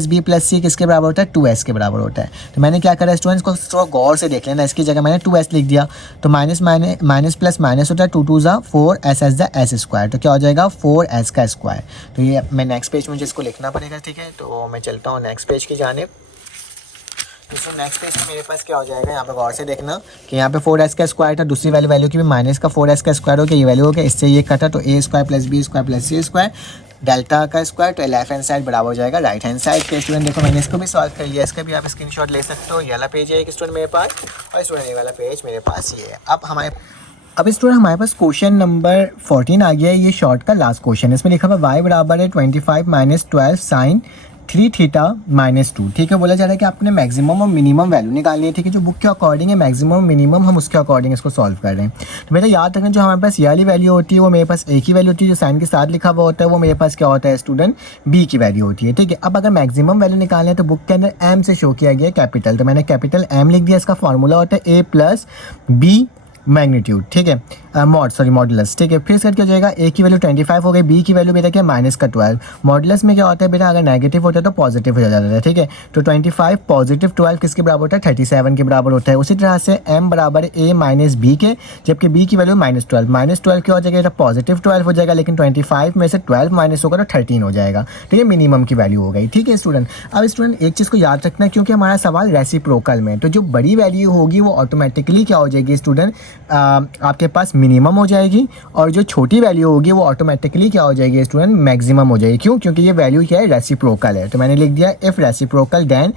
b plus c किसके बराबर होता है 2s के बराबर होता है। तो मैंने क्या करा स्टूडेंट्स को थोड़ा गौर से देख लेना, इसकी जगह मैंने 2s लिख दिया तो माइनस प्लस माइनस होता है 2 2 ज़ा 4 s s ज़ा s स्क्वायर तो क्या हो जाएगा 4s का स्क्वायर। तो ये मैं नेक्स्ट पेज मुझे इसको लिखना पड़ेगा। ठीक है, तो मैं चलता हूँ नेक्स्ट पेज की जानिब। तो नेक्स्ट पेज में मेरे पास क्या हो जाएगा, यहाँ पे गौर से देखना कि यहाँ पे 4s का स्क्वायर था, दूसरी वैल्यू की भी माइनस का 4s का स्क्वायर हो गया, ये वैल्यू हो गया, इससे ये कटा तो a square plus b square plus c square delta का स्क्वायर तो लेफ्ट हैंड साइड बराबर हो जाएगा राइट हैंड साइड के। स्टूडेंट देखो मैंने इसको भी सॉल्व कर लिया, इसका भी आप स्क्रीनशॉट ले सकते हो। ये वाला पेज है एक स्टूडेंट मेरे पास और स्टूडेंट ये वाला पेज मेरे पास ये है। अब स्टूडेंट हमारे पास क्वेश्चन नंबर 14 आ गया है, ये शॉर्ट का लास्ट क्वेश्चन है। इसमें लिखा हुआ y बराबर है 25 माइनस 12 साइन 3 थीटा माइनस 2। ठीक है, बोला जा रहा है कि आपने मैक्सिमम और मिनिमम वैल्यू निकालनी है। ठीक है, जो बुक के अकॉर्डिंग है मैक्सिमम मिनिमम हम उसके अकॉर्डिंग इसको सॉल्व कर रहे हैं। तो बेटा याद रखना, जो हमारे पास ये वाली वैल्यू होती है वो मेरे पास ए की वैल्यू होती है, जो साइन के साथ लिखा हुआ होता है वो मेरे पास क्या होता है स्टूडेंट, बी की वैल्यू होती है। ठीक है, अब अगर मैक्सिमम वैल्यू निकालना है तो बुक के अंदर एम से शो किया गया है कैपिटल, तो मैंने कैपिटल एम लिख दिया। इसका फॉर्मूला होता है ए प्लस बी मैग्नीट्यूड। ठीक है, मॉडुलस। ठीक है, फिर इसका क्या हो जाएगा, ए की वैल्यू 25 हो गई, बी की वैल्यू बेटा क्या माइनस का 12। मॉडुलस में क्या होता है बेटा, अगर नेगेटिव होता है तो पॉजिटिव हो जाता है। ठीक है, तो 25 पॉजिटिव 12 किसके बराबर होता है, 37 के बराबर होता है। उसी तरह से m बराबर ए माइनस बी के, जबकि b की वैल्यू -12। -12 क्या हो जाएगा, पॉजिटिव 12 हो जाएगा, लेकिन 25 में से 12 माइनस होगा तो 13 हो जाएगा। ठीक है, मिनिमम की वैल्यू हो गई। ठीक है स्टूडेंट, अब स्टूडेंट एक चीज़ को याद रखना, क्योंकि हमारा सवाल रेसिप्रोकल में, तो जो बड़ी वैल्यू होगी वो ऑटोमेटिकली क्या हो जाएगी स्टूडेंट, आपके पास मिनिमम हो जाएगी, और जो छोटी वैल्यू होगी वो ऑटोमेटिकली क्या हो जाएगी स्टूडेंट, मैक्सिमम हो जाएगी। क्यों, क्योंकि ये वैल्यू क्या है, रेसिप्रोकल है। तो मैंने लिख दिया if reciprocal then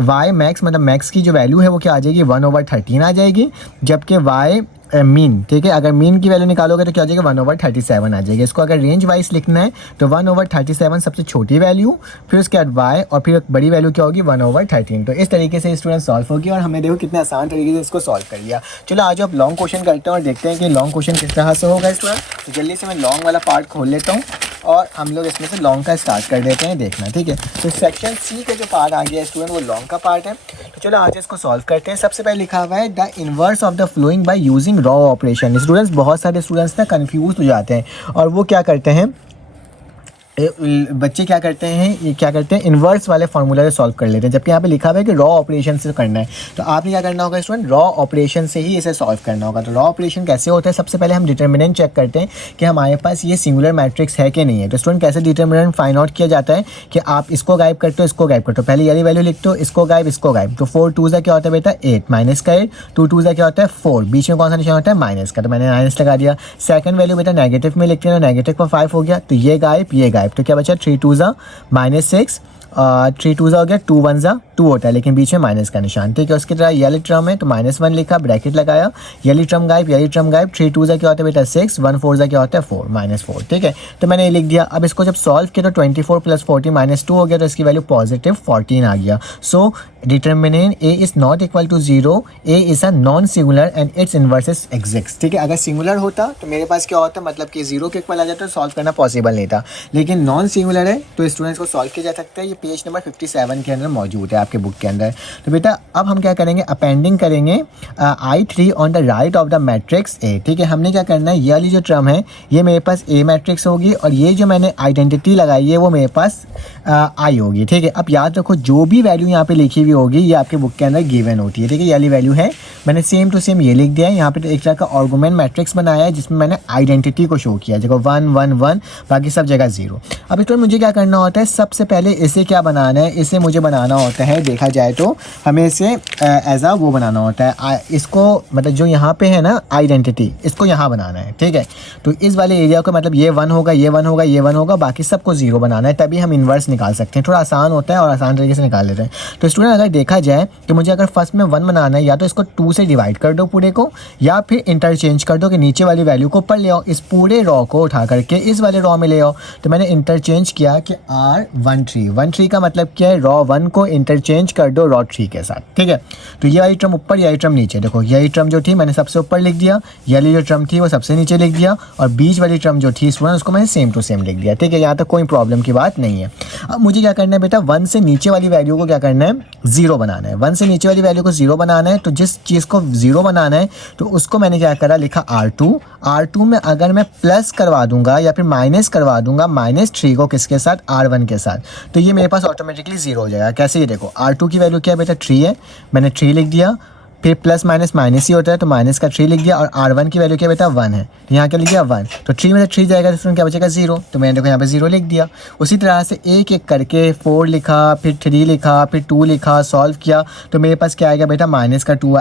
y max, मतलब मैक्स की जो वैल्यू है वो क्या आ जाएगी, 1/13 आ जाएगी, जबकि वाई मीन, ठीक है, अगर मीन की वैल्यू निकालोगे तो क्या हो जाएगा, 1/37 आ जाएगी। इसको अगर रेंज वाइज लिखना है तो 1/37 सबसे छोटी वैल्यू, फिर उसके बाद वाई, और फिर बड़ी वैल्यू क्या होगी, 1/13। तो इस तरीके से स्टूडेंट सॉल्व होगी, और हमने देखो कितने आसान तरीके से इसको सॉल्व कर लिया। चलो आज आप लॉन्ग क्वेश्चन करते हैं और देखते हैं कि लॉन्ग क्वेश्चन किस तरह से होगा स्टूडेंट। तो जल्दी से मैं लॉन्ग वाला पार्ट खोल लेता हूँ और हम लोग इसमें से लॉन्ग का स्टार्ट कर देते हैं देखना। ठीक है, तो सेक्शन सी का जो पार्ट आ गया स्टूडेंट वो लॉन्ग का पार्ट है। तो चलो आज इसको सॉल्व करते हैं। सबसे पहले लिखा हुआ है the inverse of the flowing by using raw operation. Students बहुत सारे स्टूडेंट्स ना कंफ्यूज हो जाते हैं और वो क्या करते हैं, बच्चे क्या करते हैं, ये क्या करते हैं, इन्वर्स वाले फार्मूला से सॉल्व कर लेते हैं, जबकि यहाँ पे लिखा हुआ है कि रॉ ऑपरेशन से करना है। तो आपने क्या करना होगा स्टूडेंट, रॉ ऑपरेशन से ही इसे सॉल्व करना होगा। तो रॉ ऑपरेशन कैसे होता है, सबसे पहले हम डिटर्मिनेंट चेक करते हैं कि हमारे पास ये सिंगुलर मैट्रिक्स है कि नहीं है। तो स्टूडेंट कैसे डिटर्मिनेंट फाइंड आउट किया जाता है कि आप इसको गायब करते हो, इसको गायब करते हो, पहले ये वैल्यू लिखते हो, इसको गायब, इसको गायब। तो 4 2 क्या होता है बेटा 8, माइनस का 8, 2 2 क्या होता है 4, बीच में कौन सा निशान होता है माइनस का, तो मैंने माइनस लगा दिया। सेकंड वैल्यू बेटा नेगेटिव में लिखते हैं, नेगेटिव का 5 हो गया, तो ये गायब, ये गायब, तो क्या बचा 3 2 -6, 3 2 हो गया, 2 1 2 होता है, लेकिन बीच में माइनस का निशान। ठीक है, उसकी तरह ये वाली टर्म है तो -1 लिखा, ब्रैकेट लगाया, ये वाली टर्म गायब, ये वाली टर्म गायब, 3 2 क्या होता है बेटा 6, 1 4 क्या होता है 4, -4। ठीक है, तो मैंने ये लिख दिया। अब इसको जब सॉल्व किया तो 24 + 40 -2 हो गया, तो इसकी वैल्यू पॉजिटिव 14 आ गया। So determinant A is not equal to 0, A is a non singular and its inverse is exist. ठीक है, अगर सिंगुलर होता तो मेरे पास क्या होता, मतलब कि 0 के इक्वल आ जाता तो सॉल्व करना पॉसिबल नहीं था, लेकिन नॉन सिंगुलर है तो स्टूडेंट्स को सॉल्व किया जा सकता है। ये पेज नंबर 57 के अंदर मौजूद है आपके बुक के अंदर। तो बेटा अब हम क्या करेंगे, अपेंडिंग करेंगे I3 on the right of the matrix A. ठीक है, हमने क्या करना है, ये वाली जो टर्म है ये मेरे पास ए मैट्रिक्स होगी, और ये जो मैंने आइडेंटिटी लगाई है वो मेरे पास आई होगी। ठीक है, अब याद रखो जो भी वैल्यू यहाँ पे लिखी हुई होगी ये आपके बुक के अंदर गिवन होती है। ठीक है, ये वाली वैल्यू है, मैंने सेम टू सेम ये लिख दिया है। यहाँ पे एक तरह का आर्गुमेंट मैट्रिक्स बनाया है जिसमें मैंने आइडेंटिटी को शो किया, जगह 1 1 1, बाकी सब जगह 0। अब इसमें मुझे क्या करना होता है, सबसे पहले इसे क्या बनाना है, इसे मुझे बनाना होता है, देखा जाए तो हमें इसे एज आ वो बनाना होता है, इसको मतलब जो यहाँ पे है ना आइडेंटिटी, इसको यहाँ बनाना है। ठीक है, तो इस वाले एरिया को मतलब ये 1 होगा, ये 1 होगा, ये 1 होगा, बाकी सबको 0 बनाना है, तभी हम इन्वर्स निकाल सकते हैं। थोड़ा आसान होता है और आसान तरीके से निकाल लेते हैं। तो स्टूडेंट अगर देखा जाए तो मुझे अगर फर्स्ट में 1 बनाना है, या तो इसको 2 से डिवाइड कर दो पूरे को, या फिर इंटरचेंज कर दो कि नीचे वाली वैल्यू को ऊपर ले आओ, इस पूरे रॉ को उठा करके इस वाले रॉ में ले आओ। तो मैंने इंटरचेंज किया कि R13 का मतलब क्या है, रॉ 1 को इंटरचेंज कर दो रॉ 3 के साथ। ठीक है, तो ये वाली टर्म ऊपर, ये वाली टर्म नीचे, देखो यही टर्म जो थी मैंने सबसे ऊपर लिख दिया, ये वाली जो टर्म थी वो सबसे नीचे लिख दिया, और बीच वाली टर्म जो थी स्टूडेंट उसको मैंने सेम टू सेम लिख दिया। ठीक है, यहाँ तक कोई प्रॉब्लम की बात नहीं है। अब मुझे क्या करना है बेटा, 1 से नीचे वाली वैल्यू को क्या करना है, 0 बनाना है। 1 से नीचे वाली वैल्यू को 0 बनाना है, तो जिस चीज़ को 0 बनाना है तो उसको मैंने क्या करा, लिखा R2 में अगर मैं प्लस करवा दूंगा या फिर माइनस करवा दूंगा -3 को किसके साथ, R1 के साथ, तो ये मेरे पास ऑटोमेटिकली 0 हो जाएगा। कैसे, ये देखो R2 की वैल्यू क्या है बेटा 3 है, मैंने 3 लिख दिया, फिर प्लस माइनस माइनस ही होता है तो माइनस का 3 लिख दिया, और R1 की वैल्यू क्या बेटा 1 है, तो यहाँ क्या लिख दिया 1, तो 3 में से 3 जाएगा तो उसमें क्या बचेगा 0, तो मैंने देखो यहाँ पे 0 लिख दिया। उसी तरह से एक एक करके 4 लिखा, फिर 3 लिखा, फिर 2 लिखा, सॉल्व किया, तो मेरे पास क्या आएगा बेटा माइनस का 2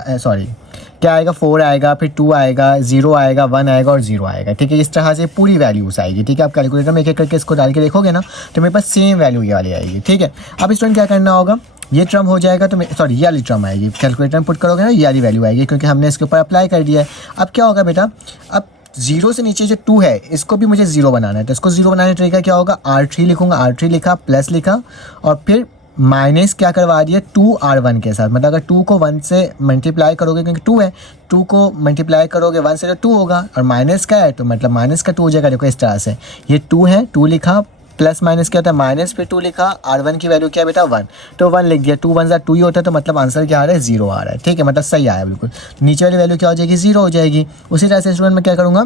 क्या आएगा 4 आएगा, फिर 2 आएगा, 0 आएगा, 1 आएगा और 0 आएगा। ठीक है, इस तरह से पूरी वैल्यूज आएगी। ठीक है, आप कैलकुलेटर में एक एक करके इसको डाल के देखोगे ना तो मेरे पास सेम वैल्यू ये वाली आएगी। ठीक है, अब स्टूडेंट क्या करना होगा, ये टर्म हो जाएगा तो सॉरी ये वाली टर्म आएगी, कैलकुलेटर में पुट करोगे ना ये वाली वैल्यू आएगी, क्योंकि हमने इसके ऊपर अप्लाई कर दिया है। अब क्या होगा बेटा, अब जीरो से नीचे जो 2 है इसको भी मुझे जीरो बनाना है, तो इसको जीरो बनाने का तरीका क्या होगा, R3 लिखूंगा, R3 लिखा, प्लस लिखा और फिर माइनस क्या करवा दिया 2R1 के साथ। मतलब अगर 2 को 1 से मल्टीप्लाई करोगे क्योंकि 2 है, 2 को मल्टीप्लाई करोगे 1 से तो 2 होगा और माइनस का है तो मतलब माइनस का 2 हो जाएगा। देखो इस तरह से ये 2 है, 2 लिखा, प्लस माइनस क्या होता है माइनस, फिर 2 लिखा, R1 की वैल्यू क्या है बेटा 1, तो 1 लिख दिया, 2 1 2 ही होता है तो मतलब आंसर क्या आ रहा है 0 आ रहा है। ठीक है, मतलब सही आया बिल्कुल। नीचे वाली वैल्यू क्या हो जाएगी 0 हो जाएगी। उसी तरह से स्टूडेंट मैं क्या करूँगा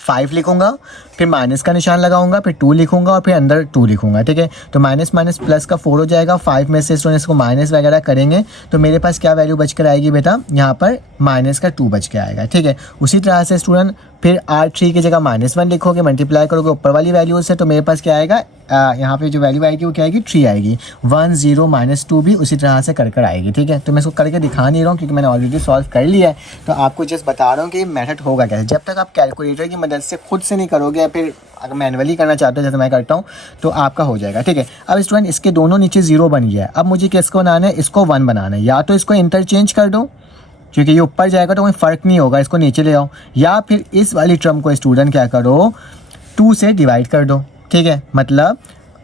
5 लिखूंगा, फिर माइनस का निशान लगाऊंगा, फिर 2 लिखूंगा और फिर अंदर 2 लिखूंगा। ठीक है, तो माइनस माइनस प्लस का 4 हो जाएगा। 5 में से स्टूडेंट इसको माइनस वगैरह करेंगे तो मेरे पास क्या वैल्यू बच कर आएगी बेटा, यहाँ पर माइनस का 2 बच के आएगा। ठीक है, उसी तरह से स्टूडेंट फिर R3 की जगह -1 लिखोगे, मल्टीप्लाई करोगे ऊपर वाली वैल्यू से तो मेरे पास क्या आएगा, यहाँ पे जो वैल्यू आएगी वो क्या आएगी 3 आएगी। 1 0 -2 भी उसी तरह से कर आएगी। ठीक है, तो मैं इसको करके दिखा नहीं रहा हूँ क्योंकि मैंने ऑलरेडी सॉल्व कर लिया है, तो आपको जस्ट बता रहा हूँ कि ये मेथड होगा कैसे। जब तक आप कैलकुलेटर की मदद से खुद से नहीं करोगे या फिर अगर मैनुअली करना चाहते हो जैसे मैं करता हूँ तो आपका हो जाएगा। ठीक है, अब स्टूडेंट इसके दोनों नीचे 0 बन गया है। अब मुझे किसको बनाना है, इसको 1 बनाना है। या तो इसको इंटरचेंज कर दो क्योंकि ये ऊपर जाएगा तो कोई फ़र्क नहीं होगा, इसको नीचे ले आओ, या फिर इस वाली टर्म को स्टूडेंट क्या करो 2 से डिवाइड कर दो। ठीक है, मतलब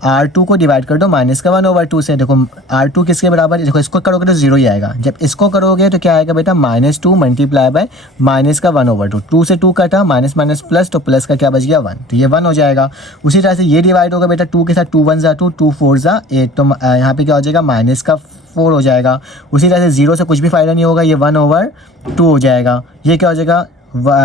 R2 को डिवाइड कर दो -1/2 से। देखो R2 किसके बराबर है, देखो इसको करोगे तो 0 ही आएगा। जब इसको करोगे तो क्या आएगा बेटा -2 मल्टीप्लाई बाय -1/2। 2 से 2 कटा, माइनस माइनस प्लस, तो प्लस का क्या बच गया 1, तो ये 1 हो जाएगा। उसी तरह से ये डिवाइड होगा बेटा 2 के साथ, 2 1 2, 2 4 8, तो यहाँ पे क्या हो जाएगा माइनस का 4 हो जाएगा। उसी तरह से 0 से कुछ भी फायदा नहीं होगा, ये 1/2 हो जाएगा। ये क्या हो जाएगा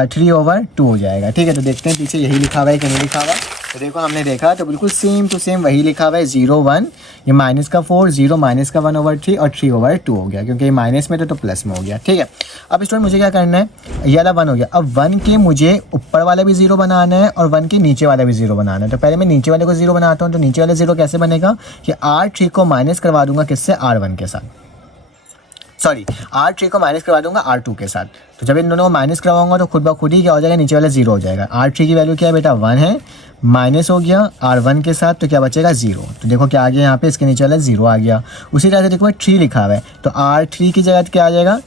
3/2 हो जाएगा। ठीक है, तो देखते हैं पीछे यही लिखा हुआ है कि नहीं लिखा हुआ। तो देखो हमने देखा तो बिल्कुल सेम टू सेम वही लिखा हुआ है 0 1, ये माइनस का 4, 0 माइनस का 1/3 और 3/2 हो गया क्योंकि ये माइनस में तो प्लस में हो गया। ठीक है, अब स्टूडेंट मुझे क्या करना है, ये वाला 1 हो गया। अब 1 के मुझे ऊपर वाला भी 0 बनाना है और 1 के नीचे वाला भी 0 बनाना है। तो पहले मैं नीचे वाले को 0 बनाता हूँ। तो नीचे वाला 0 कैसे बनेगा कि R3 को माइनस करवा दूंगा किससे, R1 के साथ, सॉरी R3 को माइनस करवा दूंगा R2 के साथ। तो जब इन दोनों को माइनस करवाऊंगा तो खुद ब खुद ही क्या हो जाएगा, नीचे वाला 0 हो जाएगा। R3 की वैल्यू क्या है बेटा 1 है, माइनस हो गया R1 के साथ, तो क्या बचेगा 0। तो देखो क्या आ गया यहाँ पे, इसके नीचे वाला 0 आ गया। उसी तरह से देखो 3 लिखा हुआ है तो R3 की जगह क्या आ जाएगा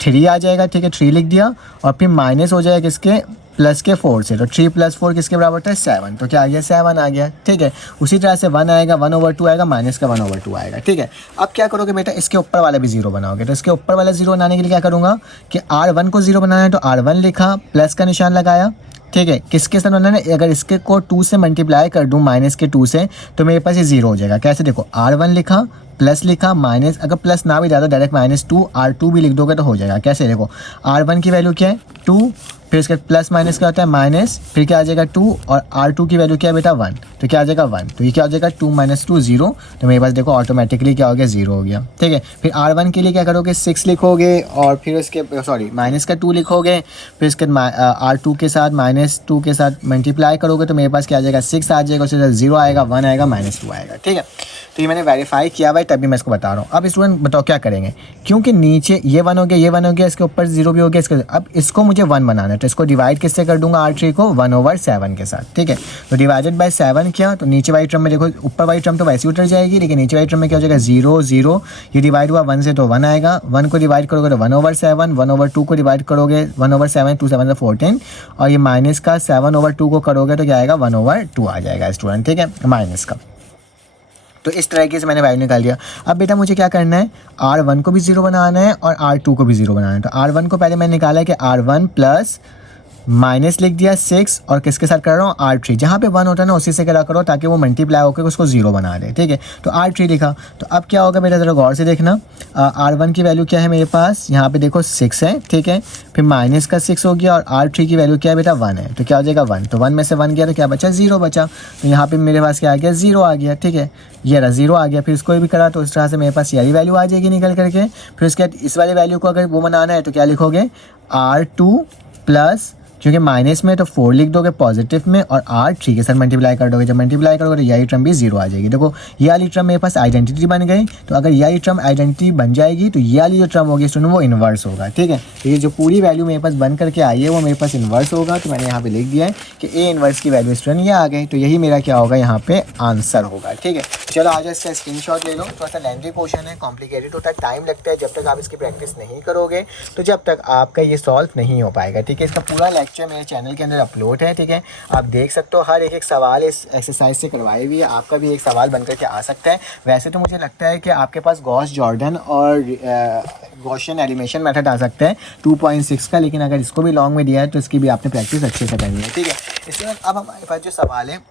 3 आ जाएगा। ठीक है, 3 लिख दिया और फिर माइनस हो जाएगा किसके, प्लस के 4 से। तो 3 + 4 किसके बराबर था 7, तो क्या आ गया 7 आ गया। ठीक है, उसी तरह से 1 आएगा, 1/2 आएगा, माइनस का 1/2 आएगा। ठीक है, अब क्या करोगे बेटा, इसके ऊपर वाला भी 0 बनाओगे। तो इसके ऊपर वाला 0 बनाने के लिए क्या करूँगा कि R1 को 0 बनाना है तो R1 लिखा, प्लस का निशान लगाया। ठीक है, किसके साथ बनाना है, अगर इसके को 2 से मल्टीप्लाई कर दूँ -2 से तो मेरे पास ये 0 हो जाएगा। कैसे, देखो R1 लिखा, प्लस लिखा, माइनस, अगर प्लस ना भी ज़्यादा डायरेक्ट -2 R2 भी लिख दोगे तो हो जाएगा। कैसे, देखो R1 की वैल्यू क्या है 2, फिर इसके प्लस माइनस क्या होता है माइनस, फिर क्या आ जाएगा 2 और R2 की वैल्यू क्या है बेटा 1, तो क्या आ जाएगा 1, तो ये क्या हो जाएगा 2 - 2 0, तो मेरे पास देखो ऑटोमेटिकली क्या हो गया 0 हो गया। ठीक है, फिर R1 के लिए क्या करोगे 6 लिखोगे और फिर उसके सॉरी माइनस का 2 लिखोगे, फिर इसके R2 के साथ -2 के साथ मल्टीप्लाई करोगे तो मेरे पास क्या आ जाएगा 6 आ जाएगा, उसके साथ 0 आएगा, 1 आएगा, -2 आएगा। ठीक है, तो ये मैंने वेरीफाई किया हुआ है तभी मैं इसको बता रहा हूँ। अब स्टूडेंट बताओ क्या करेंगे, क्योंकि नीचे ये 1 हो गया, ये 1 हो गया, इसके ऊपर 0 भी हो गया, इसके अब इसको मुझे 1 बनाना है तो इसको डिवाइड किससे कर दूंगा R3 को 1/7 के साथ। ठीक है, तो डिवाइडेड बाय 7 किया तो नीचे वाली टर्म में देखो, ऊपर वाली टर्म तो वैसे उतर जाएगी लेकिन नीचे वाली टर्म में क्या हो जाएगा 0 0, ये डिवाइड हुआ 1 से तो 1 आएगा, 1 को डिवाइड करोगे तो 1/7, 1/2 को डिवाइड करोगे 1/7, 2 7 14, और ये माइनस का 7/2 को करोगे तो क्या आएगा 1/2 आ जाएगा स्टूडेंट। ठीक है, माइनस का, तो इस तरीके से मैंने वैल्यू निकाल दिया। अब बेटा मुझे क्या करना है, R1 को भी 0 बनाना है और R2 को भी 0 बनाना है। तो R1 को पहले मैंने निकाला है कि R1 प्लस माइनस लिख दिया 6 और किसके साथ कर रहा हूँ R3, जहाँ पे 1 होता है ना उसी से करा करो ताकि वो मल्टीप्लाई होकर उसको 0 बना दे। ठीक है, तो R3 लिखा। तो अब क्या होगा बेटा ज़रा गौर से देखना, R1 की वैल्यू क्या है मेरे पास, यहाँ पे देखो 6 है। ठीक है, फिर माइनस का 6 हो गया और R3 की वैल्यू क्या है बेटा 1 है, तो क्या हो जाएगा 1, तो 1 में से 1 गया तो क्या बचा 0 बचा, तो यहाँ पर मेरे पास क्या आ गया 0 आ गया। ठीक है, ये रहा 0 आ गया, फिर इसको भी करा तो इस तरह से मेरे पास यही वैल्यू आ जाएगी निकल करके। फिर उसके बाद इस वाले वैल्यू को अगर वो बनाना है तो क्या लिखोगे R2 प्लस, क्योंकि माइनस में तो 4 लिख दोगे पॉजिटिव में और R3 के साथ मल्टीप्लाई कर दोगे, जब मल्टीप्लाई करोगे तो यही टर्म भी 0 आ जाएगी। देखो ये वाली टर्म मेरे पास आइडेंटिटी बन गई, तो अगर ये वाली टर्म आइडेंटिटी बन जाएगी तो ये वाली जो टर्म होगी स्टूडेंट वो इन्वर्स होगा। ठीक है, तो ये जो पूरी वैल्यू मेरे पास बन करके आई है वो मेरे पास इन्वर्स होगा, तो मैंने यहाँ पे लिख दिया है कि A इन्वर्स की वैल्यू स्टूडेंट ये आ गई, तो यही मेरा क्या होगा यहाँ पे आंसर होगा। ठीक है, चलो आज इसका स्क्रीनशॉट ले लो। थोड़ा सा लेंथी क्वेश्चन है, कॉम्प्लिकेटेड होता है, टाइम लगता है, जब तक आप इसकी प्रैक्टिस नहीं करोगे तो जब तक आपका ये सॉल्व नहीं हो पाएगा। ठीक है, इसका पूरा लेक्चर मेरे चैनल के अंदर अपलोड है, ठीक है। आप देख सकते हो हर एक सवाल इस एक्सरसाइज से करवाई हुई है, आपका भी एक सवाल बनकर के आ सकता है। वैसे तो मुझे लगता है कि आपके पास गॉस जॉर्डन और गॉसियन एलिमिनेशन मेथड आ सकता है 2.6 का, लेकिन अगर इसको भी लॉन्ग में दिया है तो इसकी भी आपने प्रैक्टिस अच्छे से करनी है, ठीक है। इसके बाद अब हमारे पास जो सवाल है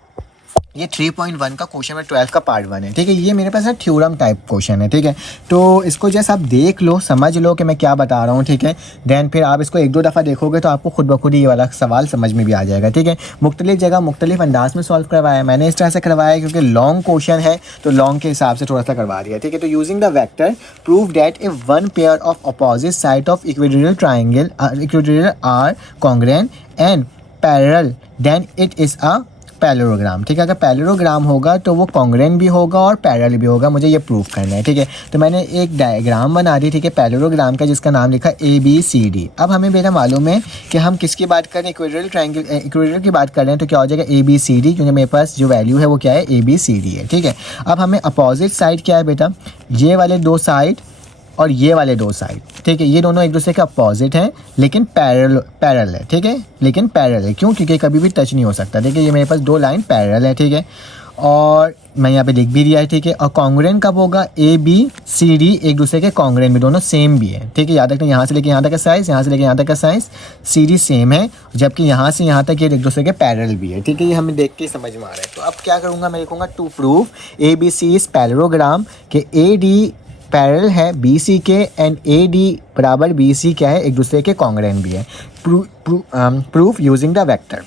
ये 3.1 का क्वेश्चन है, 12 का पार्ट 1 है, ठीक है। ये मेरे पास है थ्योरम टाइप क्वेश्चन है, ठीक है। तो इसको जैसे आप देख लो, समझ लो कि मैं क्या बता रहा हूँ, ठीक है। देन फिर आप इसको 1-2 दफ़ा देखोगे तो आपको खुद ब खुद ये वाला सवाल समझ में भी आ जाएगा, ठीक है। मुख्तलिफ जगह मुख्तलिफ अंदाज में सॉल्व करवाया है, मैंने इस तरह से करवाया है क्योंकि लॉन्ग क्वेश्चन है तो लॉन्ग के हिसाब से थोड़ा सा करवा दिया, ठीक है। तो using the vector prove that if one pair of opposite side of equatorial triangle equatorial are congruent and parallel then it is a parallelogram, ठीक है। अगर पैरेललोग्राम होगा तो वो कॉन्ग्रुएंट भी होगा और पैरेलल भी होगा, मुझे ये प्रूफ करना है, ठीक है। तो मैंने एक डायग्राम बना दी, ठीक है, पैरेललोग्राम का, जिसका नाम लिखा ABCD। अब हमें बेटा मालूम है कि हम किसकी बात कर रहे हैं, इक्वेटोरियल ट्रायंगल इक्वेटोरियल की बात कर रहे हैं, तो क्या हो जाएगा ABCD, क्योंकि मेरे पास जो वैल्यू है वो क्या है ABCD है, ठीक है। अब हमें अपोजिट साइड क्या है बेटा, ये वाले दो साइड और ये वाले दो साइड, ठीक है, ये दोनों एक दूसरे के अपोजिट हैं लेकिन पैरेलल है, ठीक है, लेकिन पैरेलल है, क्यों, क्योंकि कभी भी टच नहीं हो सकता, ठीक है। ये मेरे पास दो लाइन पैरेलल है, ठीक है, और मैं यहाँ पे लिख भी दिया है, ठीक है। और कॉन्ग्रुएंट कब होगा, ABCD एक दूसरे के कॉन्ग्रुएंट भी, दोनों सेम भी है, ठीक है। याद रखना, यहाँ से लेके यहाँ तक का साइज़, यहाँ से लेके यहाँ तक का साइज़ CD सेम है, जबकि यहाँ से यहाँ तक ये एक दूसरे के पैरेलल भी है, ठीक है। ये हमें देख के समझ में आ रहा है। तो अब क्या करूँगा, मैं लिखूँगा to prove ABC is parallelogram के AD पैरेलल है BC के एंड AD बराबर BC क्या है, एक दूसरे के कॉन्ग्रुएंट भी है। Proof using the vector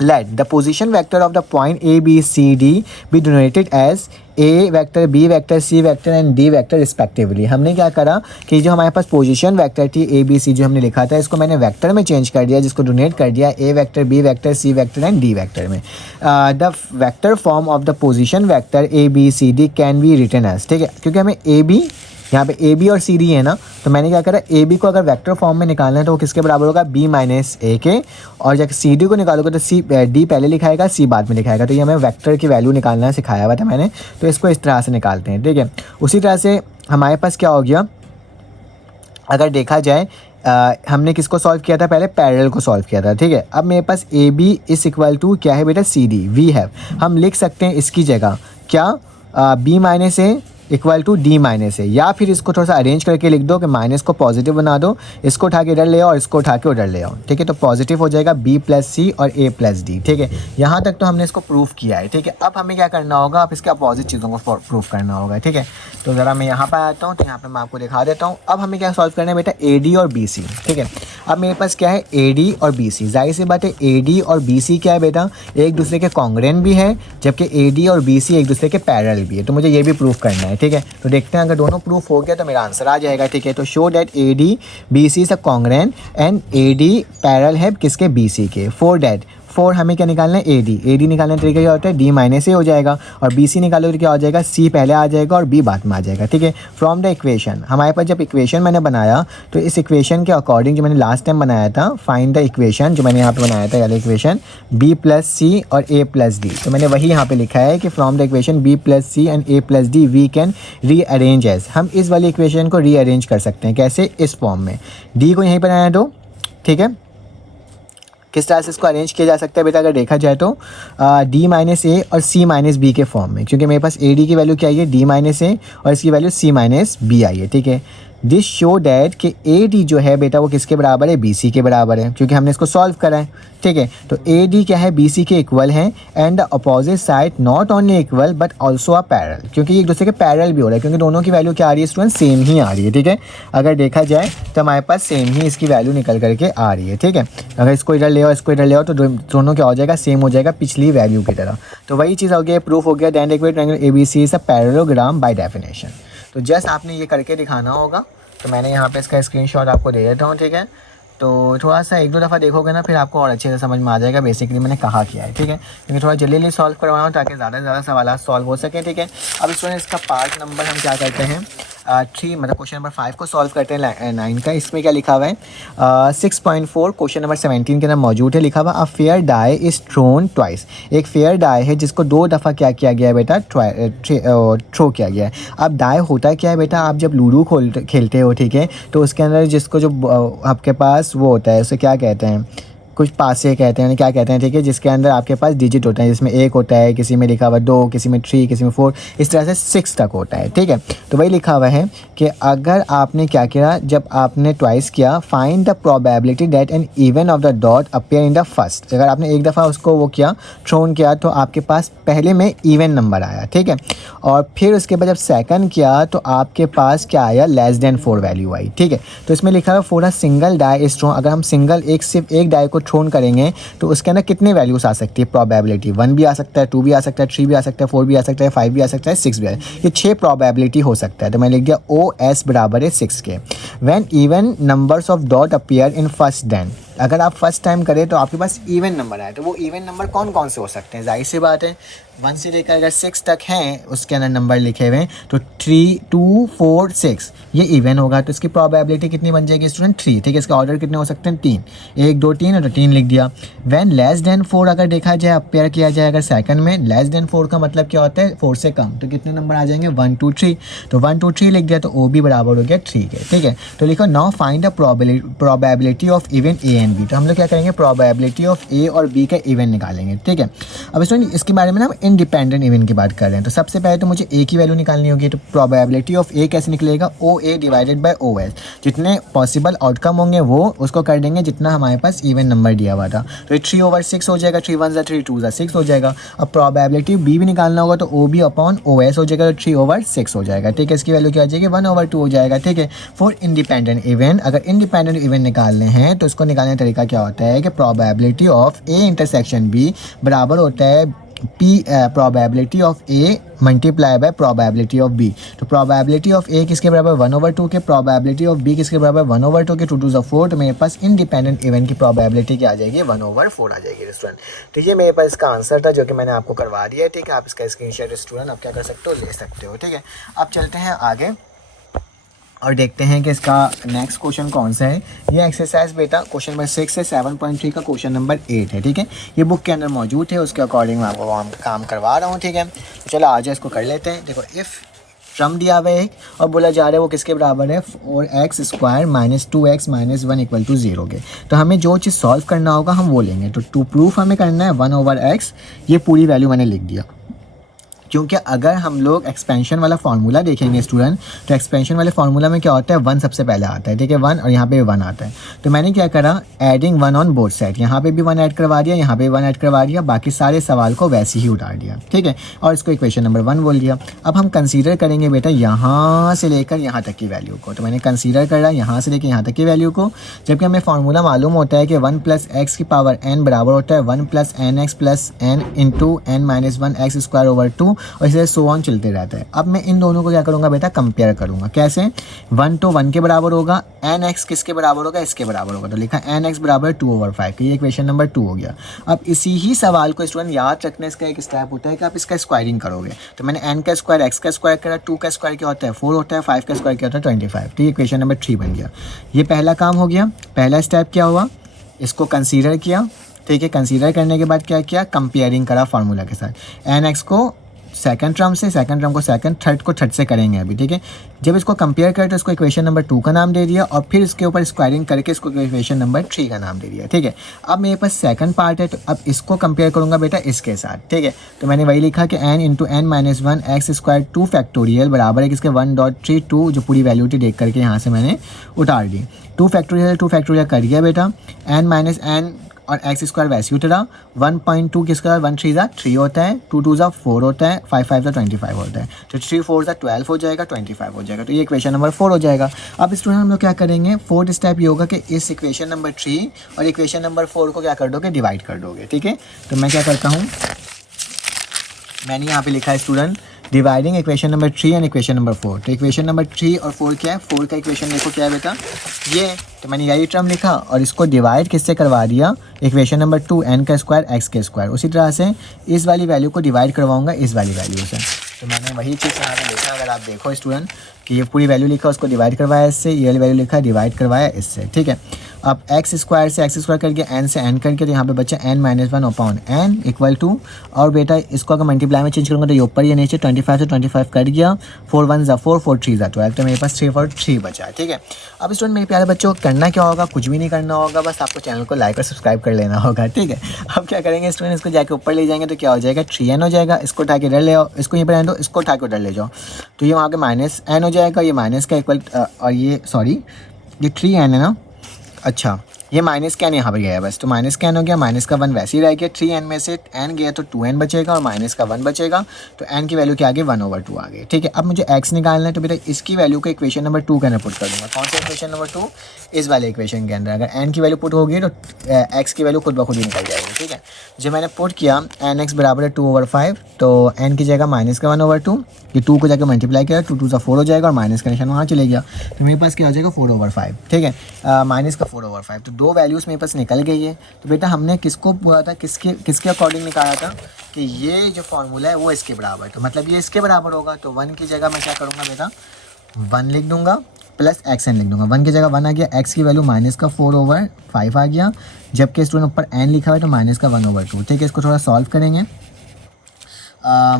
let the position vector of the point ABCD be denoted as A vector, B vector, C vector and D vector respectively. हमने क्या करा कि जो हमारे पास पोजीशन वेक्टर थी ABC जो हमने लिखा था, इसको मैंने वेक्टर में चेंज कर दिया, जिसको डोनेट कर दिया A vector, B vector, C vector and D vector में। The vector form of the position vector ABCD can be written as, ठीक है, क्योंकि हमें AB यहाँ पे AB और CD है ना, तो मैंने क्या करा, AB को अगर वेक्टर फॉर्म में निकालना है तो वो किसके बराबर होगा, B माइनस A के, और जब CD को निकालोगे तो D पहले लिखाएगा, C बाद में लिखाएगा। तो ये हमें वेक्टर की वैल्यू निकालना सिखाया हुआ था मैंने, तो इसको इस तरह से निकालते हैं, ठीक है। उसी तरह से हमारे पास क्या हो गया, अगर देखा जाए हमने किसको सॉल्व किया था, पहले पैरेलल को सॉल्व किया था, ठीक है। अब मेरे पास AB इज इक्वल टू क्या है बेटा, CD वी हैव, हम लिख सकते हैं इसकी जगह क्या, B minus A equal to D minus A, या फिर इसको थोड़ा सा अरेंज करके लिख दो कि माइनस को पॉजिटिव बना दो, इसको उठा के इधर ले आओ और इसको उठा के उधर ले आओ, ठीक है। तो पॉजिटिव हो जाएगा B प्लस C और A प्लस D, ठीक है। यहाँ तक तो हमने इसको प्रूफ किया है, ठीक है। अब हमें क्या करना होगा, अब इसके अपोजिट चीज़ों को प्रूफ करना होगा, ठीक है। तो ज़रा मैं यहाँ पर आता हूँ, तो यहाँ पर मैं आपको दिखा देता हूँ। अब हमें क्या सॉल्व करना है बेटा, AD और BC, ठीक है। अब मेरे पास क्या है AD और BC, जाहिर सी बात है AD और BC क्या है बेटा, एक दूसरे के कॉन्ग्रुएंट भी है, जबकि AD और BC एक दूसरे के पैरेलल भी है। तो मुझे ये भी प्रूफ करना है, ठीक है। तो देखते हैं अगर दोनों प्रूफ हो गया तो मेरा आंसर आ जाएगा, ठीक है। तो show that AD BC is a congruent and AD parallel है किसके, BC के। फॉर दैट, फॉर हमें क्या निकालना है, AD निकालने का तरीका क्या होता है, D माइनस ए हो जाएगा, और BC निकालोगे तो क्या हो जाएगा, C पहले आ जाएगा और B बाद में आ जाएगा, ठीक है। फ्रॉम द इक्वेशन, हमारे पास जब इक्वेशन मैंने बनाया तो इस इक्वेशन के अकॉर्डिंग जो मैंने लास्ट टाइम बनाया था, फाइंड द इक्वेशन, जो मैंने यहाँ पे बनाया था वाला इक्वेशन B प्लस C और A प्लस D, तो मैंने वही यहाँ पे लिखा है कि from the equation B plus C and A plus D we can rearrange as, हम इस वाली इक्वेशन को रीअरेंज कर सकते हैं, कैसे, इस फॉर्म में। D को यहीं पर आने दो, ठीक है। किस तरह से इसको अरेंज किया जा सकता है बेटा, अगर देखा जाए तो D माइनस ए और C माइनस बी के फॉर्म में, क्योंकि मेरे पास AD की वैल्यू क्या आई है, D माइनस ए, और इसकी वैल्यू C माइनस बी आई है, ठीक है। दिस शो डैट कि AD जो है बेटा वो किसके बराबर है, BC के बराबर है, क्योंकि हमने इसको सॉल्व करा है, ठीक है। तो AD क्या है, BC के इक्वल है, and the opposite side not only equal but also a parallel, क्योंकि एक दूसरे के पैरेलल भी हो रहा है, क्योंकि दोनों की वैल्यू क्या आ रही है स्टूडेंट, सेम ही आ रही है, ठीक है। अगर देखा जाए तो हमारे पास सेम ही इसकी वैल्यू निकल करके आ रही है, ठीक है। अगर इसको इधर ले आओ, इसको इधर ले आओ, तो दोनों क्या हो जाएगा, सेम हो जाएगा पिछली वैल्यू की तरह। तो वही चीज़ हो गया, प्रूफ हो गया, then equatorial triangle ABC is a parallelogram by definition. तो जस्ट आपने ये करके दिखाना होगा, तो मैंने यहाँ पे इसका स्क्रीनशॉट आपको दे देता हूँ, ठीक है। तो थोड़ा सा 1-2 दफ़ा देखोगे ना, फिर आपको और अच्छे से समझ में आ जाएगा बेसिकली मैंने कहा किया है, ठीक है। क्योंकि थोड़ा जल्दी सॉल्व करवाना ताकि ज़्यादा से ज़्यादा सवाल सॉल्व हो सके, ठीक है। अब इसका पार्ट नंबर हम क्या करते हैं, 3 मतलब क्वेश्चन नंबर 5 को सॉल्व करते हैं 9 का। इसमें क्या लिखा हुआ है, 6.4 क्वेश्चन नंबर 17 के अंदर मौजूद है, लिखा हुआ a fair die is thrown twice, एक फेयर डाई है जिसको 2 दफ़ा क्या किया गया है बेटा, थ्रो किया गया है। अब डाई होता क्या है बेटा, आप जब लूडो खेलते हो, ठीक है, तो उसके अंदर जिसको जो आपके पास वो होता है उसे क्या कहते हैं, कुछ पासे कहते हैं, क्या कहते हैं, ठीक है, जिसके अंदर आपके पास डिजिट होता है, जिसमें 1 होता है, किसी में लिखा हुआ 2, किसी में 3, किसी में 4, इस तरह से 6 तक होता है, ठीक है। तो वही लिखा हुआ है कि अगर आपने क्या किया, जब आपने ट्वाइस किया, find the probability that an even of the dot appear in the first. अगर आपने एक दफ़ा उसको वो किया, थ्रोन किया, तो आपके पास पहले में इवन नंबर आया, ठीक है, और फिर उसके बाद जब सेकंड किया तो आपके पास क्या आया, लेस देन 4 वैल्यू आई, ठीक है। तो इसमें लिखा है for a single die is thrown, अगर हम सिंगल सिर्फ एक डाई को थ्रोन करेंगे तो उसके अंदर कितने वैल्यूज आ सकती है, प्रोबेबिलिटी 1 भी आ सकता है, 2 भी आ सकता है, 3 भी आ सकता है, 4 भी आ सकता है, 5 भी आ सकता है, 6 भी आ सकता है, ये 6 प्रोबेबिलिटी हो सकता है। तो मैंने लिख दिया OS बराबर है 6 के। When even numbers of dot appear in first, then अगर आप फर्स्ट टाइम करें तो आपके पास इवन नंबर आए, तो वो इवन नंबर कौन कौन से हो सकते हैं, जाहिर सी बात है 1 से लेकर अगर 6 तक हैं उसके अंदर नंबर लिखे हुए हैं, तो 3, 2, 4, 6 ये इवन होगा, तो इसकी प्रोबेबिलिटी कितनी बन जाएगी स्टूडेंट, 3, ठीक है। इसका ऑर्डर कितने हो सकते हैं, 3, 1, 2, 3 है तो 3 लिख दिया। व्हेन लेस देन 4 अगर देखा जाए, अपीयर किया जाए अगर सेकंड में, लेस देन 4 का मतलब क्या होता है, 4 से कम, तो कितने नंबर आ जाएंगे, 1, 2, 3, तो 1, 2, 3 लिख दिया, तो O भी बराबर हो गया 3 के, ठीक है। तो लिखो now find the probability of even A and B, तो हम लोग क्या करेंगे, प्रोबेबिलिटी ऑफ A और B का इवन निकालेंगे, ठीक है। अब स्टूडेंट इसके बारे में ना हम इंडिपेंडेंट इवन की बात कर रहे हैं, तो सबसे पहले तो मुझे A की वैल्यू निकालनी होगी, तो प्रोबेबिलिटी ऑफ A कैसे निकलेगा, OA डिवाइडेड बाय OS, जितने पॉसिबल आउटकम होंगे वो उसको कर देंगे जितना हमारे पास इवन नंबर दिया हुआ था, तो 3/6 हो जाएगा, 3 1 3 2 6 हो जाएगा। अब प्रोबेबिलिटी B भी निकालना होगा, तो OB अपॉन OS हो जाएगा, तो 3/6 हो जाएगा, ठीक है। इसकी वैल्यू क्या आ जाएगी, 1/2 हो जाएगा, ठीक है। फॉर इंडिपेंडेंट इवन, अगर इंडिपेंडेंट इवन निकालने हैं तो इसको निकालने का तरीका क्या होता है कि probability of A intersection B बराबर होता है probability of A multiply by probability of B। तो प्रोबेबिलिटी ऑफ A किसके बराबर, 1/2 के, प्रोबेबिलिटी ऑफ B किसके बराबर, 1/2 के, 2 2 4, तो मेरे पास इंडिपेंडेंट इवन की प्रोबेबिलिटी क्या आ जाएगी, 1/4 आ जाएगी स्टूडेंट। तो ये मेरे पास इसका आंसर था जो कि मैंने आपको करवा दिया है, ठीक है। आप इसका स्क्रीनशॉट स्टूडेंट आप क्या कर सकते हो, ले सकते हो, ठीक है। अब चलते हैं आगे और देखते हैं कि इसका नेक्स्ट क्वेश्चन कौन सा है। ये एक्सरसाइज बेटा क्वेश्चन नंबर 6 से 7.3 का क्वेश्चन नंबर 8 है, ठीक है। ये बुक के अंदर मौजूद है, उसके अकॉर्डिंग मैं आपको काम करवा रहा हूँ, ठीक है। तो चलो आज इसको कर लेते हैं। देखो इफ़ फ्रॉम दिया हुआ है और बोला जा रहा है वो किसके बराबर है, 4x² - 2x - 1 = 0 के। तो हमें जो चीज़ सॉल्व करना होगा हम वो लेंगे। तो टू प्रूफ हमें करना है 1/x, ये पूरी वैल्यू मैंने लिख दिया, क्योंकि अगर हम लोग एक्सपेंशन वाला फार्मूला देखेंगे स्टूडेंट, तो एक्सपेंशन वाले फार्मूला में क्या होता है, 1 सबसे पहले आता है, ठीक है, 1, और यहाँ पे 1 आता है। तो मैंने क्या करा, एडिंग 1 ऑन बोथ साइड, यहाँ पे भी 1 ऐड करवा दिया, यहाँ पे 1 ऐड करवा दिया, बाकी सारे सवाल को वैसे ही उतार दिया, ठीक है, और इसको इक्वेशन नंबर 1 बोल दिया। अब हम कंसीडर करेंगे बेटा यहाँ से लेकर यहाँ तक की वैल्यू को, तो मैंने कंसीडर करा यहाँ से लेकर यहाँ तक की वैल्यू को, जबकि हमें फार्मूला मालूम होता है कि 1 + x की पावर n बराबर होता है 1 + nx + n into n - 1x² और इसे सो ऑन चलते रहता है। अब मैं इन दोनों को क्या करूँगा बेटा, कंपेयर करूँगा। कैसे, 1 तो 1 के बराबर होगा, nx किसके बराबर होगा, इसके बराबर होगा, तो लिखा nx बराबर 2/5, ये इक्वेशन नंबर 2 हो गया। अब इसी ही सवाल को स्टूडेंट याद रखने इसका एक स्टेप होता है कि आप इसका स्क्वायरिंग करोगे। तो मैंने n का स्क्वायर x का स्क्वायर करा, 2 का स्क्वायर क्या होता है 4 होता है, 5 का स्क्वायर क्या होता है 25, तो ये इक्वेशन नंबर 3 बन गया। ये पहला काम हो गया। पहला स्टेप क्या हुआ, इसको कंसीडर किया, ठीक है। कंसीडर करने के बाद क्या किया, कंपेयरिंग करा फार्मूला के साथ, nx को सेकंड टर्म से, सेकंड टर्म को सेकंड, थर्ड को थर्ड से करेंगे अभी, ठीक है। जब इसको कंपेयर करें तो इसको इक्वेशन नंबर 2 का नाम दे दिया और फिर इसके ऊपर स्क्वायरिंग करके इसको इक्वेशन नंबर 3 का नाम दे दिया, ठीक है। अब मेरे पास सेकंड पार्ट है, तो अब इसको कंपेयर करूंगा बेटा इसके साथ, ठीक है। तो मैंने वही लिखा कि n × n - 1 x² 2 फैक्टोरियल बराबर है किसके 1.32, जो पूरी वैल्यूटी देख करके यहाँ से मैंने उतार दी। 2 फैक्टोरियल कर दिया बेटा, n - n और x² वैसे उतरा, 1.2 किसका 1 3 3 होता है, 2 2 4 होता है, 5 5 25 होता है, तो 3 4 12 हो जाएगा, 25 हो जाएगा, तो ये इक्वेशन नंबर 4 हो जाएगा। अब स्टूडेंट हम लोग क्या करेंगे, फोर्थ स्टेप ये होगा कि इस इक्वेशन नंबर 3 और इक्वेशन नंबर 4 को क्या कर दोगे, डिवाइड कर दोगे, ठीक है। तो मैं क्या करता हूँ, मैंने यहाँ पे लिखा है student dividing equation number 3 and equation number 4। तो इक्वेशन नंबर 3 और 4 क्या है, 4 का इक्वेशन देखो क्या है बेटा, ये, तो मैंने यही टर्म लिखा और इसको डिवाइड किससे करवा दिया, इक्वेशन नंबर 2 n का स्क्वायर x के स्क्वायर। उसी तरह से इस वाली वैल्यू को डिवाइड करवाऊंगा इस वाली वैल्यू से। तो मैंने वही चीज़ यहाँ पे लिखा, अगर आप देखो स्टूडेंट कि ये पूरी वैल्यू लिखा उसको डिवाइड करवाया इससे, ये वाली वैल्यू लिखा डिवाइड करवाया इससे, ठीक है। अब एक्स स्क्वायर से एक्स स्क्वायर करके एन से एन करके, तो यहाँ पे बच्चा n minus one upon n equal to, और बेटा इसको अगर मल्टीप्लाई में चेंज करूँगा तो ये ऊपर ये नीचे 25 से 25 कट गया, 4 1 ज़ा 4, 4 3 ज़ा 12, तो मेरे पास 3 4 3 बचा। ठीक है, अब स्टूडेंट मेरे प्यारे बच्चों को करना क्या होगा, कुछ भी नहीं करना होगा, बस आपको चैनल को लाइक और सब्सक्राइब कर लेना होगा। ठीक है, अब क्या करेंगे स्टूडेंट, इसको जाके ऊपर ले जाएंगे तो क्या हो जाएगा 3n हो जाएगा, इसको उठा के इधर ले आओ, इसको यहीं पर रहने दो, इसको उठा के उधर ले जाओ, तो ये वहाँ के माइनस n हो जाएगा, ये माइनस का इक्वल, और ये सॉरी ये 3n है ना, अच्छा ये माइनस का n यहाँ पर गया है बस, तो माइनस का n हो गया, माइनस का 1 वैसे ही रह गया, 3n में से n गया तो 2n बचेगा और माइनस का 1 बचेगा, तो n की वैल्यू क्या आ गई 1/2 आ गई। ठीक है, अब मुझे x निकालना है, तो बेटा इसकी वैल्यू को इक्वेशन नंबर 2 के अंदर पुट कर दूँगा। कौन सा इक्वेशन नंबर 2, इस वाले इक्वेशन के अंदर अगर n की वैल्यू पुट होगी तो x की वैल्यू खुद ब खुद ही निकल जाएगी। ठीक है, जब मैंने पुट किया nx बराबर है 2/5, तो n की जगह माइनस का 1/2, ये 2 को जाकर मल्टीप्लाई किया, 2 2 ज़ा 4 हो जाएगा और माइनस का निशान वहाँ चले गया, तो मेरे पास क्या हो जाएगा 4/5। ठीक है, माइनस का 4/5, तो दो वैल्यूज़ मेरे पास निकल गई है। तो बेटा हमने किसको बोला था, किसके अकॉर्डिंग निकाला था कि ये जो फार्मूला है वो इसके बराबर, तो मतलब ये इसके बराबर होगा, तो 1 की जगह मैं क्या करूँगा बेटा 1 लिख दूंगा प्लस xn लिख दूंगा। 1 की जगह 1 आ गया, x की वैल्यू माइनस का 4/5 आ गया, जबकि स्टूडेंट ऊपर n लिखा हुआ है तो माइनस का 1/2। ठीक है, इसको थोड़ा सॉल्व करेंगे,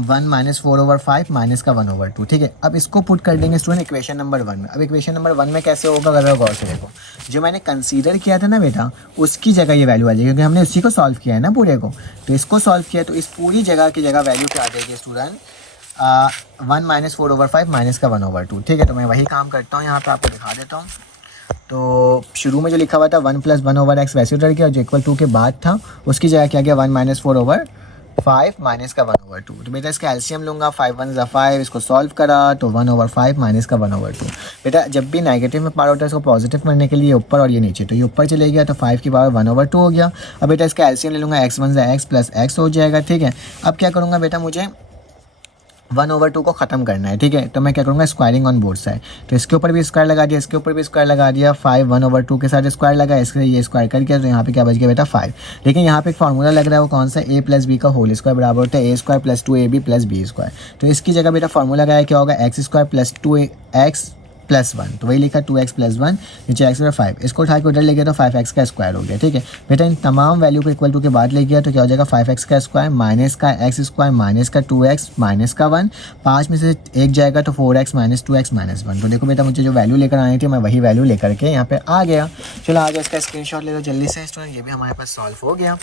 1 माइनस 4/5 माइनस का 1/2। ठीक है, अब इसको पुट कर देंगे स्टूडेंट इक्वेशन नंबर 1 में। अब इक्वेशन नंबर 1 में कैसे होगा, अगर गौर से देखो, जो मैंने कंसीडर किया था ना बेटा उसकी जगह ये वैल्यू आ जाएगी, क्योंकि हमने उसी को सॉल्व किया है ना पूरे को, तो इसको सॉल्व किया तो इस पूरी जगह की जगह वैल्यू क्या आ जाएगी स्टूडेंट 1 माइनस 4/5 माइनस का 1/2। ठीक है, तो मैं वही काम करता हूँ, यहाँ पर आपको दिखा देता हूँ। तो शुरू में जो लिखा हुआ था 1 + 1/x वैसे उतर गया, और जो इक्वल टू के बाद था उसकी जगह क्या गया 1 माइनस 4/5 माइनस का 1/2। तो बेटा इसका एलसीएम लूँगा, 5 1 ज़ा 5, इसको सॉल्व करा तो 1/5 माइनस का 1/2। बेटा जब भी नेगेटिव में पावर होता है इसको पॉजिटिव करने के लिए ऊपर और ये नीचे, तो ये ऊपर चले गया तो 5 की पावर 1/2 हो गया। अब बेटा इसका एलसीएम ले लूँगा, x 1 ज़ा x प्लस x हो जाएगा। ठीक है, अब क्या करूँगा बेटा, मुझे 1/2 को ख़त्म करना है। ठीक है, तो मैं क्या करूँगा स्क्वायरिंग ऑन बोथ साइड, तो इसके ऊपर भी स्क्वायर लगा दिया, इसके ऊपर भी स्क्वायर लगा दिया, 5 1/2 के साथ स्क्वायर लगा, इसके ये स्क्वायर कर किया, तो यहाँ पे क्या बच गया बेटा 5। लेकिन यहाँ पे एक फार्मूला लग रहा है, वो कौन सा, a + b का होल स्क्वायर बराबर होता है a² + 2ab + b²। तो इसकी जगह बेटा फार्मूला लगाया क्या होगा x² + 2x + 1, तो वही लिखा 2x + 1 नीचे x = 5, इसको उठा के उधर ले गया तो 5x का स्क्वायर हो गया। ठीक है बेटा, इन तमाम वैल्यू को इक्वल टू के बाद ले गया तो क्या हो जाएगा 5x का स्क्वायर माइनस का x² माइनस का 2x माइनस का 1, 5 में से 1 जाएगा तो 4x - 2x - 1। तो देखो बेटा मुझे जो वैल्यू लेकर आनी थी मैं वही वैल्यू लेकर के यहाँ पे आ गया। चलो आ गया, इसका स्क्रीनशॉट ले लो जल्दी से स्टूडेंट, ये भी हमारे पास सॉल्व हो गया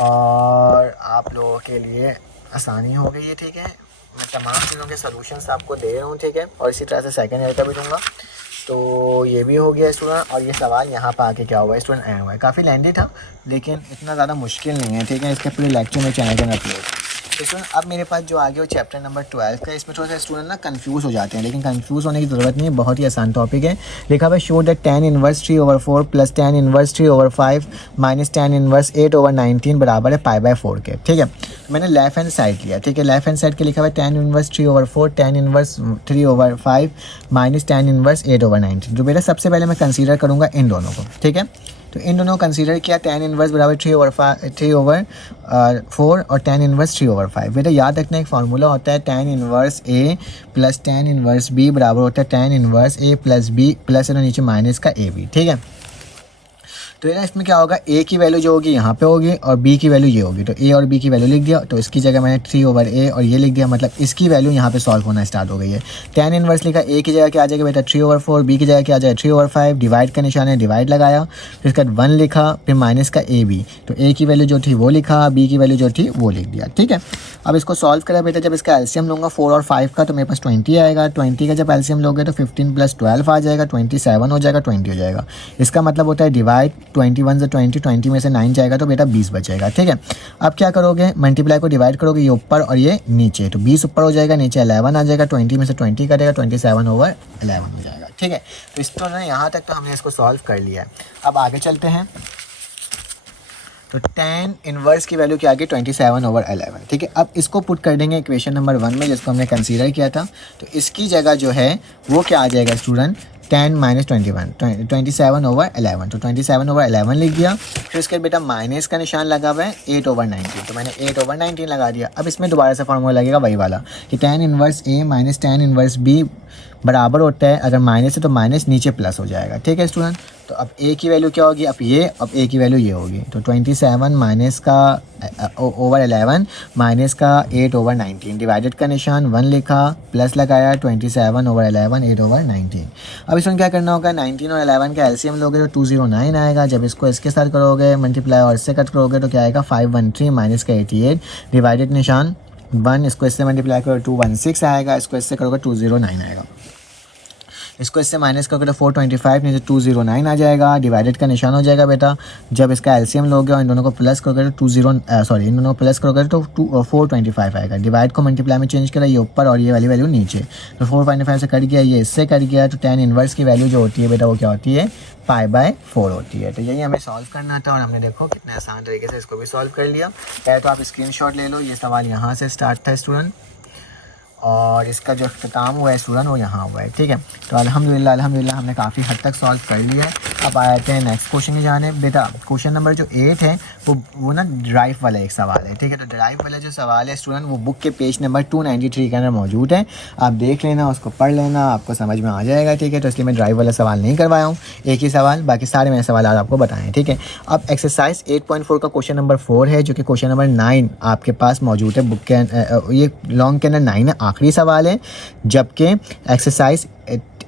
और आप लोगों के लिए आसानी हो गई है। ठीक है, मैं तमाम चीज़ों के सॉल्यूशंस आपको दे रहा हूँ। ठीक है, और इसी तरह से सेकंड ईयर का भी दूंगा। तो ये भी हो गया स्टूडेंट, और ये सवाल यहाँ पर आके क्या हुआ है स्टूडेंट आया हुआ है, काफ़ी लेंदी था लेकिन इतना ज़्यादा मुश्किल नहीं है। ठीक है, इसके पूरे लेक्चर में चैनल के अंदर अपलोड। तो स्टूडेंट अब मेरे पास जो आ गया वो चैप्टर नंबर 12 का, इसमें थोड़ा सा स्टूडेंट ना कंफ्यूज हो जाते हैं, लेकिन कंफ्यूज होने की ज़रूरत नहीं है, बहुत ही आसान टॉपिक है। लिखा हुआ है show that tan inverse 3/4 + tan inverse 3/5 minus tan inverse 8/19 बराबर है π/4 के। ठीक है, मैंने लेफ्ट हैंड साइड लिया। ठीक है, लेफ्ट हैंड साइड के लिखा हुआ है tan inverse 3/4 tan inverse 3/5 minus tan inverse 8/19। तो बेटा सबसे पहले मैं कंसीडर करूँगा इन दोनों को। ठीक है, तो इन दोनों को कंसीडर किया, tan इनवर्स बराबर 3/4 और tan इनवर्स 3/5। बेटा याद रखना एक फार्मूला होता है tan inverse a plus tan inverse b बराबर होता है tan inverse a plus b plus नीचे माइनस का ab। ठीक है, तो ये ना इसमें क्या होगा, a की वैल्यू जो होगी यहाँ पे होगी और b की वैल्यू ये होगी, तो a और b की वैल्यू लिख दिया, तो इसकी जगह मैंने 3/a और ये लिख दिया, मतलब इसकी वैल्यू यहाँ पे सॉल्व होना स्टार्ट हो गई है। tan इनवर्स लिखा, a की जगह क्या आ जाएगा बेटा 3/4, b की जगह क्या आ जाएगा 3/5, डिवाइड का निशान है डिवाइड लगाया, फिर इसके बाद 1 लिखा, फिर माइनस का ab, तो a की वैल्यू जो थी वो लिखा, b की वैल्यू जो थी वो लिख दिया। ठीक है, अब इसको सॉल्व करा बेटा, जब इसका एलसीएम लूँगा 4 और 5 का तो मेरे पास 20 आएगा, 20 का जब एलसीएम लोगे तो 15 + 12 आ जाएगा, 27 हो जाएगा, 20 हो जाएगा। इसका मतलब होता है डिवाइड 21 से 20 में से 9 जाएगा तो बेटा 20 बचेगा। ठीक है, अब क्या करोगे, मल्टीप्लाई को डिवाइड करोगे, ये ऊपर और ये नीचे, तो 20 ऊपर हो जाएगा, नीचे 11 आ जाएगा, 20 में से 20 कटेगा, 27/11 हो जाएगा। ठीक है, तो इस तो ना यहाँ तक तो हमने इसको सॉल्व कर लिया है। अब आगे चलते हैं, तो tan इनवर्स की वैल्यू क्या आ गई 27/11। ठीक है, अब इसको पुट कर देंगे इक्वेशन नंबर 1 में जिसको हमने कंसीडर किया था, तो इसकी जगह जो है वो क्या आ जाएगा स्टूडेंट tan - 21 27/11, तो 27/11 लिख दिया। फिर उसके बेटा माइनस का निशान लगा हुआ है 8/19, तो मैंने 8/19 लगा दिया। अब इसमें दोबारा से फार्मूला लगेगा वही वाला कि tan inverse a minus tan inverse b बराबर होता है, अगर माइनस है तो माइनस, नीचे प्लस हो जाएगा। ठीक है स्टूडेंट, तो अब ए की वैल्यू क्या होगी, अब ए की वैल्यू ये होगी। तो 27 माइनस का ओवर 11 माइनस का 8 ओवर 19, डिवाइडेड का निशान 1 लिखा, प्लस लगाया, 27 ओवर 11 8 ओवर 19। अब इसमें क्या करना होगा, 19 और 11 का एलसीएम लोगे तो 209 आएगा। जब इसको इसके साथ करोगे मल्टीप्लाई और इससे कट करोगे तो क्या आएगा, 513 माइनस का 88, डिवाइडेड निशान 1, इसको इससे मल्टीप्लाई करो 216 आएगा, इसको इससे करोगे 209 आएगा, इसको इससे माइनस करोगे तो 425 नीचे 209 आ जाएगा, डिवाइडेड का निशान हो जाएगा बेटा। जब इसका एलसीएम लोगे और इन दोनों को प्लस करोगे तो इन दोनों को प्लस करोगे तो 425 आएगा। डिवाइड को मल्टीप्लाई में चेंज करा, ये ऊपर और ये वाली वैल्यू नीचे, तो 425 से कट गया, ये इससे कट गया, तो tan इनवर्स की वैल्यू जो होती है बेटा वो क्या होती है, π/4 होती है। तो यही हमें सॉल्व करना था और हमने देखो कितने आसान तरीके से इसको भी सॉल्व कर लिया। पहले तो आप स्क्रीनशॉट ले लो, ये सवाल यहाँ से स्टार्ट था स्टूडेंट, और इसका जो अख्ताम हुआ है स्टूडेंट वो यहाँ हुआ है। ठीक है, तो अल्हम्दुलिल्लाह हमने काफ़ी हद तक सॉल्व कर लिया है। अब आते हैं नेक्स्ट क्वेश्चन की जाने। बेटा क्वेश्चन नंबर जो 8 है वो ना ड्राइव वाला एक सवाल है। ठीक है, तो ड्राइव वाला जो सवाल है स्टूडेंट वो बुक के पेज नंबर 293 के अंदर मौजूद है, आप देख लेना, उसको पढ़ लेना, आपको समझ में आ जाएगा। ठीक है, तो इसलिए मैं ड्राइव वाला सवाल नहीं करवाया हूँ, एक ही सवाल, बाकी सारे मैंने सवाल आपको बताएं। ठीक है, अब एक्सरसाइज 8.4 का क्वेश्चन नंबर 4 है, जो कि क्वेश्चन नंबर 9 आपके पास मौजूद है बुक के, ये लॉन्ग के अंदर 9 है, आखिरी सवाल है, जबकि एक्सरसाइज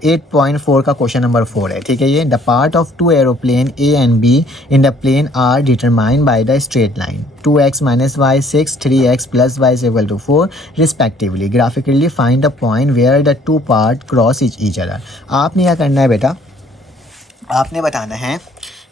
8.4 का क्वेश्चन नंबर 4 है। ठीक है, ये the part of two aeroplane A and B in the plane are determined by the straight line 2x - y 6 3x + y = 4 respectively, graphically find the point where the two part cross each other. आपने क्या करना है बेटा, आपने बताना है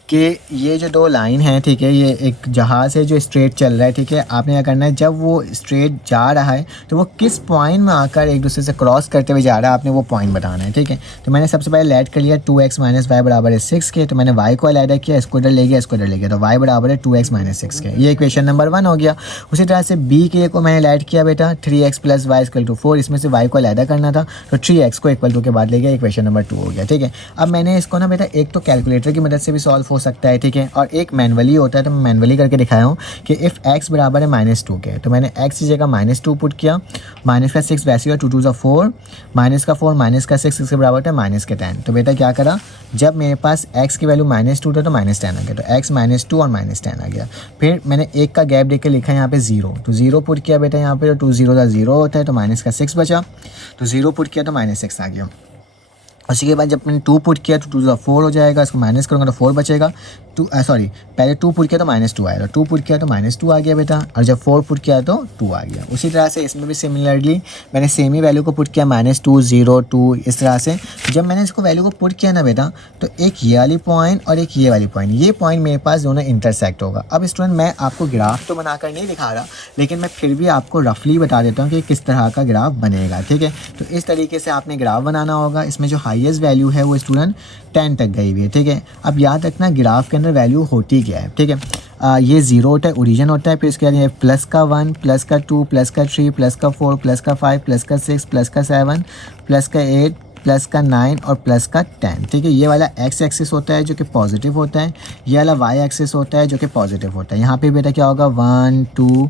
कि ये जो दो लाइन है, ठीक है, ये एक जहाज़ है जो स्ट्रेट चल रहा है। ठीक है, आपने क्या करना है, जब वो स्ट्रेट जा रहा है तो वो किस पॉइंट में आकर एक दूसरे से क्रॉस करते हुए जा रहा है, आपने वो पॉइंट बताना है। ठीक है, तो मैंने सबसे पहले ऐड कर लिया 2x - y बराबर है 6 के, तो मैंने y को ऐड किया, इसको इधर ले गया, इसको इधर ले गया, तो y बराबर है 2x - 6 के। ये इक्वेशन नंबर 1 हो गया। उसी तरह से b के को मैंने ऐड किया बेटा 3x + y = 4, इसमें से y को ऐड करना था, तो 3x को इक्वल टू के बाद ले गया, इक्वेशन नंबर 2 हो गया। ठीक है, अब मैंने इसको ना बेटा एक तो कैलकुलेटर की मदद से भी सॉल्व हो सकता है, ठीक है, और एक मैनुअली होता है, तो मैं मैनुअली करके दिखाया हूँ कि इफ़ x बराबर है -2 के, तो मैंने x की जगह -2 पुट किया, माइनस का 6 वैसे ही 2 2 4, माइनस का 4 माइनस का 6 के बराबर है माइनस के 10। तो बेटा क्या करा, जब मेरे पास x की वैल्यू -2 था तो -10 आ गया, तो x -2 और -10 आ गया। फिर मैंने एक का गैप देख के लिखा है यहाँ पे 0, तो 0 पुट किया बेटा यहाँ पे, तो 2 0 का 0 होता है, तो माइनस का 6 बचा, तो 0 पुट किया तो -6 आ गया। उसी के बाद जब मैंने 2 पुट किया तो 2 2 4 हो जाएगा, इसको माइनस करूँगा तो 4 बचेगा, पहले 2 पुट किया तो -2 आया, तो 2 पुट किया तो -2 आ गया बेटा, और जब 4 पुट किया तो 2 आ गया। उसी तरह से इसमें भी सिमिलरली मैंने सेम ही वैल्यू को पुट किया -2 0 2, इस तरह से जब मैंने इसको वैल्यू को पुट किया ना बेटा, तो एक ये वाली पॉइंट और एक ये वाली पॉइंट, ये पॉइंट मेरे पास दोनों इंटरसेक्ट होगा। अब स्टूडेंट मैं आपको ग्राफ तो बनाकर नहीं दिखा रहा, लेकिन मैं फिर भी आपको रफली बता देता हूँ कि किस तरह का ग्राफ बनेगा। ठीक है, तो इस तरीके से आपने ग्राफ बनाना होगा। इसमें जो हाईएस्ट वैल्यू है वो स्टूडेंट 10 तक गई हुई है। ठीक है, अब याद रखना ग्राफ के अंदर वैल्यू होती क्या है। ठीक है, ये 0 होता है, ओरिजिन होता है, फिर इसके बाद ये प्लस का 1 प्लस का 2 प्लस का 3 प्लस का 4 प्लस का 5 प्लस का 6 प्लस का 7 प्लस का 8 प्लस का 9 और प्लस का 10। ठीक है, ये वाला x एक्सिस होता है जो कि पॉजिटिव होता है, ये वाला y एक्सिस होता है जो कि पॉजिटिव होता है। यहाँ पे बेटा क्या होगा 1 2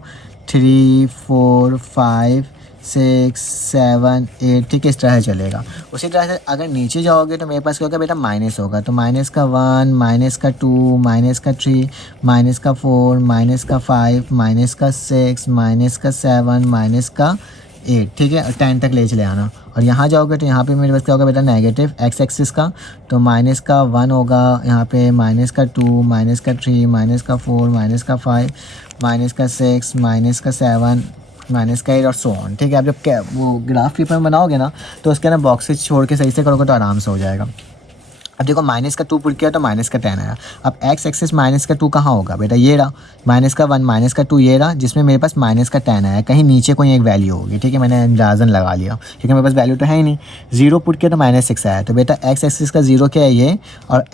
3 4 5 6 7 8, ठीक है, इस तरह से चलेगा। उसी तरह से अगर नीचे जाओगे तो मेरे पास क्या होगा बेटा माइनस होगा, तो माइनस का 1 माइनस का 2 माइनस का 3 माइनस का 4 माइनस का 5 माइनस का 6 माइनस का 7 माइनस का 8, ठीक है, 10 तक ले चले आना। और यहाँ जाओगे तो यहाँ पे मेरे पास क्या होगा बेटा नेगेटिव x एक्सिस का, तो माइनस का 1 होगा, यहाँ पे माइनस का 2 माइनस का 3 माइनस का 4 माइनस का 5 माइनस का 6 माइनस का 7 माइनस का 8 और सो ऑन। ठीक है, आप जब वो ग्राफ पेपर में बनाओगे ना तो उसके अंदर बॉक्सेस छोड़ के सही से करोगे तो आराम से हो जाएगा। अब देखो माइनस का 2 पुट किया तो माइनस का 10 आया। अब x एक्सिस माइनस का 2 कहाँ होगा बेटा, ये रहा, माइनस का 1 माइनस का 2 ये रहा, जिसमें मेरे पास माइनस का 10 आया, कहीं नीचे कोई एक वैल्यू होगी। ठीक है, मैंने अंदाज़न लगा लिया क्योंकि मेरे पास वैल्यू तो है ही नहीं। 0 पुट किया तो -6 आया, तो बेटा x एक्सिस का 0 क्या है ये, और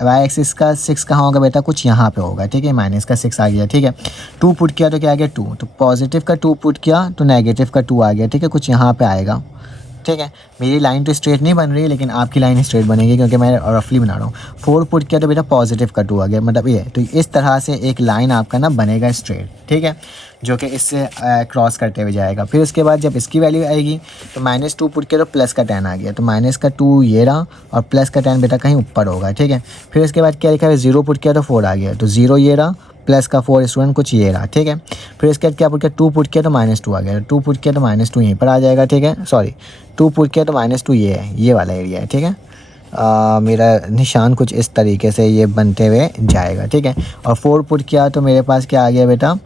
y एक्सिस का 6 कहाँ होगा बेटा, कुछ यहाँ पे होगा। ठीक है, माइनस का 6 आ गया। ठीक है, 2 पुट किया तो क्या आ गया 2, तो पॉजिटिव का 2 पुट किया तो नेगेटिव का 2 आ गया। ठीक है, कुछ यहाँ पर आएगा। ठीक है। मेरी लाइन तो स्ट्रेट नहीं बन रही है, लेकिन आपकी लाइन स्ट्रेट बनेगी क्योंकि मैं रफली बना रहा हूँ। 4 पुट किया तो बेटा पॉजिटिव का 2 आ गया, मतलब ये। तो इस तरह से एक लाइन आपका ना बनेगा स्ट्रेट, ठीक है, जो कि इससे क्रॉस करते हुए जाएगा। फिर उसके बाद जब इसकी वैल्यू आएगी तो -2 पुट किया तो प्लस का 10 आ गया, तो -2 ये रहा और प्लस का 10 बेटा कहीं ऊपर होगा, ठीक है। फिर उसके बाद क्या लिखा है, 0 पुट किया तो 4 आ गया, तो 0 ये रहा, प्लस का 4 स्टूडेंट कुछ ये रहा, ठीक है। फिर इसके बाद क्या पुट किया, 2 पुट किया तो -2 आ गया, 2 पुट किया तो -2 यहीं पर आ जाएगा, ठीक है। सॉरी, 2 पुट किया तो -2 ये है, ये वाला एरिया है, ठीक है। मेरा निशान कुछ इस तरीके से ये बनते हुए जाएगा, ठीक है। और 4 पुट किया तो मेरे पास क्या आ गया बेटा,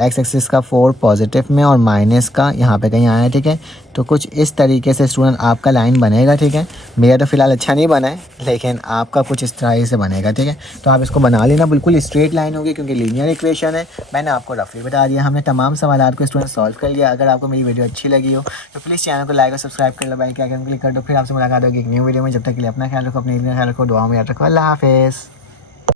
एक्स एक्सिस का 4 पॉजिटिव में और माइनस का यहाँ पे कहीं आया, ठीक है। तो कुछ इस तरीके से स्टूडेंट आपका लाइन बनेगा, ठीक है। मेरा तो फिलहाल अच्छा नहीं बना है, लेकिन आपका कुछ इस तरह से बनेगा, ठीक है। तो आप इसको बना लेना, बिल्कुल स्ट्रेट लाइन होगी क्योंकि लीनियर इक्वेशन है। मैंने आपको रफली बता दिया, हमने तमाम सवाल को स्टूडेंट सॉल्व कर लिया। अगर आपको मेरी वीडियो अच्छी लगी हो तो प्लीज़ चैनल को लाइक और सब्सक्राइब कर लो, बेल के आइकन क्लिक कर दो। फिर आपसे मुलाकात होगी एक न्यू वीडियो में। जब तक के लिए अपना ख्याल रखो, अपने ख्याल रखो, दुआ में याद रखो। अल्लाह हाफिज़।